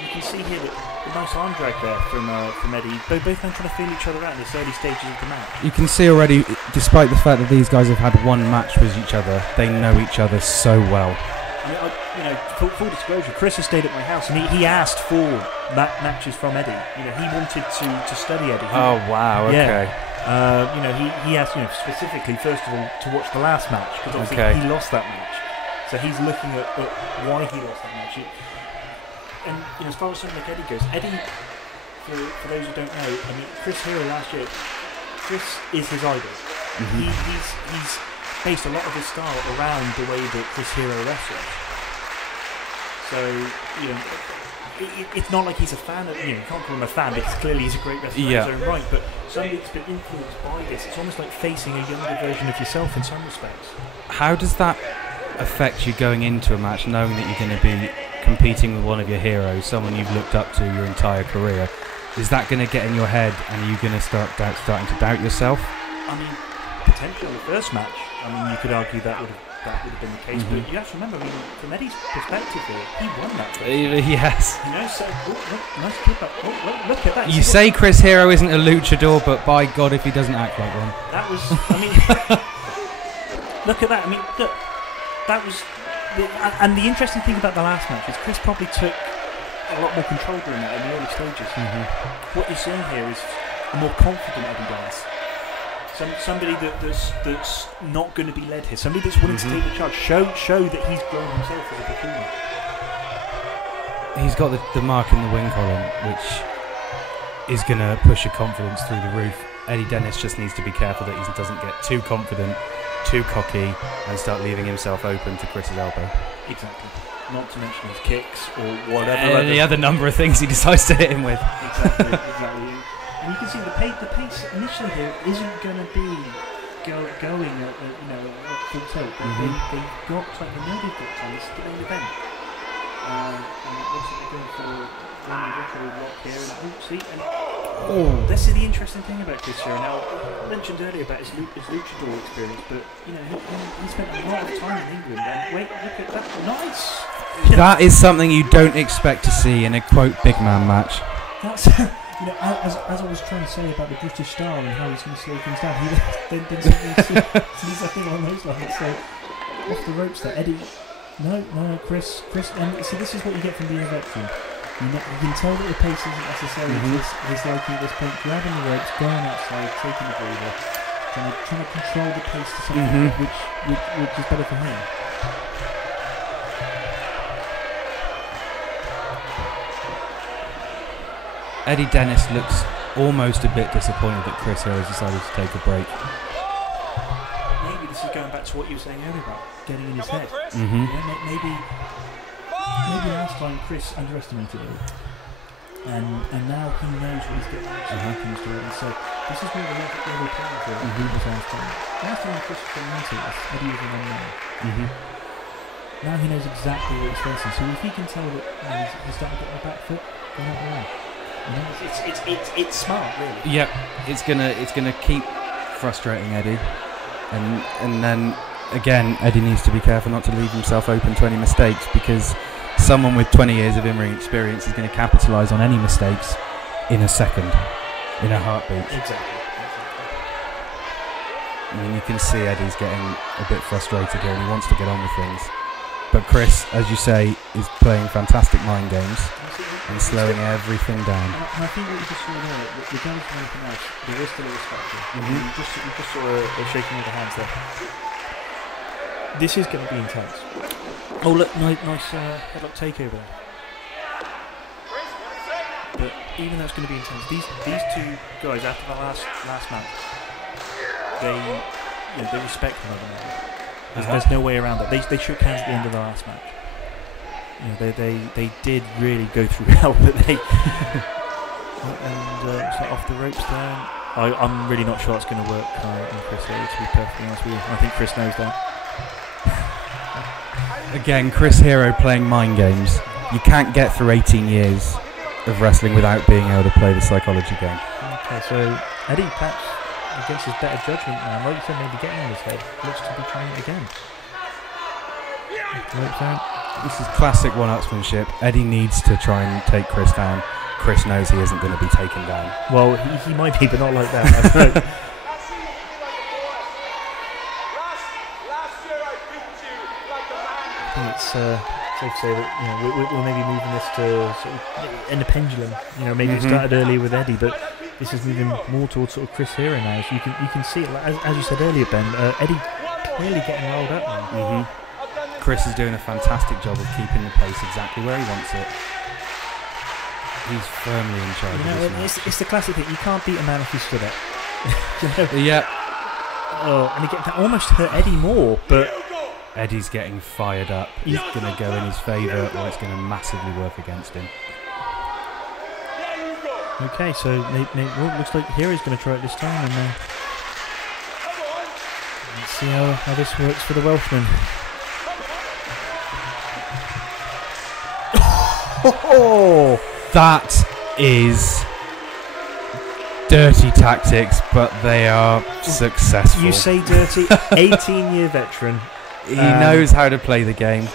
you can see here that a nice arm drag there from Eddie. Both men trying to feel each other out in the early stages of the match. You can see already, despite the fact that these guys have had one match with each other, they know each other so well. Full disclosure, Chris has stayed at my house, and he asked for matches from Eddie. He wanted to study Eddie. Oh wow! Okay. Yeah. He asked specifically first of all to watch the last match, because obviously he lost that match, so he's looking at why he lost that match. And as far as something like Eddie goes, Eddie, for those who don't know, I mean, Chris Hero last year, Chris is his idol. He's based a lot of his style around the way that Chris Hero wrestles. So it's not like he's a fan of, you can't call him a fan because clearly he's a great wrestler in his own right, but somebody that's been influenced by this, it's almost like facing a younger version of yourself in some respects. How does that affect you going into a match, knowing that you're going to be competing with one of your heroes, someone you've looked up to your entire career? Is that going to get in your head, and are you going to starting to doubt yourself? I mean, potentially the first match, I mean, you could argue that would have been the case, but you have to remember, I mean, from Eddie's perspective here, he won that match. Yes. So nice clip up. Look at that. You say Chris Hero isn't a luchador, but by God, if he doesn't act like one. That was, I mean, look at that. I mean, look, that was, and the interesting thing about the last match is Chris probably took a lot more control during that in the early stages. What you're seeing here is a more confident Eddie Dennis. Somebody that's not going to be led here. Somebody that's willing to take the charge. Show that he's grown himself as a performer. He's got the mark in the wing column, which is going to push your confidence through the roof. Eddie Dennis just needs to be careful that he doesn't get too confident, too cocky, and start leaving himself open to Chris's elbow. Exactly. Not to mention his kicks or whatever. Any other number of things he decides to hit him with. Exactly. And you can see the pace initially here isn't going to be going at full tilt. They've got time. They know they've got time. It's the main event. And also they're going for one record lock here. And this is the interesting thing about Chris Hero. Now, I mentioned earlier about his luchador experience, but he spent a lot of time in England. And wait, look at that! Nice. That is something you don't expect to see in a quote big man match. That's. As I was trying to say about the British style and how he's going to slow things down, he then sees something along those lines. So off the ropes there, Eddie. No, Chris, and see, this is what you get from being a veteran. You can tell that the pace isn't necessarily his liking at this point. Grabbing the ropes, going outside, taking the breather, trying to control the pace to something which is better for him. Eddie Dennis looks almost a bit disappointed that Chris Hero has decided to take a break. Maybe this is going back to what you were saying earlier about getting in his head. Maybe last time Chris underestimated him, and now he knows what he's getting comes to it. And so this is where the level playing for was last time. Last time Chris was going into this, Eddie was an unknown. Now he knows exactly what he's facing. So if he can tell that he's starting to get on the back foot, go out the way. It's smart, really. Yep, it's gonna keep frustrating Eddie, and then again Eddie needs to be careful not to leave himself open to any mistakes, because someone with 20 years of in-ring experience is going to capitalise on any mistakes in a second, in a heartbeat. Exactly. I mean, you can see Eddie's getting a bit frustrated here, and he wants to get on with things. But Chris, as you say, is playing fantastic mind games and slowing everything down. And I think what you just saw there, regardless of anything else, there is still a respect here. You just saw a shaking of the hands there. This is going to be intense. Oh look, nice headlock takeover there. But even though it's going to be intense, these two guys after the last match, they respect one another. There's no way around that. They shook hands at the end of the last match. they did really go through hell, but they and it's not off the ropes there. I'm really not sure it's going to work on Chris Hero, to be perfectly honest with you. I think Chris knows that. Again, Chris Hero playing mind games. You can't get through 18 years of wrestling without being able to play the psychology game. Okay, so Eddie, perhaps against his better judgment now, like you said, maybe getting on his head, looks to be trying it again. This is classic one-upsmanship. Eddie needs to try and take Chris down. Chris knows he isn't going to be taken down. Well, he might be, but not like that. I don't know. I think it's safe to say that we're maybe moving this to sort of in a pendulum. Maybe it started earlier with Eddie, but this is moving more towards sort of Chris Hero now. So you can see it, as you said earlier, Ben. Eddie clearly getting rolled up now. Chris is doing a fantastic job of keeping the pace exactly where he wants it. He's firmly in charge of this match. It's the classic thing. You can't beat a man if he stood up. Yeah. Oh, and that almost hurt Eddie more, but Eddie's getting fired up. He's going to go in his favour, or it's going to massively work against him. Okay, so looks like Hero's going to try it this time, and let's see how this works for the Welshman. That is dirty tactics, but they are successful. You say dirty, 18-year veteran. He knows how to play the game.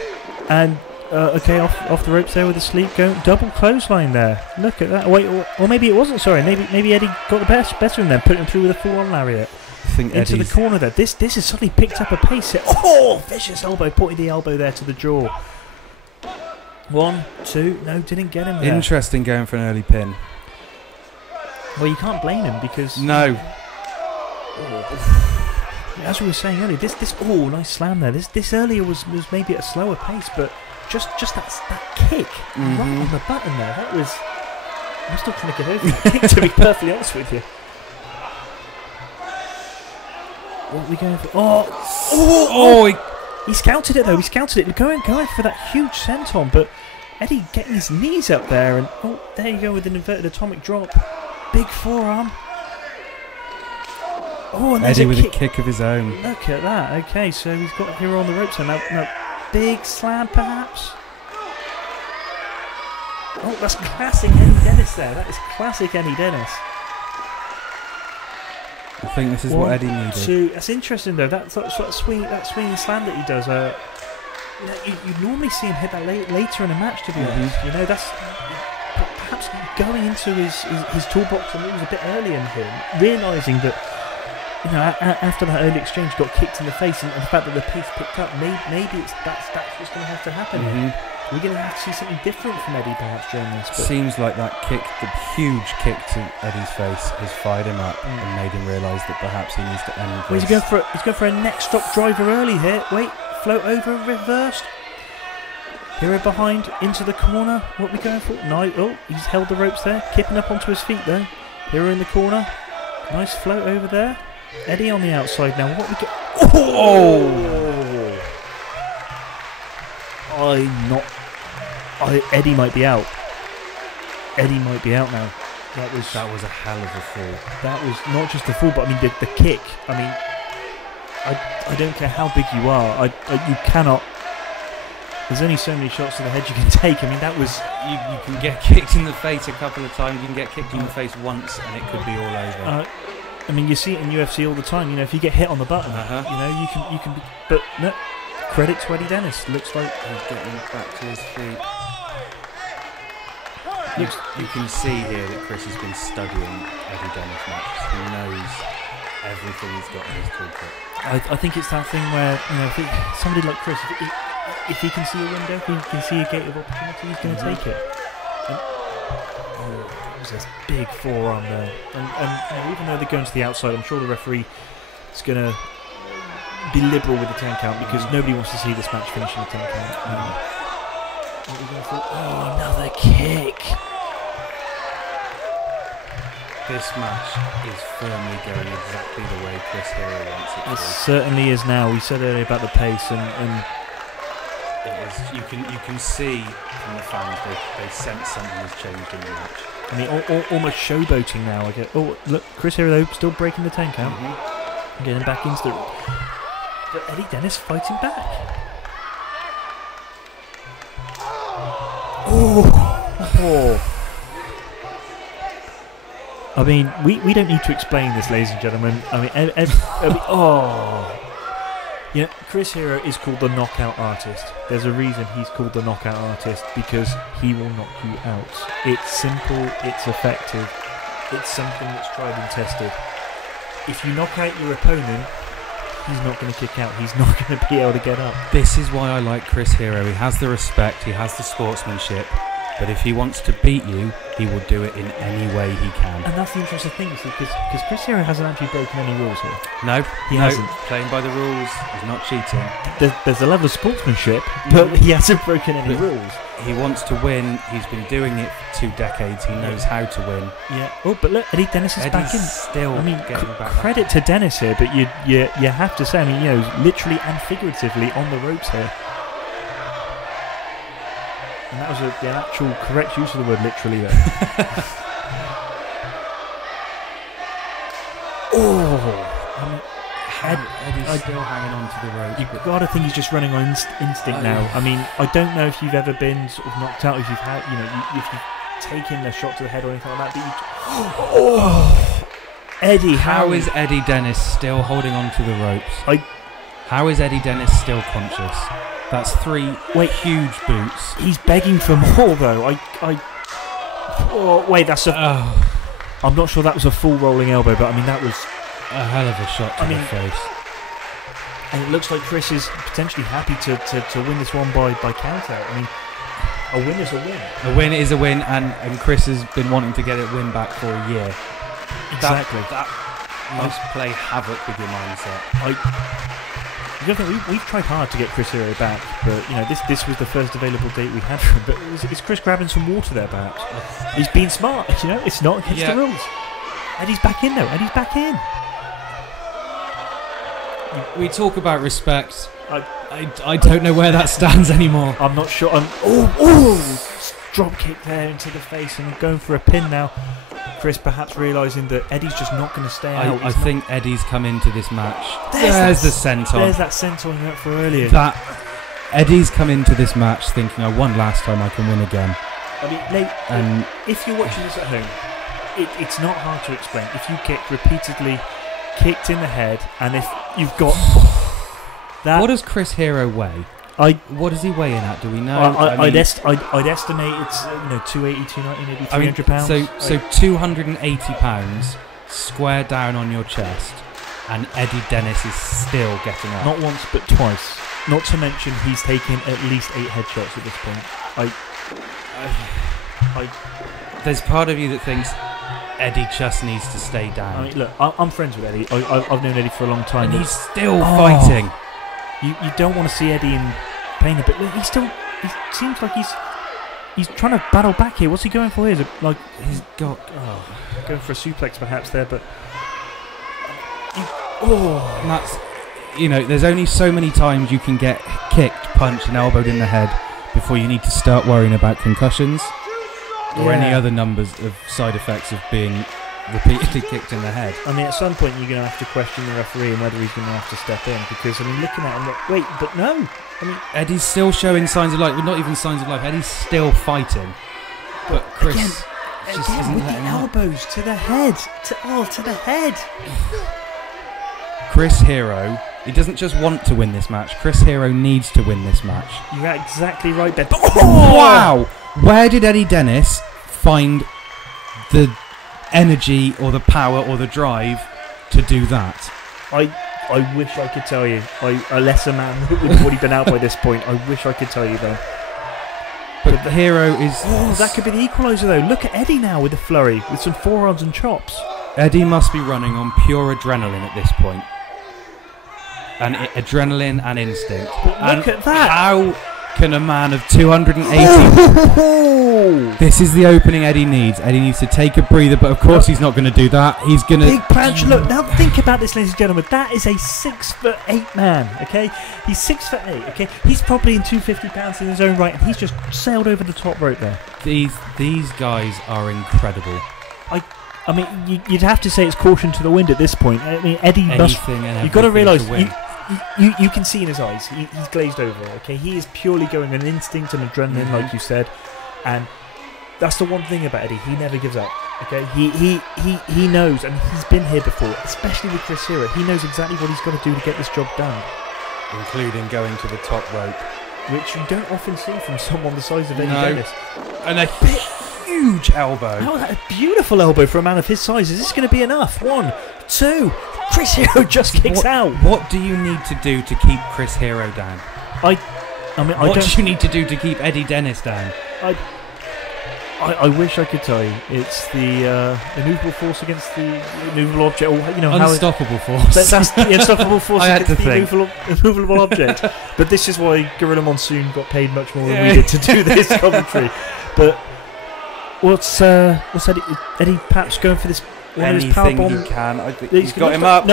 And okay, off the ropes there with the sleep, going double clothesline there. Look at that. Wait, or maybe it wasn't. Sorry, maybe Eddie got the better in there, put him through with a full-on lariat. I think into the corner there. This has suddenly picked up a pace here. Oh, vicious elbow, putting the elbow there to the jaw. 1, 2, no, didn't get him there. Interesting going for an early pin. Well, you can't blame him because no. As we were saying earlier, this nice slam there. This earlier was maybe at a slower pace, but just that kick right on the button there. That was. I'm still trying to get over that kick, to be perfectly honest with you. What are we going for? He scouted it though. He scouted it, going for that huge senton, but Eddie getting his knees up there, and there you go with an inverted atomic drop. Big forearm. And Eddie with a kick of his own. Look at that. Okay, so he's got Hero on the ropes, and now big slam perhaps. Oh, that's classic Eddie Dennis there. That is classic Eddie Dennis. I think this is what Eddie needed. 2. That's interesting though. That sort of swinging slam that he does. You normally see him hit that later in a match. To be honest, that's perhaps going into his toolbox and moves a bit earlier in him, realising that after that early exchange, got kicked in the face, and the fact that the pace picked up, maybe that's what's going to have to happen. We're going to have to see something different from Eddie perhaps during this. But seems like that kick, the huge kick to Eddie's face, has fired him up and made him realise that perhaps he needs to end this. He's going for a neck stop driver early here. Wait, float over, reversed. Hero behind, into the corner. What are we going for? No, he's held the ropes there, kipping up onto his feet though. Hero in the corner. Nice float over there. Eddie on the outside now. What we get? Eddie might be out. Eddie might be out now. That was a hell of a fall. That was not just a fall, but I mean the kick. I mean, I don't care how big you are. You cannot. There's only so many shots to the head you can take. I mean, that was. You can get kicked in the face a couple of times. You can get kicked in the face once, and it could be all over. I mean, you see it in UFC all the time. If you get hit on the button, you can. But no, credit to Eddie Dennis. Looks like he's getting back to his feet. You can see here that Chris has been studying Eddie Dennis matches. He knows everything he's got in his toolkit. I think it's that thing where somebody like Chris, if he can see a window, if he can see a gate of opportunity, he's going to take it. This big forearm there, and even though they're going to the outside, I'm sure the referee is going to be liberal with the 10 count because nobody wants to see this match finish in a 10 count. Another kick. This match is firmly going exactly the way Chris Hero wants it to. It certainly is now. We said earlier about the pace, and You can see from the fans they sense something has changed in the match. I mean, almost showboating now. I get. Oh, look, Chris Hero still breaking the 10 count, getting back into the. But Eddie Dennis fighting back. Oh. I mean, we don't need to explain this, ladies and gentlemen. I mean, you know, Chris Hero is called the knockout artist. There's a reason he's called the knockout artist, because he will knock you out. It's simple, it's effective, it's something that's tried and tested. If you knock out your opponent, he's not going to kick out, he's not going to be able to get up. This is why I like Chris Hero. He has the respect, he has the sportsmanship, but if he wants to beat you, he will do it in any way he can. And that's the interesting thing, because Chris Hero hasn't actually broken any rules here. No, he hasn't. Playing by the rules, he's not cheating. There's a level of sportsmanship, but he hasn't broken any rules. He wants to win, he's been doing it for 2 decades, he knows how to win. Yeah. Oh, but look, Eddie Dennis is back in. Still I mean, getting back credit to Dennis here, but you have to say, I mean, you know, literally and figuratively on the ropes here. And that was the actual correct use of the word literally there. I mean, Eddie's still hanging on to the rope. You've got to think he's just running on instinct now. I mean, I don't know if you've ever been sort of knocked out, if you've had, you know, if you've taken a shot to the head or anything like that. But Eddie, how is Eddie Dennis still holding on to the ropes? How is Eddie Dennis still conscious? That's 3 huge boots. He's begging for more, though. Oh, wait, that's a. I'm not sure that was a full rolling elbow, but I mean that was a hell of a shot to the face. And it looks like Chris is potentially happy to win this one by count out. I mean, a win is a win. A win is a win, and Chris has been wanting to get it win back for a year. Exactly. That must play havoc with your mindset. We've tried hard to get Chris Hero back, but you know this was the first available date we had for him. But is Chris grabbing some water there, perhaps? He's being smart, you know. It's not against the rules. Eddie's back in though. Eddie's back in. We talk about respect. I don't know where that stands anymore. I'm not sure. Drop kick there into the face and going for a pin now. Chris perhaps realising that Eddie's just not going to stay out. I think Eddie's come into this match. There's the senton. There's that senton you went for earlier. Eddie's come into this match thinking, I won last time, I can win again. I mean, if you're watching this at home, it's not hard to explain. If you get repeatedly kicked in the head, and if you've got that. What does Chris Hero weigh? What does he weigh in at? Do we know? I'd estimate it's 280, 290, maybe 300 pounds. So 280 pounds square down on your chest, and Eddie Dennis is still getting up. Not once, but twice. Not to mention he's taken at least 8 headshots at this point. There's part of you that thinks Eddie just needs to stay down. I mean, look, I'm friends with Eddie. I've known Eddie for a long time, and he's still fighting. You don't want to see Eddie in pain a bit. He seems like he's trying to battle back here. What's he going for here? Is it like he's got going for a suplex perhaps there, but and that's, there's only so many times you can get kicked, punched and elbowed in the head before you need to start worrying about concussions or any other numbers of side effects of being repeatedly kicked in the head. I mean, at some point you're going to have to question the referee and whether he's going to have to step in, because I mean, looking at him, wait, but no. I mean, Eddie's still showing signs of life. Well, not even signs of life. Eddie's still fighting, but Chris just isn't with the letting up. elbows to the head, to the head. Chris Hero, he doesn't just want to win this match. Chris Hero needs to win this match. You're exactly right, Ben. Wow! Where did Eddie Dennis find the energy or the power or the drive to do that? I wish I could tell you. A lesser man would have already been out by this point. I wish I could tell you, Ben. But the Hero is... that could be the equaliser, though. Look at Eddie now with the flurry, with some forearms and chops. Eddie must be running on pure adrenaline at this point. And adrenaline and instinct. But look at that! How can a man of 280... This is the opening Eddie needs. Eddie needs to take a breather, but of course he's not going to do that. He's going to... Big punch. Look, now think about this, ladies and gentlemen. That is a 6'8" man, okay? He's 6'8", okay? He's probably in 250 pounds in his own right, and he's just sailed over the top rope there. These guys are incredible. I mean, you'd have to say it's caution to the wind at this point. I mean, Eddie must... You've got to realise... You can see in his eyes, he's glazed over, okay? He is purely going on instinct and adrenaline, like you said. And that's the one thing about Eddie, he never gives up, okay? He knows, and he's been here before, especially with Chris Hero. He knows exactly what he's got to do to get this job done. Including going to the top rope. Which you don't often see from someone the size of Eddie Dennis. And a huge elbow. Oh, that a beautiful elbow for a man of his size. Is this going to be enough? 1, 2... Chris Hero just kicks out. What do you need to do to keep Chris Hero down? What do you need to do to keep Eddie Dennis down? I wish I could tell you. It's the immovable force against the immovable object. Or, you know, unstoppable force. That's the unstoppable force against the immovable object. But this is why Gorilla Monsoon got paid much more than we did to do this commentary. But what's Eddie perhaps going for this? Anything he can. He's got him up.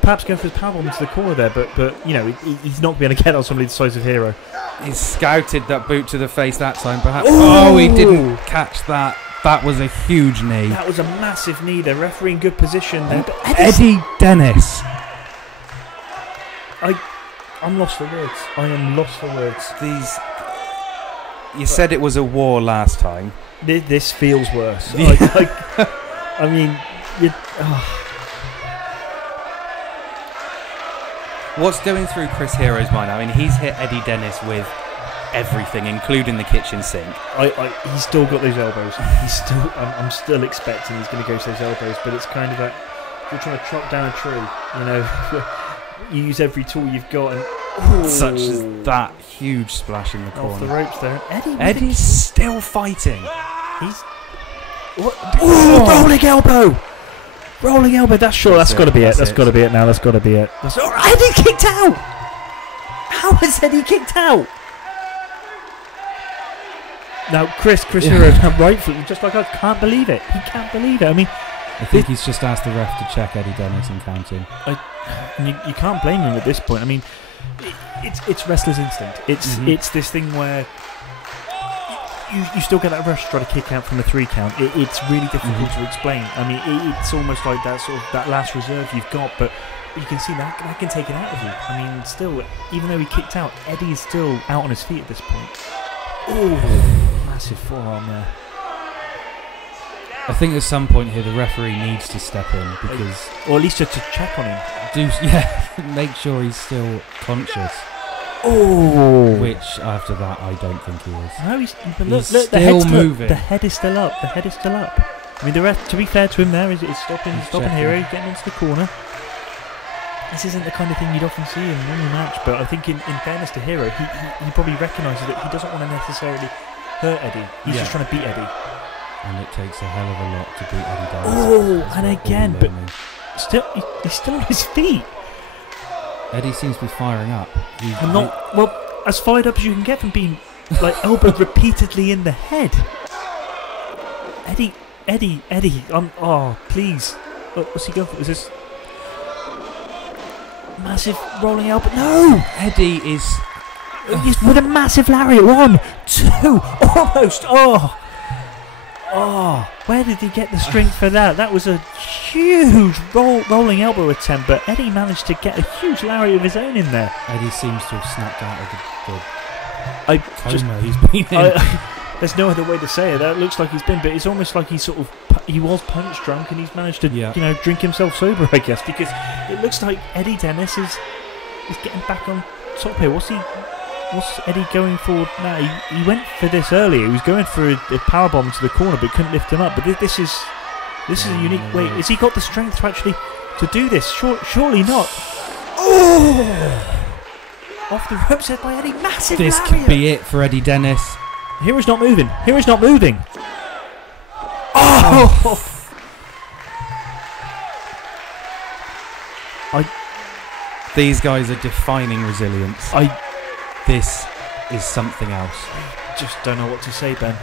Perhaps going for his powerbomb into the corner there, but you know he's not going to get on somebody the size of Hero. He scouted that boot to the face that time, perhaps. Oh, he didn't catch that. That was a huge knee. That was a massive knee. The referee in good position there. But Eddie Dennis. I'm lost for words. I am lost for words. You said it was a war last time. This feels worse. I mean. What's going through Chris Hero's mind? I mean, he's hit Eddie Dennis with everything, including the kitchen sink. He's still got those elbows. I'm still expecting he's going to go to those elbows, but it's kind of like you're trying to chop down a tree. You know, you use every tool you've got, and such as that huge splash in the corner. Off the ropes there. Eddie's still fighting. He's rolling elbow. Rolling elbow, that's got to be it. That's got to be it now. That's got to be it. Eddie kicked out! How has Eddie kicked out? Now, Chris Hero's rightfully, just like I can't believe it. He can't believe it. I mean, I think he's just asked the ref to check Eddie Dennis and count him. You can't blame him at this point. I mean, it's wrestler's instinct. It's this thing where you still get that rush to try to kick out from a 3 count. It's really difficult to explain. I mean, it's almost like that sort of that last reserve you've got, but you can see that can take it out of you. I mean, still, even though he kicked out, Eddie is still out on his feet at this point. Oh, massive forearm there. I think at some point here the referee needs to step in because, or at least just to check on him. Make sure he's still conscious. Oh, which after that I don't think he is. No, he's still the head's moving. The head is still up. The head is still up. I mean, the ref, to be fair to him, there is stopping Hero, getting into the corner. This isn't the kind of thing you'd often see in a normal match, but I think in fairness to Hero, he probably recognises that he doesn't want to necessarily hurt Eddie. He's just trying to beat Eddie. And it takes a hell of a lot to beat Eddie Dennis. Oh, and again, but he's still on his feet. Eddie seems to be firing up. As fired up as you can get from being elbowed repeatedly in the head. Eddie, please. What's he going for? Is this massive rolling elbow? No! Eddie is with a massive lariat. 1, 2, almost. Where did he get the strength for that? That was a huge rolling elbow attempt, but Eddie managed to get a huge lariat of his own in there. Eddie seems to have snapped out of the coma he's been in. There's no other way to say it. That looks like he's been, but it's almost like he was punch drunk and he's managed to drink himself sober, I guess, because it looks like Eddie Dennis is getting back on top here. What's Eddie going for now? He went for this earlier. He was going for a powerbomb to the corner, but couldn't lift him up. But this is a unique way. Has he got the strength to actually to do this? Surely not. Oh! Off the ropes head by Eddie. Massive This lariat. could be it for Eddie Dennis. Hero's not moving. Oh! These guys are defining resilience. This is something else. I just don't know what to say, Ben.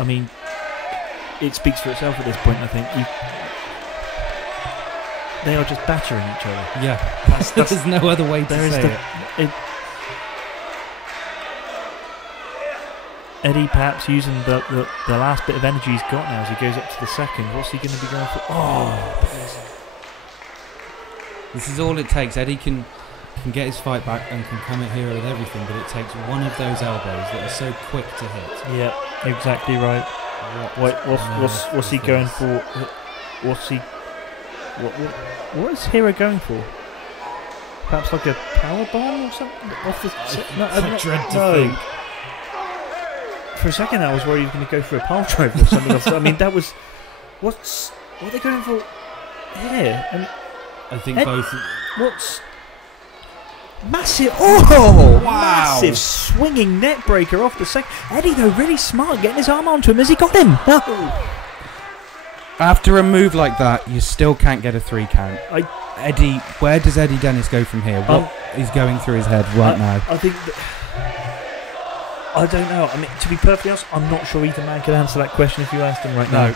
I mean, it speaks for itself at this point, I think. They are just battering each other. Yeah, there's no other way to say it. Eddie perhaps using the last bit of energy he's got now as he goes up to the second. What's he going to be going for? Oh! This is all it takes. Eddie can get his fight back and can come at Hero with everything, but it takes one of those elbows that are so quick to hit. Yeah, exactly right. What's he going for? What is Hero going for? Perhaps like a power bomb or something? I dread to think. For a second I was worried he was going to go for a pile driver or something else. I mean, that was... What are they going for here? I think both... What's... Massive... Oh! Wow! Massive swinging neck breaker off the second. Eddie, though, really smart, getting his arm onto him as he got him. After a move like that, you still can't get a 3 count. Eddie, where does Eddie Dennis go from here? What is going through his head right now? I think... I don't know. I mean, to be perfectly honest, I'm not sure either man could answer that question if you asked him right now.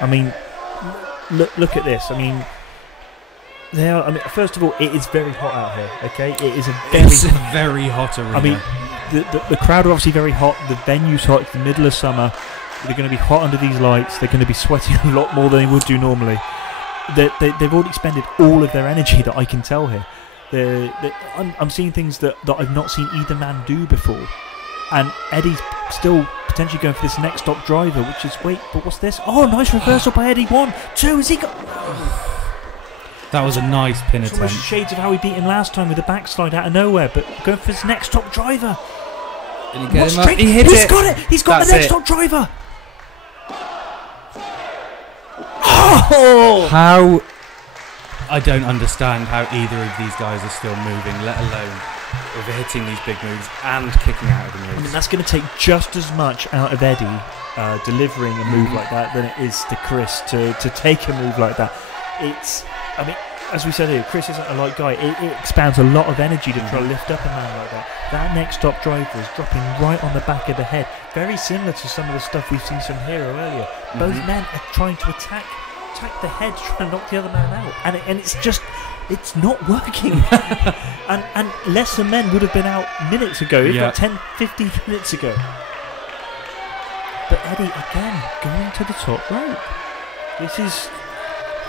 I mean, look at this. I mean, first of all, it is very hot out here. Okay, it's a very hot arena. I mean, the crowd are obviously very hot. The venue's hot. It's the middle of summer. They're going to be hot under these lights. They're going to be sweating a lot more than they would do normally. They've already expended all of their energy that I can tell here. I'm seeing things that I've not seen either man do before. And Eddie's still potentially going for this next stop driver, which is, wait, but what's this? Oh, nice reversal by Eddie. 1, 2, has he got... That was a nice pin it's attempt. Almost shades of how he beat him last time with a backslide out of nowhere, but going for his next stop driver. Did he get him up? He hit He's got it! He's got the next stop driver! Oh! How... I don't understand how either of these guys are still moving, let alone over hitting these big moves and kicking out of the moves. I mean, that's going to take just as much out of Eddie delivering a move like that than it is to Chris to take a move like that. I mean, as we said here, Chris isn't a light guy. It expands a lot of energy to try to lift up a man like that. That next stop driver is dropping right on the back of the head. Very similar to some of the stuff we've seen from Hero earlier. Both men are trying to attack the head, trying to knock the other man out. And it's just... It's not working. and lesser men would have been out minutes ago, if not 10, 15 minutes ago. But Eddie, again, going to the top rope. This is...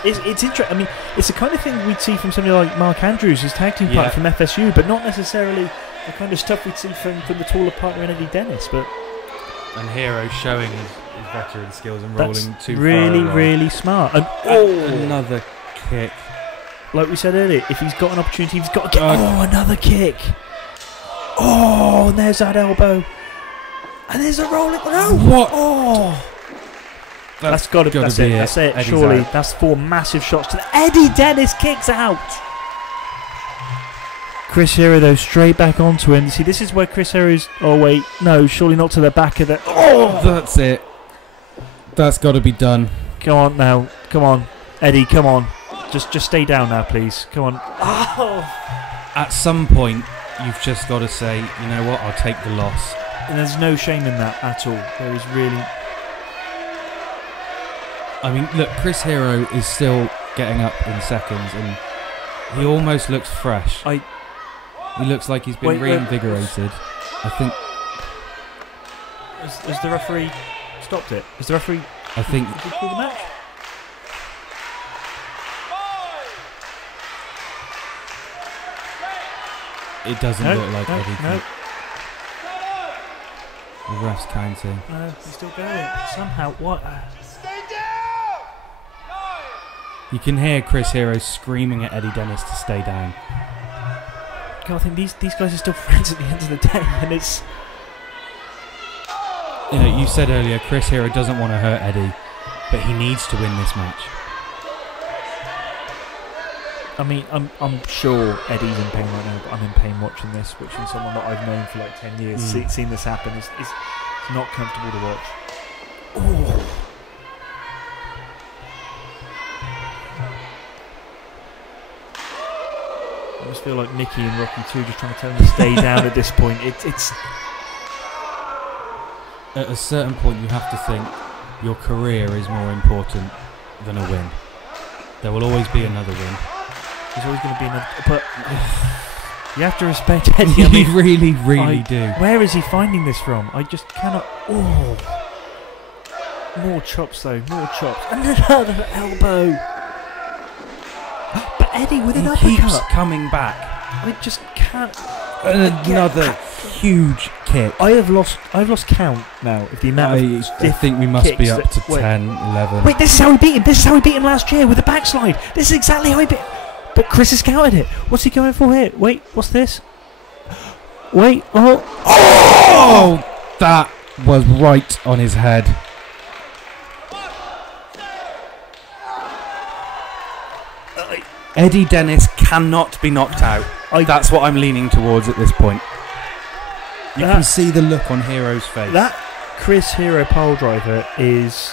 It's interesting. I mean, it's the kind of thing we'd see from somebody like Mark Andrews, his tag team partner from FSU, but not necessarily the kind of stuff we'd see from the taller partner in Eddie Dennis. But and Hero showing his veteran skills and rolling too really, far really smart. And another kick. Like we said earlier, if he's got an opportunity, he's got to get... another kick. Oh, and there's that elbow. And there's a rolling... No! What? Oh! That's got to be it. That's it, Eddie's surely. out. That's 4 massive shots to the... Eddie Dennis kicks out! Chris Hero, though, straight back onto him. See, this is where Chris Hero's... Oh, wait. No, surely not to the back of the... Oh! That's it. That's got to be done. Come on now. Come on. Eddie, come on. Just stay down now, please. Come on. Oh. At some point, you've just got to say, you know what, I'll take the loss. And there's no shame in that at all. There is really... I mean, look, Chris Hero is still getting up in seconds, and he almost looks fresh. He looks like he's been reinvigorated. I think... Has the referee stopped it? Is the referee... I think... Did he call the match? It doesn't look like Eddie. No. The ref's counting. No, he's still going. Somehow, what? You can hear Chris Hero screaming at Eddie Dennis to stay down. God, I think these guys are still friends at the end of the day, and it's... You know, you said earlier Chris Hero doesn't want to hurt Eddie, but he needs to win this match. I mean, I'm sure Eddie's in pain right now, but I'm in pain watching this, watching someone that I've known for like 10 years, seen this happen. It's not comfortable to watch. Oh. I almost feel like Mickey and Rocky 2 just trying to tell him to stay down at this point. It's... at a certain point you have to think your career is more important than a win. There will always be another win. There's always going to be another... But you have to respect Eddie. I mean, You really do. Where is he finding this from? I just cannot... Oh. More chops, though. More chops. And another elbow. But Eddie with an uppercut. He keeps coming back. I just can't... Another huge kick. I've lost count now of the amount of I think we must be up to 10, 11. Wait, this is how he beat him. This is how he beat him last year with a backslide. This is exactly how he beat. But Chris has countered it. What's he going for here? Wait, what's this? Wait, Oh! That was right on his head. Eddie Dennis cannot be knocked out. That's what I'm leaning towards at this point. You can see the look on Hero's face. That Chris Hero pole driver is...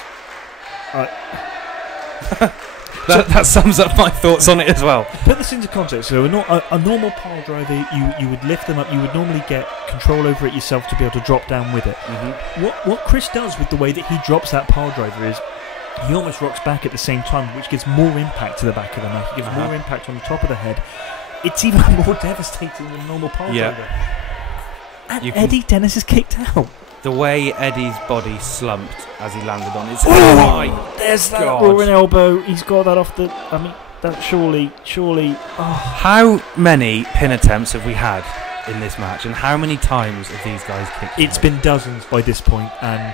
that sums up my thoughts on it as well. Put this into context. So a normal pole driver, you would lift them up. You would normally get control over it yourself to be able to drop down with it. Mm-hmm. What Chris does with the way that he drops that pole driver is he almost rocks back at the same time, which gives more impact to the back of the neck. It gives more impact on the top of the head. It's even more devastating than a normal pole driver. And Eddie Dennis is kicked out. The way Eddie's body slumped as he landed on his head. There's that roaring elbow. He's got that off the... I mean, that surely... How many pin attempts have we had in this match? And how many times have these guys kicked? It's been dozens by this point, and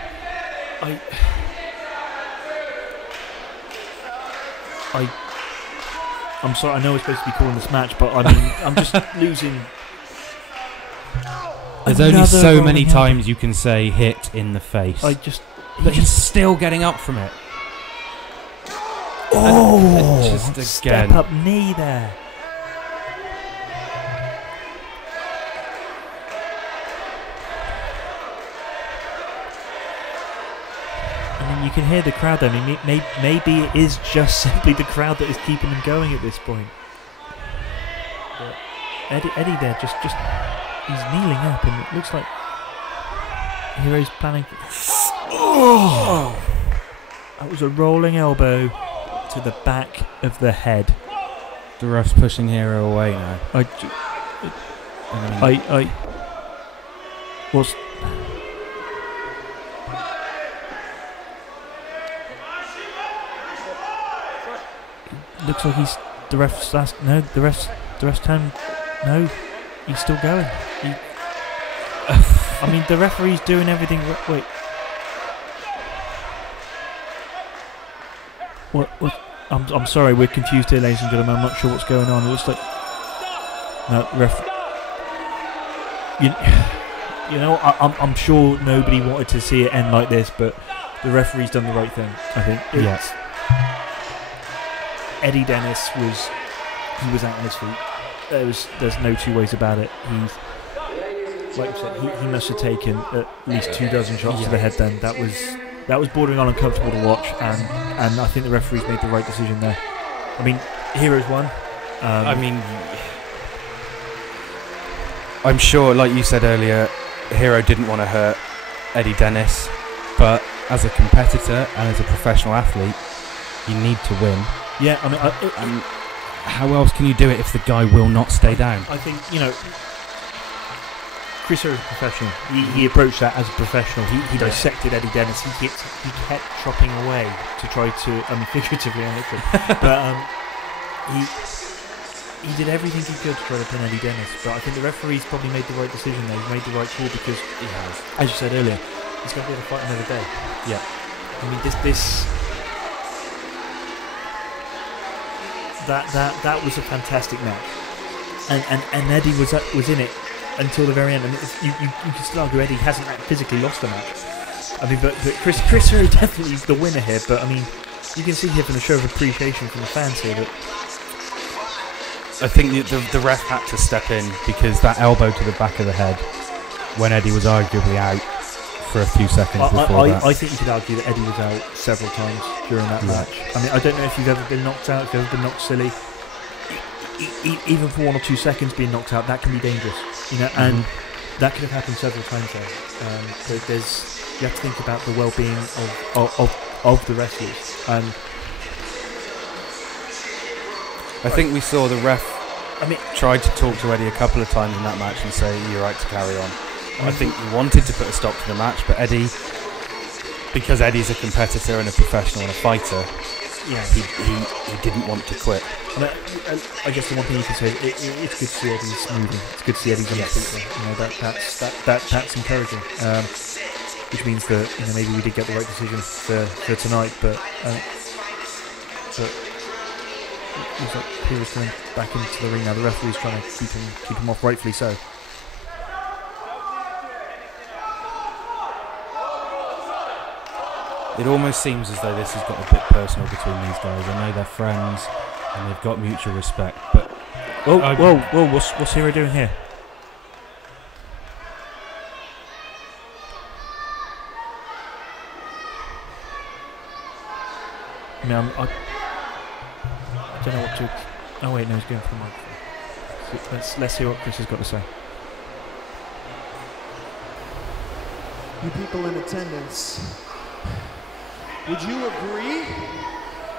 I'm sorry, I know we're supposed to be calling this match, but I mean, I'm just losing. There's only so many times you can say hit in the face. But he's still getting up from it. Oh, just again. Step up knee there. I mean, you can hear the crowd there. I mean, maybe it is just simply the crowd that is keeping them going at this point. But Eddie there, just he's kneeling up, and it looks like Hero's planning. Oh, that was a rolling elbow to the back of the head. The ref's pushing Hero away now. What's... Looks like he's... The ref's last... No, the ref's time... No, he's still going. I mean, the referee's doing everything... Wait. What? I'm sorry, we're confused here, ladies and gentlemen. I'm not sure what's going on. It looks like... No, ref... You know, I'm sure nobody wanted to see it end like this, but the referee's done the right thing, I think. Yes. Eddie Dennis was out on his feet. There's no two ways about it. He's, like you said, he must have taken at least 24 shots to the head. Then that was bordering on uncomfortable to watch, and I think the referees made the right decision there. I mean, Heroes won. I'm sure, like you said earlier, Hero didn't want to hurt Eddie Dennis, but as a competitor and as a professional athlete, you need to win. Yeah, I mean, how else can you do it if the guy will not stay down? I think, you know, Chris is a professional. He approached that as a professional. He dissected Eddie Dennis. He kept chopping away to try to, I mean, figuratively and literally, but he did everything he could to try to pin Eddie Dennis. But I think the referee's probably made the right decision there. He's made the right call because he has, as you said earlier, he's going to be able to fight another day. Yeah, I mean, That was a fantastic match, and Eddie was in it until the very end. And you can still argue Eddie hasn't physically lost the match. I mean, but Chris Hero definitely the winner here. But I mean, you can see here from the show of appreciation from the fans here that I think the ref had to step in because that elbow to the back of the head when Eddie was arguably out for a few seconds before that. I think you could argue that Eddie was out several times during that match. I mean, I don't know if you've ever been knocked out, if you've ever been knocked silly. Even for 1 or 2 seconds being knocked out, that can be dangerous, you know. And That could have happened several times there. You have to think about the well-being of the wrestlers. I think we saw the ref tried to talk to Eddie a couple of times in that match and say, you're right to carry on. I think he wanted to put a stop to the match, but Eddie, because Eddie's a competitor and a professional and a fighter, he didn't want to quit. I guess the one thing you can say, it's good to see Eddie's moving. It's good to see Eddie's on his feet. You know, that's encouraging. Which means that maybe we did get the right decision for tonight, but looks like Hero's coming back into the ring now. The referee's trying to keep him off, rightfully so. It almost seems as though this has got a bit personal between these guys. I know they're friends and they've got mutual respect, but whoa! What's Hero doing here? I don't know what to. Oh wait, no, he's going for the microphone. Let's hear what Chris has got to say. You people in attendance, would you agree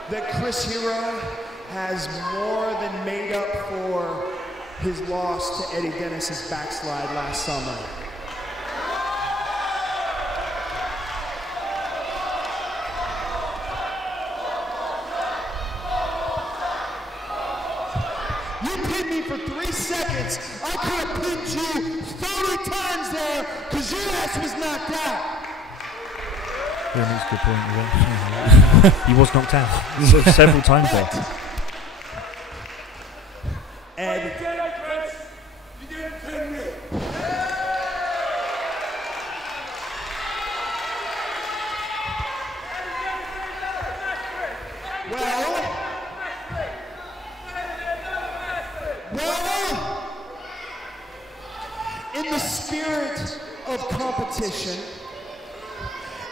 that Chris Hero has more than made up for his loss to Eddie Dennis's backslide last summer? You pinned me for 3 seconds. I could have pinned you 30 times there because your ass was knocked out. Yeah, that's a good point. He was knocked out several times there. Ed. You didn't pin me. Well, in the spirit of competition,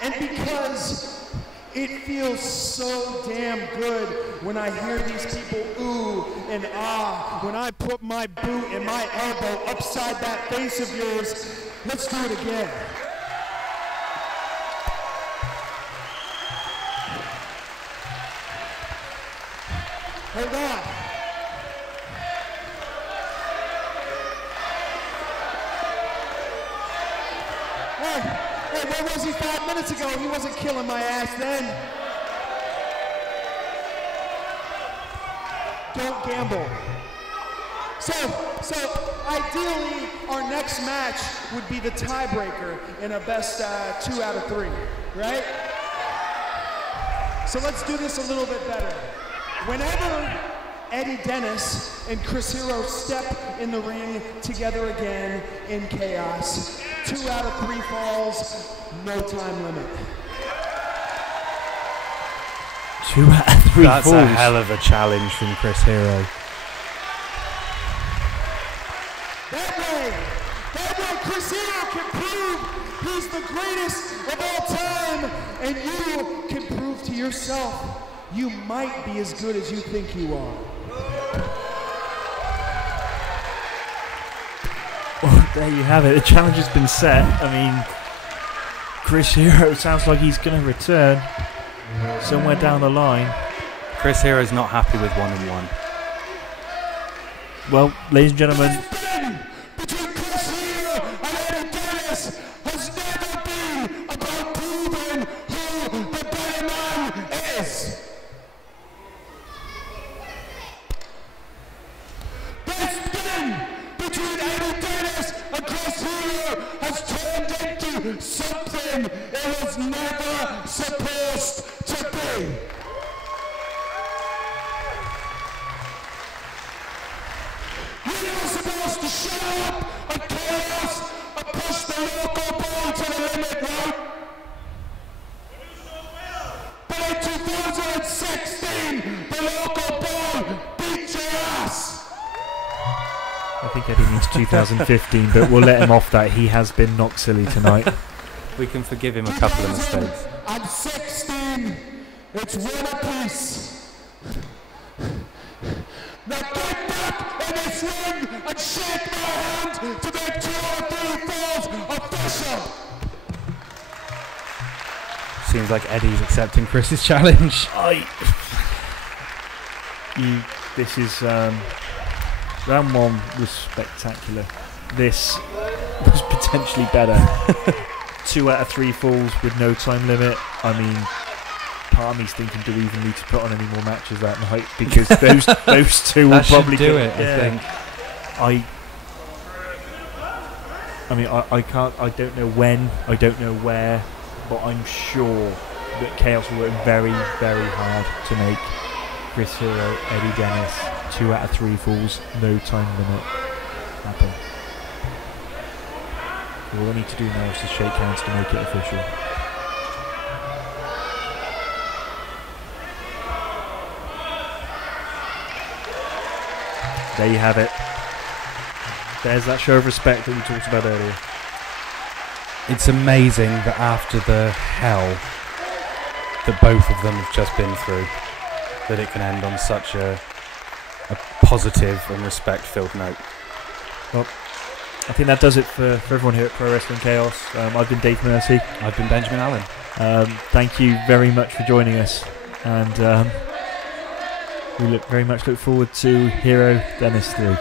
and because it feels so damn good when I hear these people ooh and ah, when I put my boot and my elbow upside that face of yours, let's do it again. Hold on. Hey, where was he 5 minutes ago? He wasn't killing my ass then. Don't gamble. So ideally, our next match would be the tiebreaker in a best 2 out of 3, right? So let's do this a little bit better. Whenever Eddie Dennis and Chris Hero step in the ring together again in chaos, 2 out of 3 falls, no time limit. 2 out of 3 That's falls. a hell of a challenge from Chris Hero. That way Chris Hero can prove he's the greatest of all time, and you can prove to yourself you might be as good as you think you are. Well, there you have it. The challenge has been set. I mean, Chris Hero sounds like he's going to return somewhere down the line. Chris Hero's not happy with 1-1. Well, ladies and gentlemen, Between Chris Hero and Eddie Dennis has never been about proving who the better man is. This thing between Eddie Dennis and Chris Hero has turned into something it was never supposed to be. You're supposed to show up and chaos and push the local ball to the limit, right? But in 2016, the local ball beat your ass. I think Eddie means 2015, but we'll let him off that. He has been knocked silly tonight. We can forgive him a couple of mistakes. I'm 16. It's 1 apiece. Now get back in this ring and shake my hand to make 2 or 3 falls. Awesome. Seems like Eddie's accepting Chris's challenge. This is round one was spectacular. This was potentially better. 2 out of 3 falls with no time limit. I mean, part of me's thinking, do we even need to put on any more matches that night? Because those two will probably do it. I think. I mean, I can't. I don't know when. I don't know where. But I'm sure that Chaos will work very, very hard to make Chris Hero, Eddie Dennis, 2 out of 3 falls, no time limit happen. All I need to do now is to shake hands to make it official. There you have it. There's that show of respect that we talked about earlier. It's amazing that after the hell that both of them have just been through, that it can end on such a positive and respect-filled note. Well, I think that does it for everyone here at Pro Wrestling Chaos. I've been Dave Mercy. I've been Benjamin Allen. Thank you very much for joining us, and we very much look forward to Hero Dennis 3.